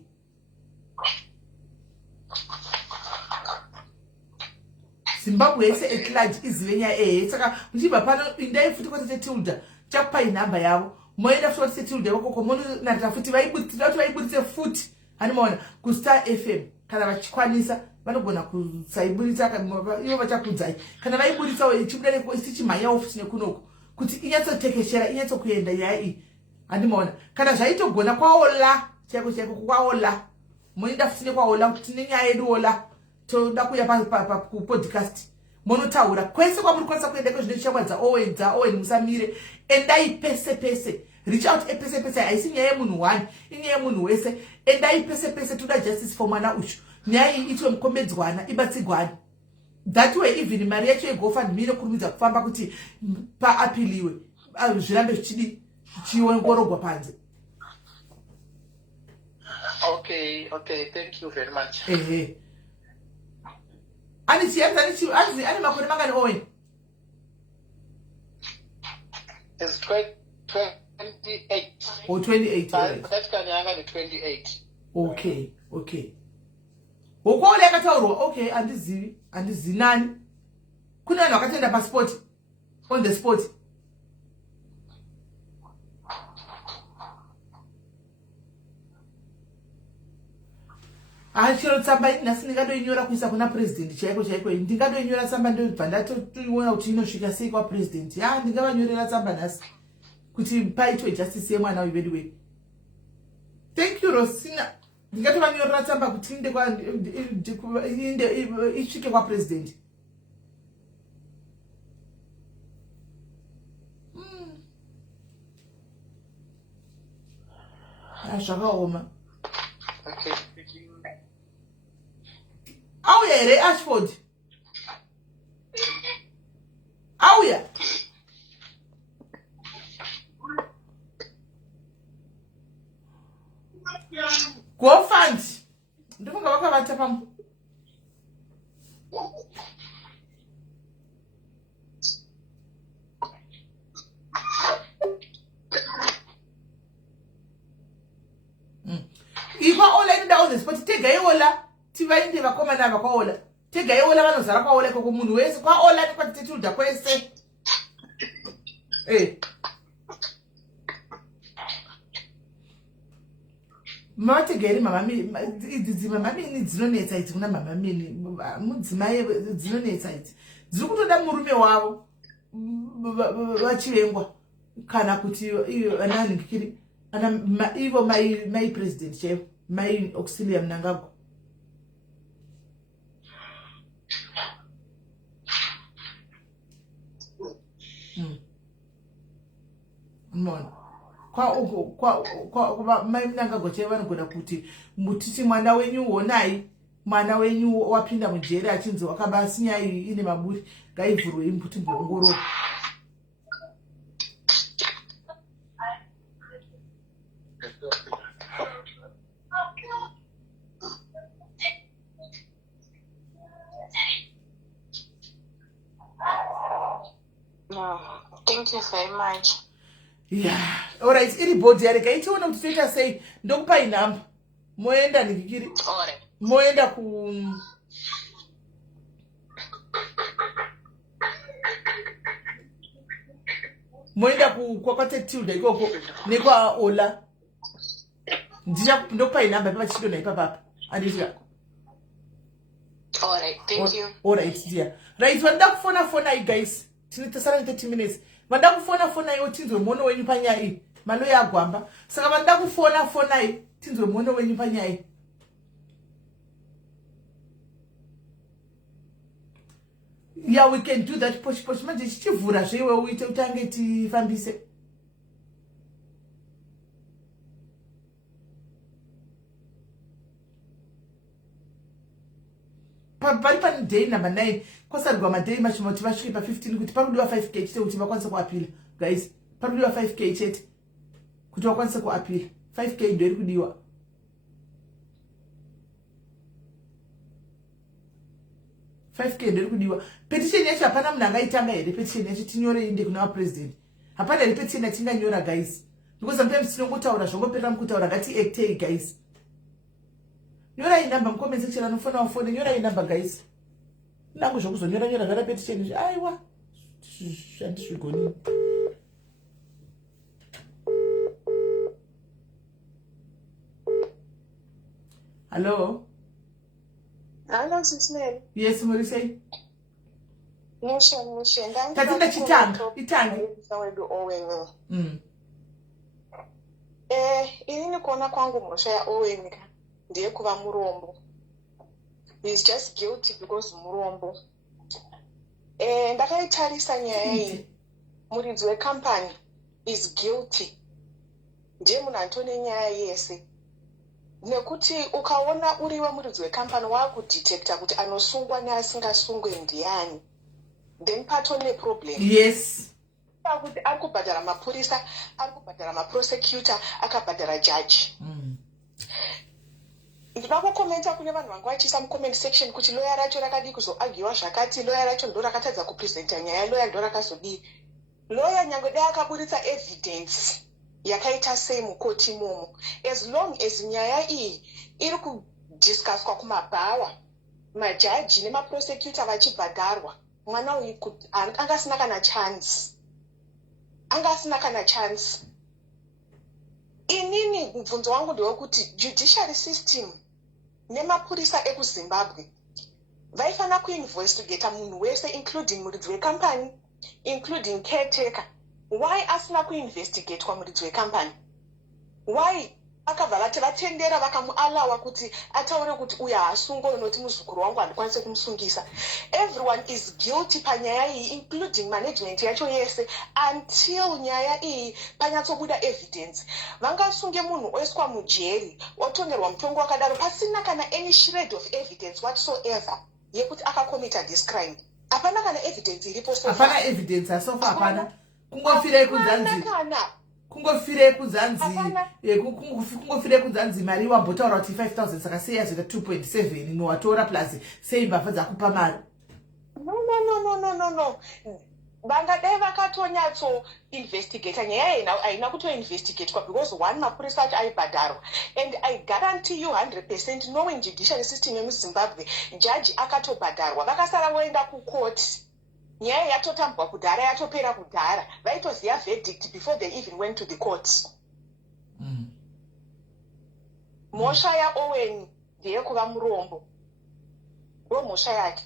Zimbabwe yese at large izive nyaya saka muchibva pano indai futi kwatite Tilda chakupai namba yavo moenda futi Tilda vakoko mononatira futi vaibuditse futi animaona kuStar FM kana vachikwanisa vanogona kusaiburitsa ivo vachakudzai kana vaibuditsawo chibuda isichimhanyawo futi nekunoku kuti inyatsotekeshera inyatsokuenda nyaya iyi handimaona kana zvaitogona kwaola chaiko kwaola moenda futi nekwaola kuti tine nyaya yedu ola toda kuya kupodcast monotaura kwese kwamuri kwanisa kuenda kwezvine zvichangwa Owen musamire endai pese reach out pese haisi nyaya yemunhu 1 inyaya yemunhu wese endai pese toda justice for mwana uchu nyaya iyi itwe mukombedzwana ibatsigwana that way even mari yacho yeGoFundMe inokurumidza kufamba kuti paapiliwe zvirambe zvichiongorogwa panze. Okay, thank you very much. Ani makore mangani Owen? It's 28. Oh, 28. Right. That's kanyanga ni 28. Okay. Ukole yakataurwa okay andizivi nani? Kuna vanhu vakatenda passport on the spot. Chiro tsamba nhasi ndingadoinyora kuisa kuna president chaiko ndingadoinyora tsamba ndobva ndatoiona kuti inosvika sei kwa president ndingavanyorera tsamba nhasi kuti paitwe justice yemwana wedu wedu. Thank you Rosina. Ndingatovanyorera tsamba kuti isvike kwa president. Zvakaoma. Okay. Auya here Ashford. Auya. GoFund. Ndofunga vakavata pamu. Ikwa ola inoda on the spot tega yola tivainde vakomana vakwaola tega yola vanozara kwaola ikoko munhu wese kwaola nekwatitetilda kwese mategeri mamamini dzinonetsa idzi kuna mamamini mudzimai dzinonetsa idzi dziri kutoda murume wavo vachivengwa kana kuti ananinkiri ivo mai president chaivo mai Auxilia Mnangagwa. Mona kwa mai Mnangagwa chaivo vanogona kuti mutiti mwana wenyu honai mwana wenyu wapinda mujeri achinzi wakabasi nyaya iyi ine maburi ngaivhurwe imbuti mbongoro. Thank you very much. Yeah. Alright, iri body yareka itiona kuti toita sei ndokupai namba moenda nikikiri. Alright. Moenda ku kwakwate Tilda ikoko nekwa Ola. Ndokupai namba pachidona ipapapa. Andizia. Alright, thank you. Alright, dear. Right, wanda kufona you guys. Tinitesara 30 minutes. Vanda kufona iwo tinzwe mono wenyu panyaya iyi. Malo yagwamba. Saka vanda kufona iyi tinzwe mono wenyu panyaya iyi. Yeah, we can do that. Posh manje chichivhura zvewe uite utange tifambise. Pari pani day number 9 kwasarigwa madei machimoti vasvike pa15 kuti parudiwa 5k chete kuti vakwanise kuapila. Guys, parudiwa 5k chete kuti vakwanise kuapila. 5k ndo iri kudiwa. Petition yacho hapana munhu angaitanga here. Petition yacho tinyore inde kuna president. Hapana here petition yatinganyora guys. Because sometimes tinongotaura zvongopera mukutaura ngatiactei guys. Nyora inamba mcomment section anofana wafone nyora inamba guys. Nangu zvokuzonyora nyora gara petition izvi. Aiwa. Handizvigoni. Hello. Hello, Sismel. Yes, Morisei. Mushe. Tatinda chitanga. Itangi. Ini kuona kwangu mosha ya Owen ndiye kuva murombo. He's just guilty because murombo. Ndakaitarisa nyaya iyi. Muridzi wecompany is guilty. Ndiye munhu antone nyaya yese. Nekuti ukaona uriwe muridzi wecompany wakudetecta kuti anosungwa neasingasungwe ndiani, then patone problem. Yes. Kuti ari kubhadhara mapurisa, ari kubhadhara maprosecutor, akabhadhara judge. Ndinoda kukomenta kune vanhu vanga vachiisa mucomment section kuti lawyer racho rakadi kuzoagiwa zvakati, lawyer racho ndo rakatadza kupresenta nyaya, lawyer ndo rakazodii. Lawyer nyangwe dai akaburitsa evidence yakaita sei mukoti imomo, as long as nyaya iyi iri kudiscusswa kumabhawa, majaji nemaprosecutor vachibhadharwa, mwana uyu angasina kana chance. Inini mubvunzo wangu ndewekuti judiciary system nemapurisa ekuZimbabwe vaifana kuinvestigata munhu wese, including muridzi wecompany, including caretaker. Why asina kuinvestigatewa muridzi wecompany? Why akabva vatendera vakamualawa kuti ataure kuti uyu haasungwe noti muzukuru wangu handikwanise kumusungisa? Everyone is guilty panyaya iyi, including management yacho yese, until nyaya iyi panyatsobuda evidence. Vangasunge munhu oiswa mujeri otongerwa mutongo wakadaro pasina kana any shred of evidence whatsoever yekuti akakomita this crime. Hapana kana evidence iripo so far. Hapana evidence asofa hapana. Kungofire kudzanzi mari wambotaura kuti 5,000 saka sei yazoita 2.7 inowatora plus sei mbavha dzakupa mari. No. Vangadai vakatonyatso investigate nyaya haina kutoinvestigatewa because one mapurisa acho aibhadharwa. And I guarantee you 100% knowing judiciary system yemuZimbabwe, judge akatobhadharwa, vakasara voenda kukoti. Nyaya yatotambwa kudhara, yatopera kudhara. Vaitoziva verdict before they even went to the courts. Mosha ya Owen ndiye kuva murombo. Ndo mosha yake.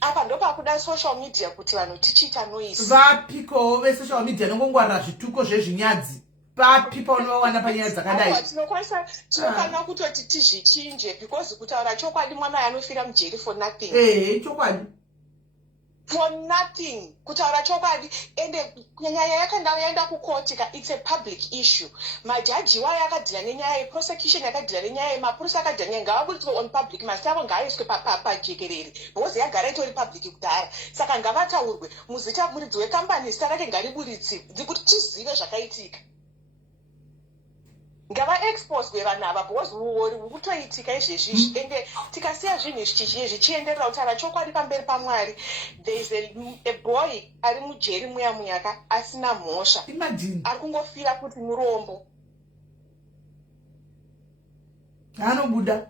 Apa ndo pakuda social media kuti vanhu tichita noise. Vapiko vesocial media nongongwarira zvituko zvezvinyadzi. Vapipa unovawana panyaya dzakadai. Tinokwana kutoti tizvichinje because kutaura chokwadi mwana anofira mujeri for nothing. Chokwadi. For nothing. Kutaura chokwadi. Ende nyaya yakandau yaenda kukoti ka it's a public issue. Majaji waya yakadhira nenyaya, prosecution yakadhira nenyaya, mapurisa akadhira nenyaya, ngavaburitwe on public, masavo ngaiswe pajekerere. Because yagara itori public kudhara. Saka ngavataurwe muzita muridzi wecompany zita rake ngariburitsi kuti tizive zvakaitika. Ngava exposed vanhu ava because kutoitika izvezvi. Ende tikasiya zvinhu zvichienderera kutaura chokwadi pamberi paMwari. There is a boy ari mujeri muyaka asina mhosva. Imagine. Ari kungofira kuti murombo. Anobuda.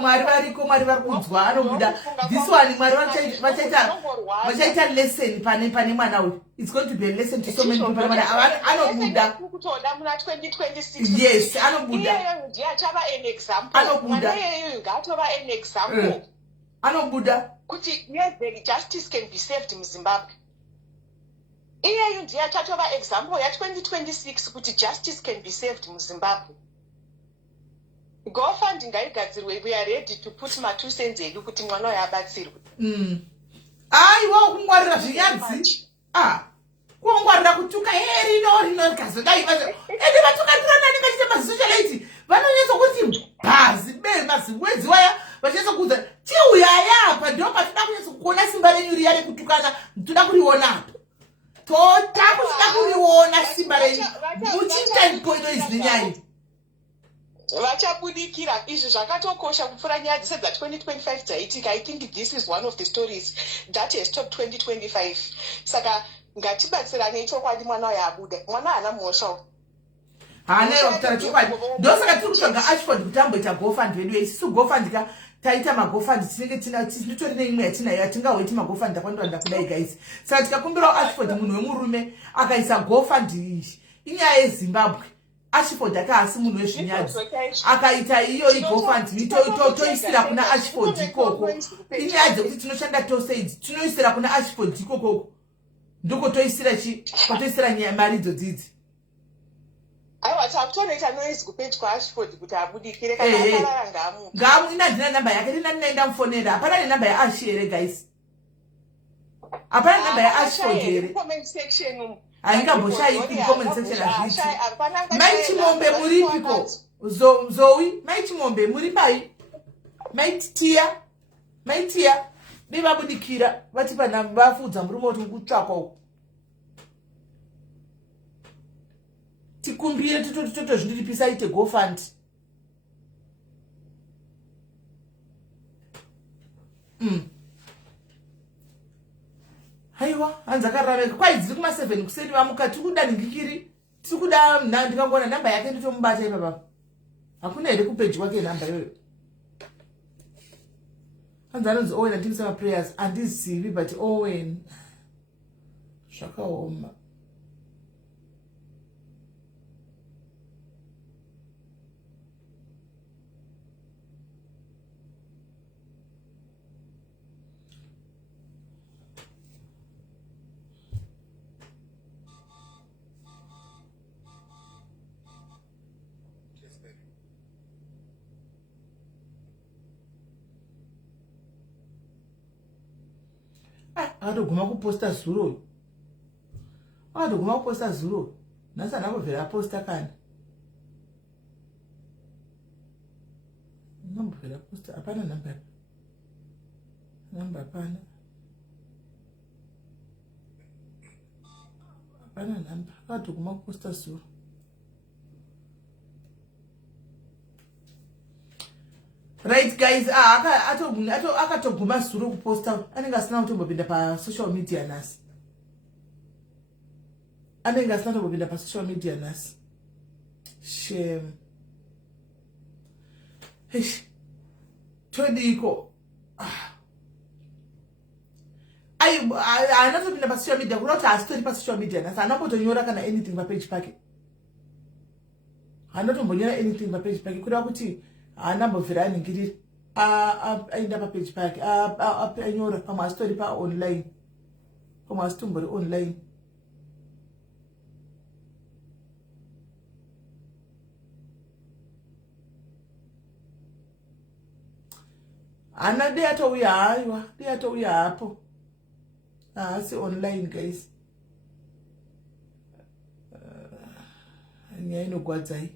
Mwari variko, Mwari vari kunzwa, anobuda. This one Mwari vachaita lesson pane mwana uyu. It's going to be a lesson to so many people. Anobuda. Kutoda muna 2026. Yes, anobuda. Iyeyo ndiye achava an example. Anobuda. Iyeyo ngatova an example. Anobuda. Kuti yes, the justice can be saved in Zimbabwe. Iyeyo ndiye achatova example ya 2026 kuti justice can be saved in Zimbabwe. GoFundMe ngaigadzirwe, we are ready to put my 2 cents edu kuti mwana uyu abatsirwe. Aiwa kungwarira zvinyadzi. Kungwarira kutuka rino kazodai vacho. Ende vatukatirana ndingachite masocialite. Vanonyetsa kuti bhazi mazimwedzi waya vachanyetsa kuudza tiuyaya apa ndo patinoda kunyetsa kuona simba renyu riya rekutukana toda kuriona apa. Toda kuchida kuriona simba renyu. Muchiita ipoino izvi nenyaya. Vachabudikira izvi zvakatokosha kupfuura nyaya dzese dza 2025 dzaitika. I think this is one of the stories that has topped 2025. Saka ngatibatsirane chokwadi mwana uyu abuda. Mwana haana mhosva. Haana kutaura chokwadi. Ndosaka tiri kutsvaga Ashford kuti amboita GoFundMe vedu. Isusu GoFundMe taita maGoFundMe tinenge titori neimwe yatinayo atingahoiti maGoFundMe ndakwandoenda kudai guys. Saka tikakumbirawo Ashford munhu wemurume akaisa GoFundMe iyi inyaya yeZimbabwe. Ashford akasi munhu wezvinyadzi akaita iyo iGoFundMe toisira kuna Ashford ikoko. Inyaya dzekuti tinoshanda tose idzi tinoisira kuna Ashford ikoko. Ndiko toisira nyaya mari dzodzidzi. Aiwa takutonoita noise kupage kwaAshford kuti abudikire kana akarara ngamu. Ngamu inandina namba yake ndinaenda mufonera. Hapana nenamba yaAshi here guys. Hapana namba yaAshford here. Comment section. Aingamboshai comment section azviti. Mai Chimombe muripiko? Zoe, Mai Chimombe muri pai? Mai Tia. Nevabudikira vatipa namba vafudza murume kuti kutsvakwa uku. Tikumbire totozvindiripisa ite GoFundMe. Haiwa, hanzi akarareka. Kwai dziri kuma 7 kuseni vamuka tikuda ningikiri. Tikuda ndingangona namba yake nditomubata ipapa. Hakuna here kupage kwake namba yoyo. Hanzi anonzi Owen andisema prayers andizivi but Owen zvakaoma. Akatoguma kuposta zuro. Nasa nambobvera aposta kana. Nambobvera aposta. Hapana namba. Hapana. Hapana namba. Akatoguma kuposta zuro. Right guys, akatoguma zuro kuposta. Anenge asina kutombopinda pa social media nasi. Shame. Todiko. Anotopinda pa social media kunoti astori pa social media nasi. Anambotonyora kana anything pa page pake. Anotombonyora anything pa page pake kuda kuti anambovhira aningirira aenda pa page pake anyora pamwe astori pa online. Pamwe asitombori online. Ana de atouya hapo. Asi online guys. Nyaya inogwadzai.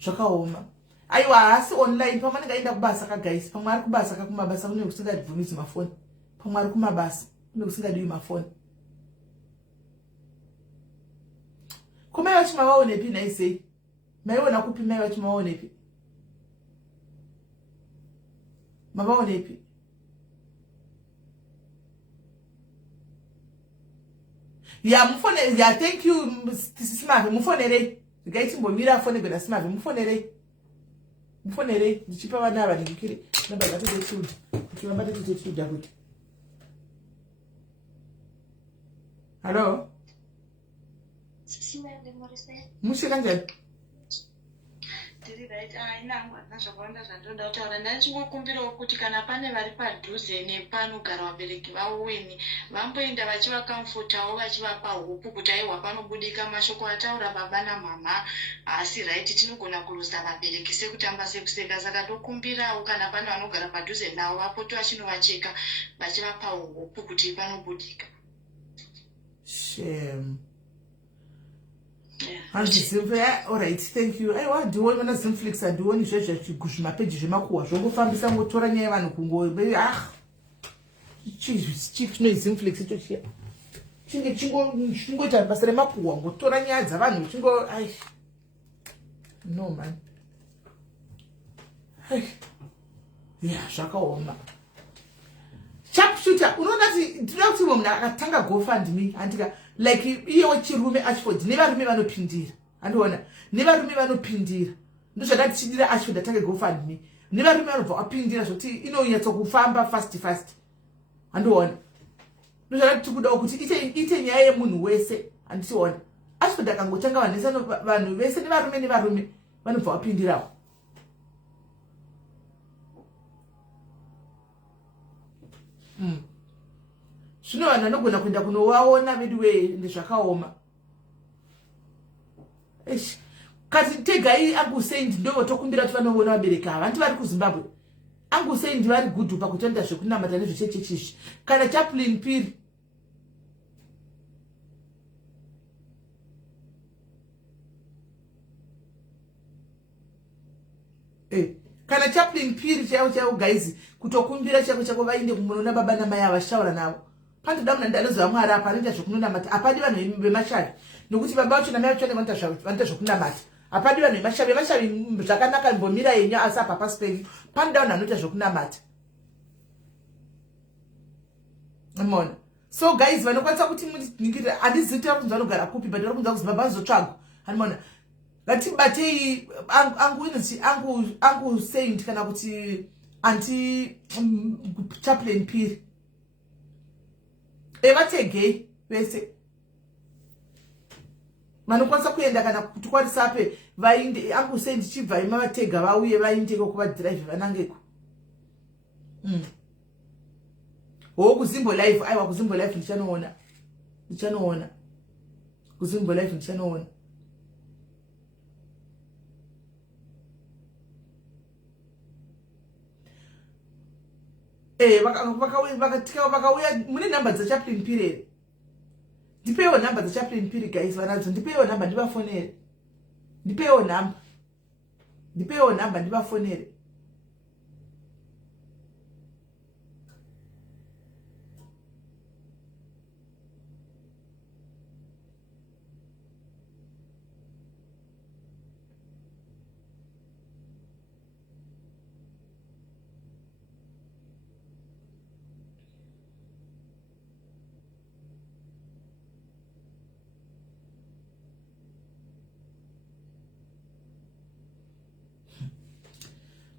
Zvakaoma. Aiwa asi online pamwe ngaenda kubasa ka guys. Pamwe ari kubasa ka kumabasa kune kusingadibvumidzi mafoni. Pamwe ari kumabasa kune kusingadiwi mafoni. Kumai vachimawaonepi naisei? Maiona kupi mai vachimawaonepi? Mavaonepi? Mufone, thank you Simave, mufonere. Gaiti mbomira fone gwena Simave, mufonere. Ndichipa vana vaningikiri namba yatotechudha. Kuti vambate totechudha kuti. Hello? Mushe kanjani? handiri right inangu handina zvakawanda zvandoda kutaura ndachingokumbirawo kuti kana pane vari padhuze nepanogara vabereki vaoweni vamboenda vachivakamfotawo vachivapa hopu kuti aiwa panobudika mashoko ataura baba namama asi right tinogona kurusa vabereki sekutamba sekuseka saka tokumbirawo kana pane vanogara padhuze navo vapoto vachinovacheka vachivapawo hopu kuti panobudika. Shame. Alright, thank you. Aiwa ndiwoni mana Zinflix andiwoni zvezvemapeji zvemakuhwa zvongofambisa ngotora nyaya yevanhu kungo chino Zinflix icho chiya chinge chingoita basa remakuhwa ngotora nyaya dzavanhu chingo no man zvakaoma. Sharpshooter unoona kuti ndinoda kuti munhu akatanga GoFundMe andika like iyewo chirume Ashford nevarume vanopindira andiona nevarume vanopindira ndozvadati chidira Ashford atange GoFundMe nevarume vanobva vapindira zvoti inonyatsa kufamba fast andiona ndozvadati tikudawo kuti ite nyaya yemunhu wese anditiona Ashford akangotanga vanhu vese nevarume vanobva vapindirawo. Zvino vanhu vanogona kuenda kunovaona veduwe ndezvakaoma. Kati tegai Uncle Saint ndo tokumbira kuti vanoona vabereki ava vanti vari kuZimbabwe. Uncle Saint vari gudhu pakutoenda zvekunamata nezvechechechishi kana Chaplain Piri kana Chaplain Piri chaiwo guys kutokumbira chako vainde kumunona baba namai avashaura navo pandoda munhu ndanoziva Mwari apa anoita zvekunamata apadi vanhu vemashavi nokuti baba vacho namai vacho vanoita zvekunamata apadi vanhu vemashavi zvakanaka mbomira yenyu asi apa pasi penyu panoda vanhu vanoita zvekunamata. Mona so guys vanokwanisa kuti muningirira handizita kuti vanogara kupi but vari kunza kuzi baba vazotsvagwa hanimona ngatibatei Uncle Saint kana kuti anti Chaplain Piri evategei vese vanokwanisa kuenda kana kuti kwarisape vainde Uncle Saint chibva imavatega vauye vaindeko kuvadhiraivhi vanangeko kuzimbo live aiwa kuzimbo live ndichanoona kuzimbo live ndichanoona. Vakauya mune namba dzaChaplain Piri here ndipewo namba dzaChaplain Piri guys vanadzo ndipewo namba ndivafonere ndipewo namba ndivafonere.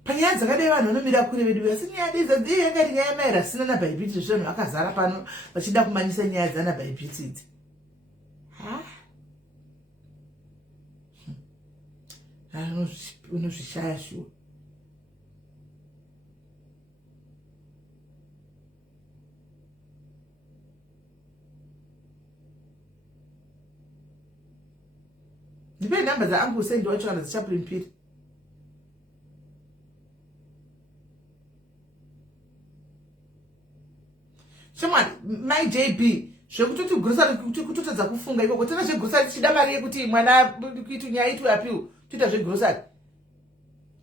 Panyaya dzakadai vanhu vanomira kure vedu asi nyaya idzi yakati nyaya maira sina naBhayibhiti zvinhu vakazara pano vachida kumanyisa nyaya dzanaBhayibhiti idzi. Unozvishaya shuwa. Ndipe namba dzaUncle Saint wacho kana dzaChaplain Piri. Shemani, my JB, zvekutoti grocery kutotadza kufunga ikoko tena zvegrocery tichida mari yekuti mwana kuitu nyaya itwe apiwa toita zvegrocery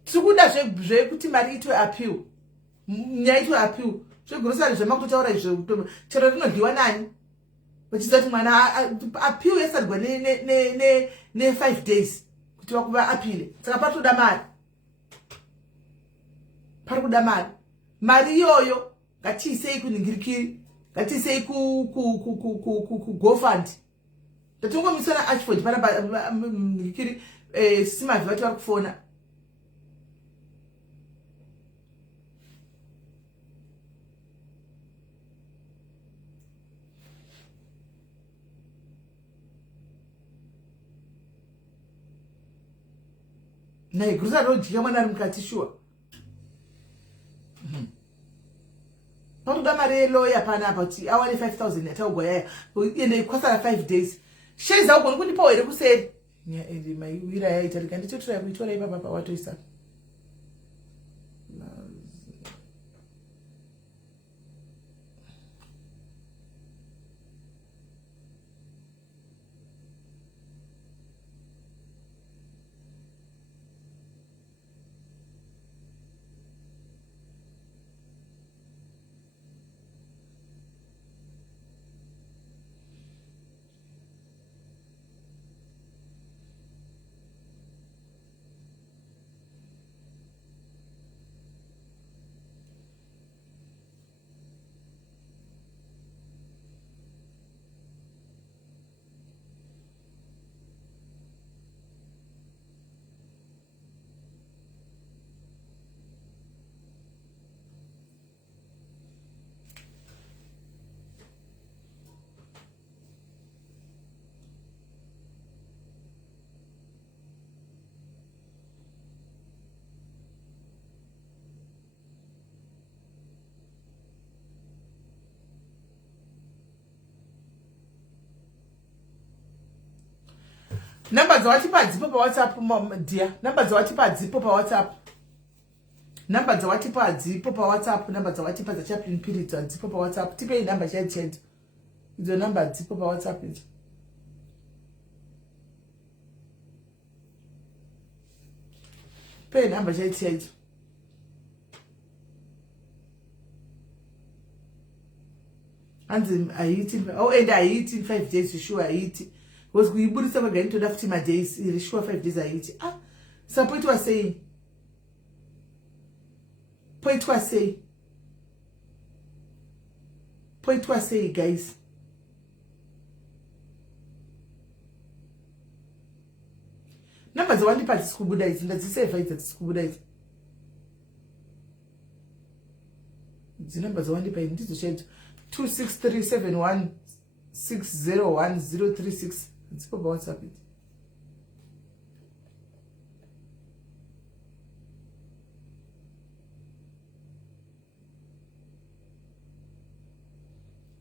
tikuda zvekuti mari itwe apiwa nyaya itwe apiwa zvegrocery zvemakutotaura izvo chero rinodliwa nani vachiziva kuti mwana apiwe yasarigwa ne 5 days kuti vakuva apile saka patoda mari pari kuda mari iyoyo ngatiisei kuningirikiri ngatiisei kuGoFund tatongomisana Ashford pana ningirikiri simavi vati vari kufona naye gurusa rojika mwana ari mukati shuwa paunoda mari yeloya panapa kuti awane 5000 yataugwa yaya ende kwasara 5 days shei augoni kundipawo here kuseri ende maiwira yaita rikanditotora kuitora ipapa pawatoisa Number zawatipa dzipo pa WhatsApp dear. Number zawatipa dzipo pa WhatsApp. Number zawatipa dzipo pa WhatsApp. Number zawatipa za chaplain period dzipo pa WhatsApp. Tipe number chat. Izo number dzipo pa WhatsApp izo. Pay number chat. And I eat in and I eat in 5 days for sure I eat. Was we would have again to have my days, it is sure 5 days I eat. So point was saying. Point was say, guys. Numbers one part school Buddhites, and that's the safe fight at school Buddhites. The numbers one part into the shade 26371601036. It's for WhatsApp it.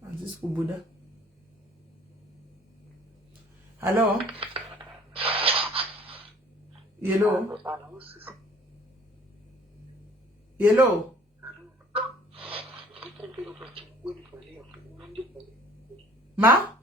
And this Buddha. Hello? Hello? Hello? Ma?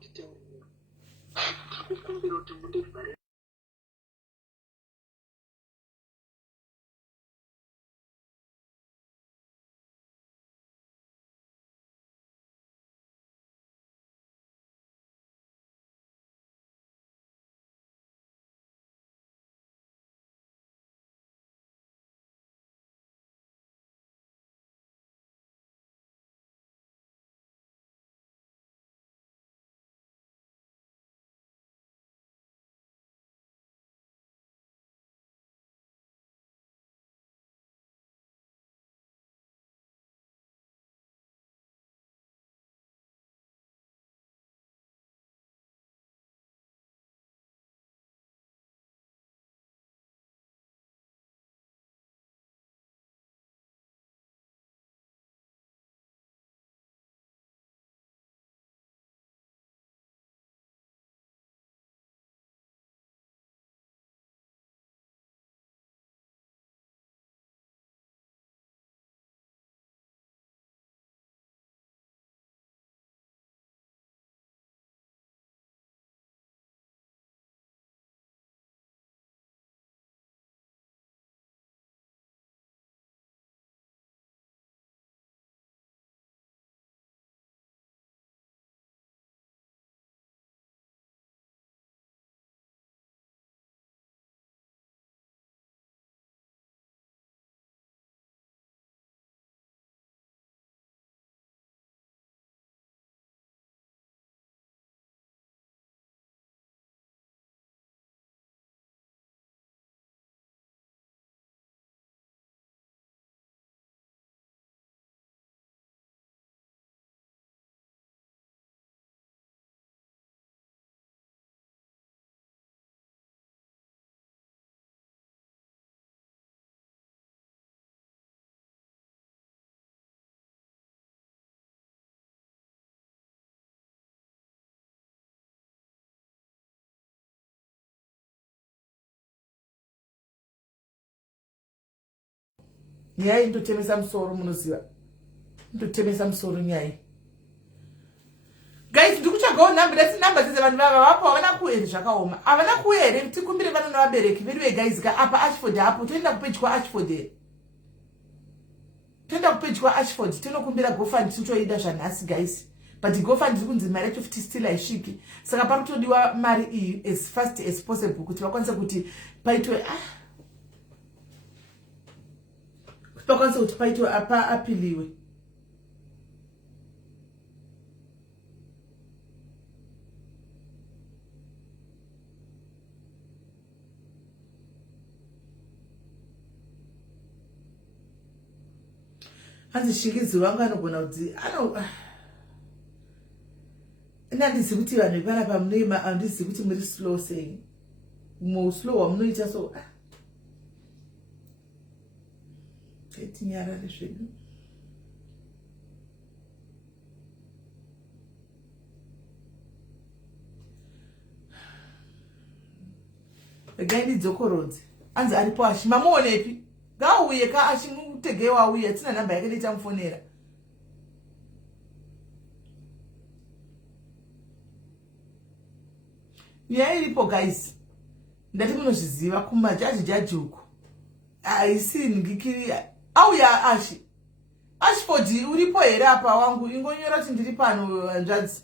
nyaya indotemesa musoro munoziva indotemesa musoro nyaya guys ndikuchagawo nhamba dati nhamba dzese vanhu vava vapo havana kuhere zvakaoma havana kuhere tikumbire vana navabereki vedu veguys ka apa Ashford hapo toenda kupedya Ashford here toenda kupedya Ashford tonokumbira gofund titoida zvanhasi guys but gofund iri kunzi mari yacho futi still haisviki saka pari kutodiwa mari iyi as fast as possible kuti vakwanise kuti paitwe pakwanise kuti paitwe apa apiliwe hanzi shingizi wangu anogona kuti handizivi kuti vanhu vepanapa munoima handizivi kuti muri slow sei muslow wamunoita so tinyarare zvedu regai ndidzokorodze hanzi aripo Ashi mamuonepi ngauye ka Ashi mutegei wauya tina namba yake nditamufonera nyaya iripo guys ndati munozviziva kumajaji uko haisi ngikiri auya Ashford uripo here apa wangu ingonyora kuti ndiri pano hanzvadzi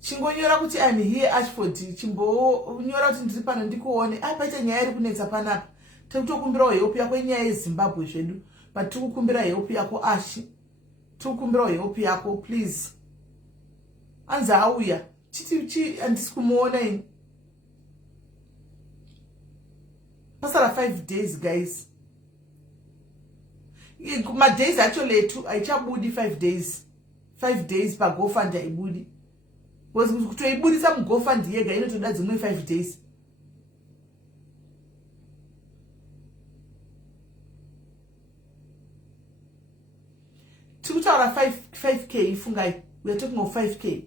chingonyora kuti I'm here Ashford chimbonyora kuti ndiri pano ndikuone paita nyaya iri kunetsa panapa tikutokumbirawo help yako inyaya yeZimbabwe zvedu but tikukumbira help yako Ashi tikukumbirawo help yako please hanzi auya chiti handisi kumuona ini pasara 5 days guys madays actually etu haichabudi 5 days pagofund haibudi kutoibudisa mugofund yega inotoda dzimwe 5 days tikutaura 5k ifungai we are talking of 5k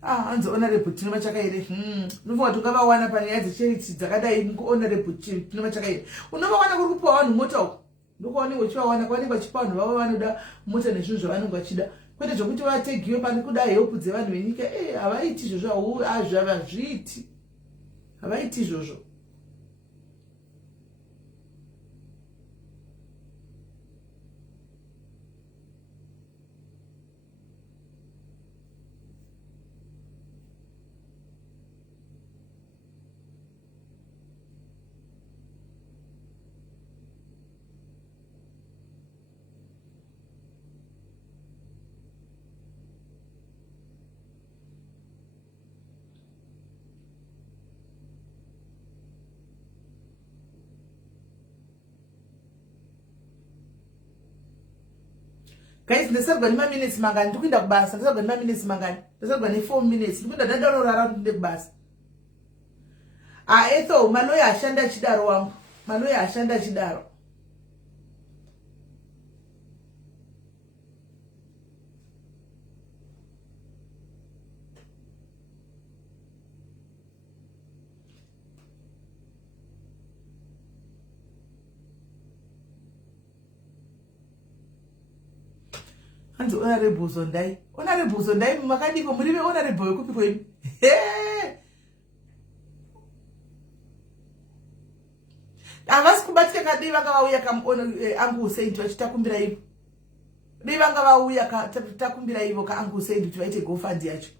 hanzi honorable tinova chakaire unofunga kuti ungavawana panyaya dzecharity dzakadai honorable tinova chakaire unovawana kuri kupiwa vanhu mota uko ndokwavanenge vachivawana kwavanenge vachipa vanhu vavo vanoda mota nezvinhu zvavanenge vachida kwete zvokuti vategiwe pane kuda help dzevanhu venyika havaiti izvozvo havaiti izvozvo guys ndasarwa nima minutes mangani ndikuenda kubasa ndasarwa nima minutes mangani ndasarwa ne 4 minutes ndikuenda ndadonorara ndinde kubasa etho maloya ashanda chidaro wangu maloya ashanda chidaro hanzi honorable Zondai makadiko murive honorable wekupi kwenu havasi kubatika dei vanga vauya kaangu Hussein vachitakumbira ivo dei vanga vauya takumbira ivo kaangu Hussein kuti vaite gofund yacho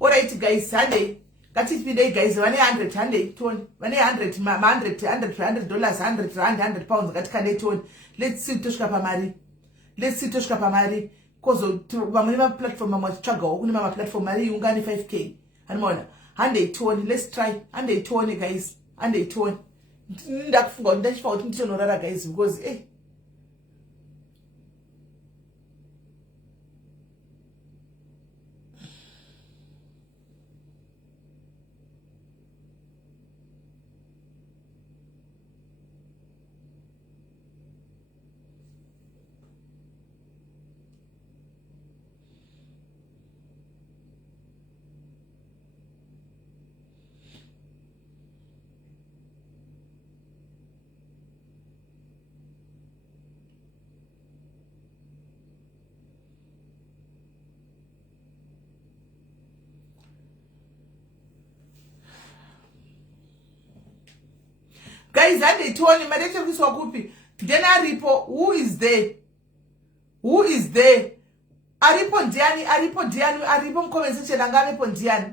alright guys handei ngatipindei guys vane 100 handei toni vane 100 $100 100 rand 100 pounds ngatikandei toni let's see tosvika pamari kozo vamwe maplatform mamwe achitsvagawo kune mamaplatform mari iungani 5k hanimaona handei toni let's try handei toni guys handei toni ndakufunga kuti ndachifa kuti nditonorara guys because guys handei tione mari yacho kuiswa kupi then aripo who is there aripo ndiani aripo mcomment section angavepo ndiani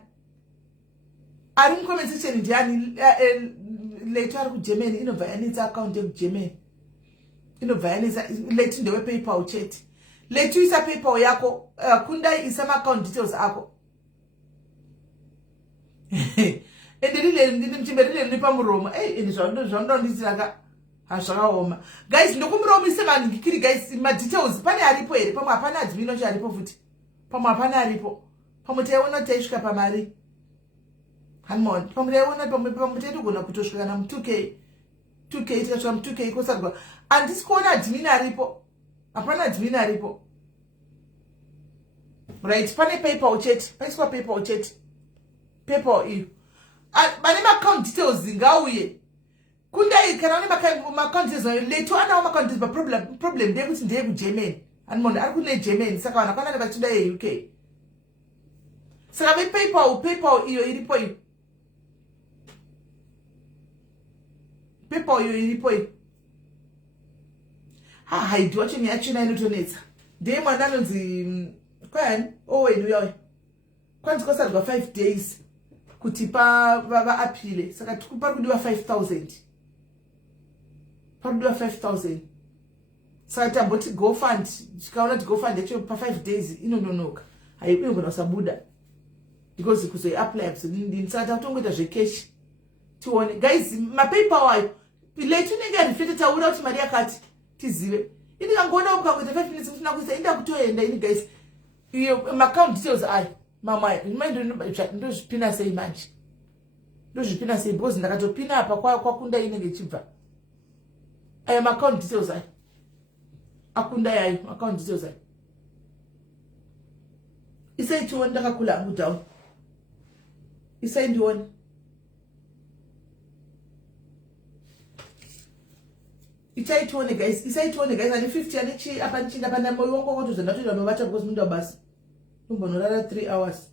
ari mcomment section ndiani leto ari kugermany inobva yanetsa account yekugermany inobva yanetsa leto ndewe paypal chete leto isa paypal yako kundai isa account details ako ende rile mchimbe rile nipa muromo ende zvandonditira hazvakaoma guys ndokumuromise vanhu ngikiri guys ma details pane aripo here pamwe hapana admin cho aripo futi pamwe hapana aripo pamwe taiona taisvika pamari hanmon pamwe taiona pamwe taitogona kutosvika kana mu2k tikasvika mu2k kosagwa handisi kuona admin aripo hapana admin aripo right pane paypal chete paiswa paypal chete paypal iyo bane ma-account details ngauye kundai kana une ma-account details leto anawo ma-account details problem ndeyekuti ndeye kugermany hanmon ari kune germany saka vanhu akwanana vachida yeuk saka paypal iyo iripo iyo paypal iyo iripo iyo haidi wacho neyachona inotonetsa ndeye mwana anonzi kwayani owen uyoyo kwanzi kosadwa 5 days kuti vaapile saka pari kudiwa 5,000 pari kudiwa 5,000 saka tamboti gofund tikaona kuti gofund yacho pa5 days inononoka hainogona kusabuda because kuzoiapply kuzodini saka takutongoita zvekeshi tione guys mapaypal ayo leto inenge yariflete taura kuti mari yakati tizive indingangoona ukangoita 5 minutes musina kuisa inda kutoenda ini guys iyo ma-account details ayo mama ndozvipina sei manje ndozvipina sei because ndakatopina apa kwakunda inenge ichibva ayo ma-account details ayo akunda yayo ma-account details ayo isai tione ndakakula hangu down isai ndione isaitione guys ani 50 anichi apa nichinda pana moyo wangu kutozendatoita novata because mundu basi umbonorara 3 hours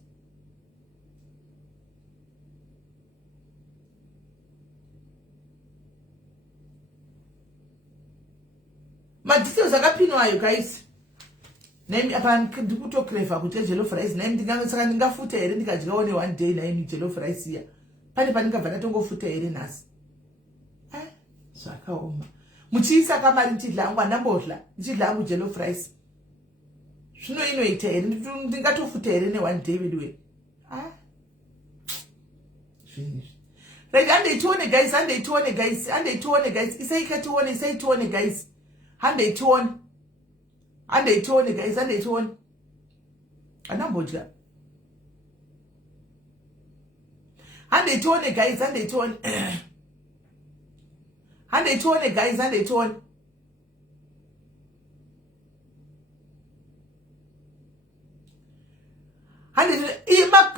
madetails akapinwa ayo guys name apa ndikutokreva kuti jollof rice name ndingasaka ndingafuta here ndikadyawo ne one day name jollof rice ya pane pandingabva ndatongofuta here nhasi zvakaoma muchiisa kamari ndichidlangu andambodla ndichidlangu jollof rice zvino inoita here ndingatofuta here ne one day wedwe zvinizvi right handeitione guys isaitione guys handeitione guys andambodya handeitione guys handeitione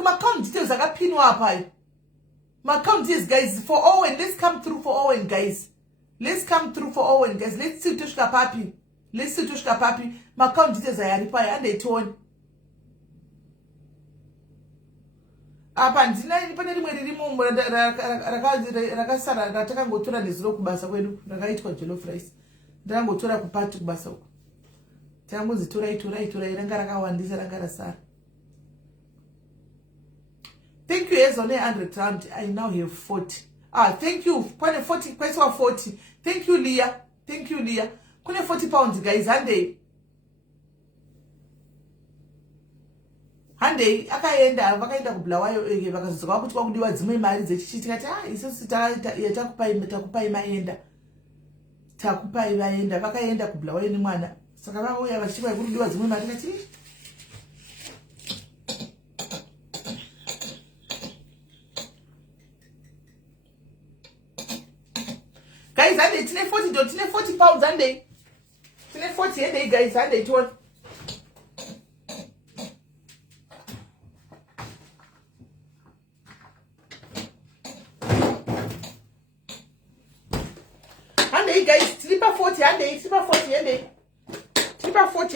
ma-account details akapinwa apa ma-account details guys for Owen. Let's come through for Owen guys. Let's see tosvika papi ma-account details ayaripo aya handeitione apa pane rimwe ririmo rakasara ratakangotora nezuro kubasa kwedu rakaitwa jollof rice ndakangotora kupati kubasa uko takangozitora iranga rakawandisa ranga rasara. Thank you Ezone 100 rand. I now have 40. Thank you. Kune 40 kwaiswa 40. Thank you Leah. Kune 40 pounds guys handei akaenda vakaenda kubulawayo vakazodzoka kuti kwakudiwa dzimwe mari dzechichi tikati isusu takupai vaenda vakaenda kubulawayo nemwana saka vauya vachichivai kurudiwa dzimwe mari kati guys handei tine 40 pounds handei tine 40 handei guys handei tione tripa 40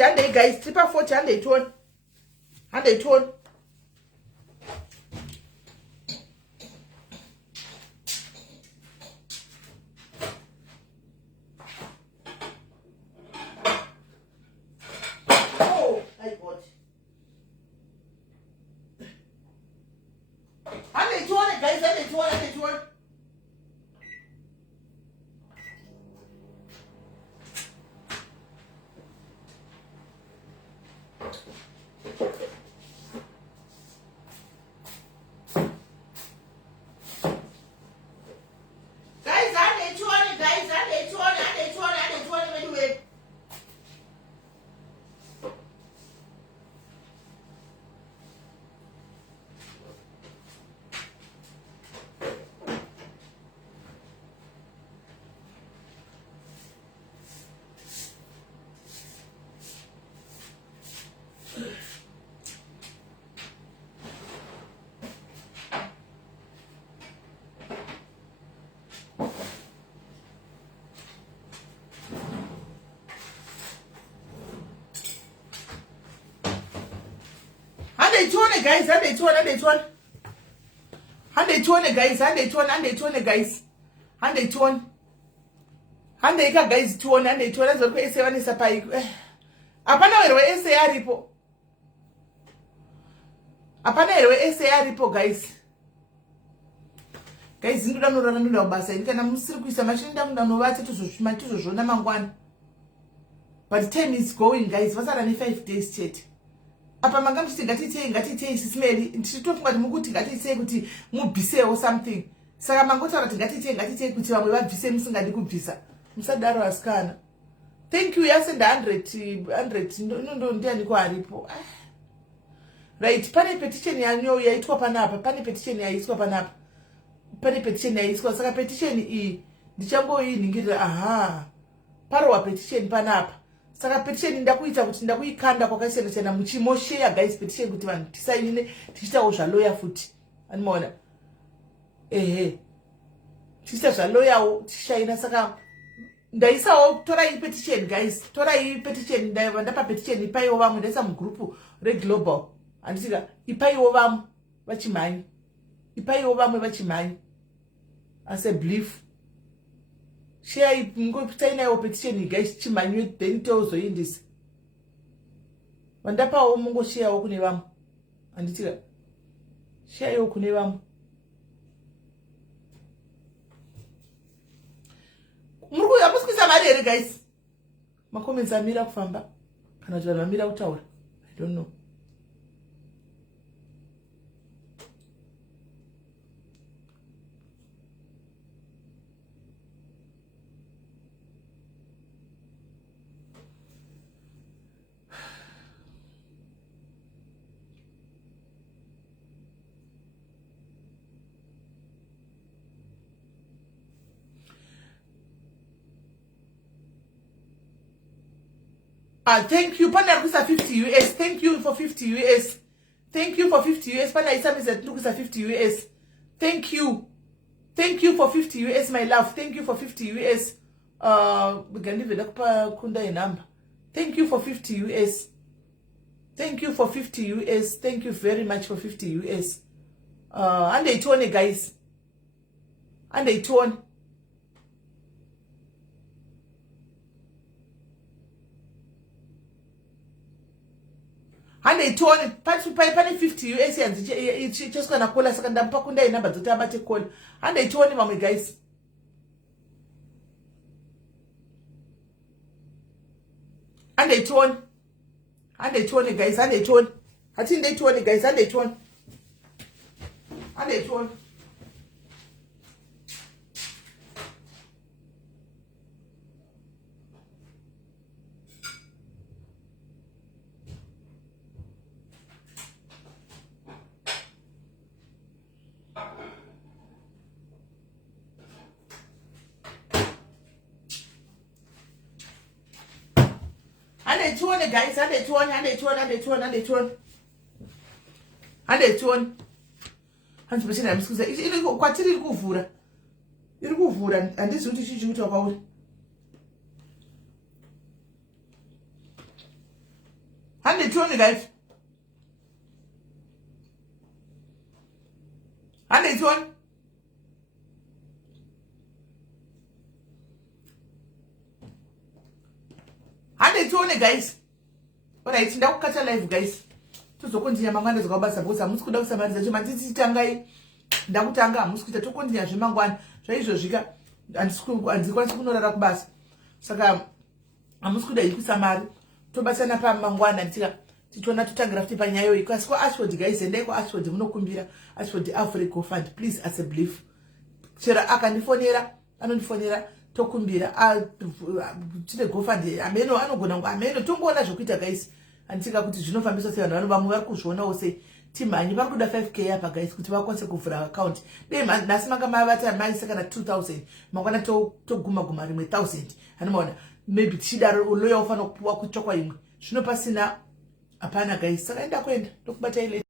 handei guys tripa 40 handei tuone Guys, and they apana werwe SAR ripo guys ndoda norana basa kana musiri kuisa mashinda mudanovati tuzozvona mangwana, but time is going guys, vasara ne 5 days chete. Apa manga mchiti ngatitei sisimeli nditofunga kuti mukuti ngatitei kuti mubvisewo something, saka mangotaura kuti ngatitei kuti vamwe vabvise musingadi kubvisa, musadaro asikana. Thank you. Yasenda 100 ndo ndiani kwa aripo. Right, pane petition yanyo yaitwa panapa, pane petition yaitwa panapa. Pane petition yaitwa, saka petition iyi ndichangoiningirira. Aha. Parowa petition panapa. Saka petition ndakuita kuti ndakuikanda kwakasiyana muchimoshare guys petition kuti vanhu tisainine tichitawo zvaloya futi. Animona. Tichita zvaloyawo tishaina, saka ndaisawo torai petition guys, torai petition ndapa petition ipaiwo vamwe ndaisa mugroup reglobal andisika ipaiwo vamwe vachimai as a belief share ngoitainayo petition guys chimanywe then tozoindisa vandapawo mungosharewo kune vamwe andisika sharewo kune vamwe. Amusikuisa mari here guys. Makomenzi amira kufamba kana kuti vanhu vamira kutaura, I don't know. Thank you. Pana kusa 50 US. Thank you for 50 US. Thank you for 50 US. Pana isamiza kusa 50 US. Thank you. Thank you for 50 US, my love. Thank you for 50 US. We can leave it up kunda a number. Thank you for 50 US. Thank you for 50 US. Thank you very much for 50 US. And they turn guys. And they turn. And they told pani 50 US and just gonna call us and pakunda number to tabate call. And they told him, guys. And they told guys, and they told. I think they told guys, and they told. And they told. Guys, and they turn. And special I'm scusa. Iri kwatiri kuvura. Iri kuvura andisi kuti chichi kwakauri. And they turn guys. And they turn. And they turn guys. Alright, ndakukata live guys. Tuzokondinya mangwana zvakabasa because amusikuda kusamariza chima tititangai ndakutanga amusikuita tokondinya zvemangwana zvaizvozvika andikwanisi kunorara kubasa. Saka amusikuda kusamari tobasana pamangwana tichona totangira futi panyayo iyi kasi kuashford guys endai kuashford munokumbira ashford afri gofund please as a belief chera akandifonera anondifonera tokumbira tine gofund ameno anogona ngo ameno tongoona zvokuita guys antika kuti zvinofambisa sei vanhu vamwe vari kuzvionawo sei timhanyi vari kuda 5k apa guys kuti vakwanise kuvhura account dei nhasi manga mavata maise kana 2000 mangwana toguma rimwe 1000 hanomaona maybe tichidaro loya ufanira kupuwa kutsvakwa imwe zvino pasina hapana guys saka enda kuenda ndokubata ile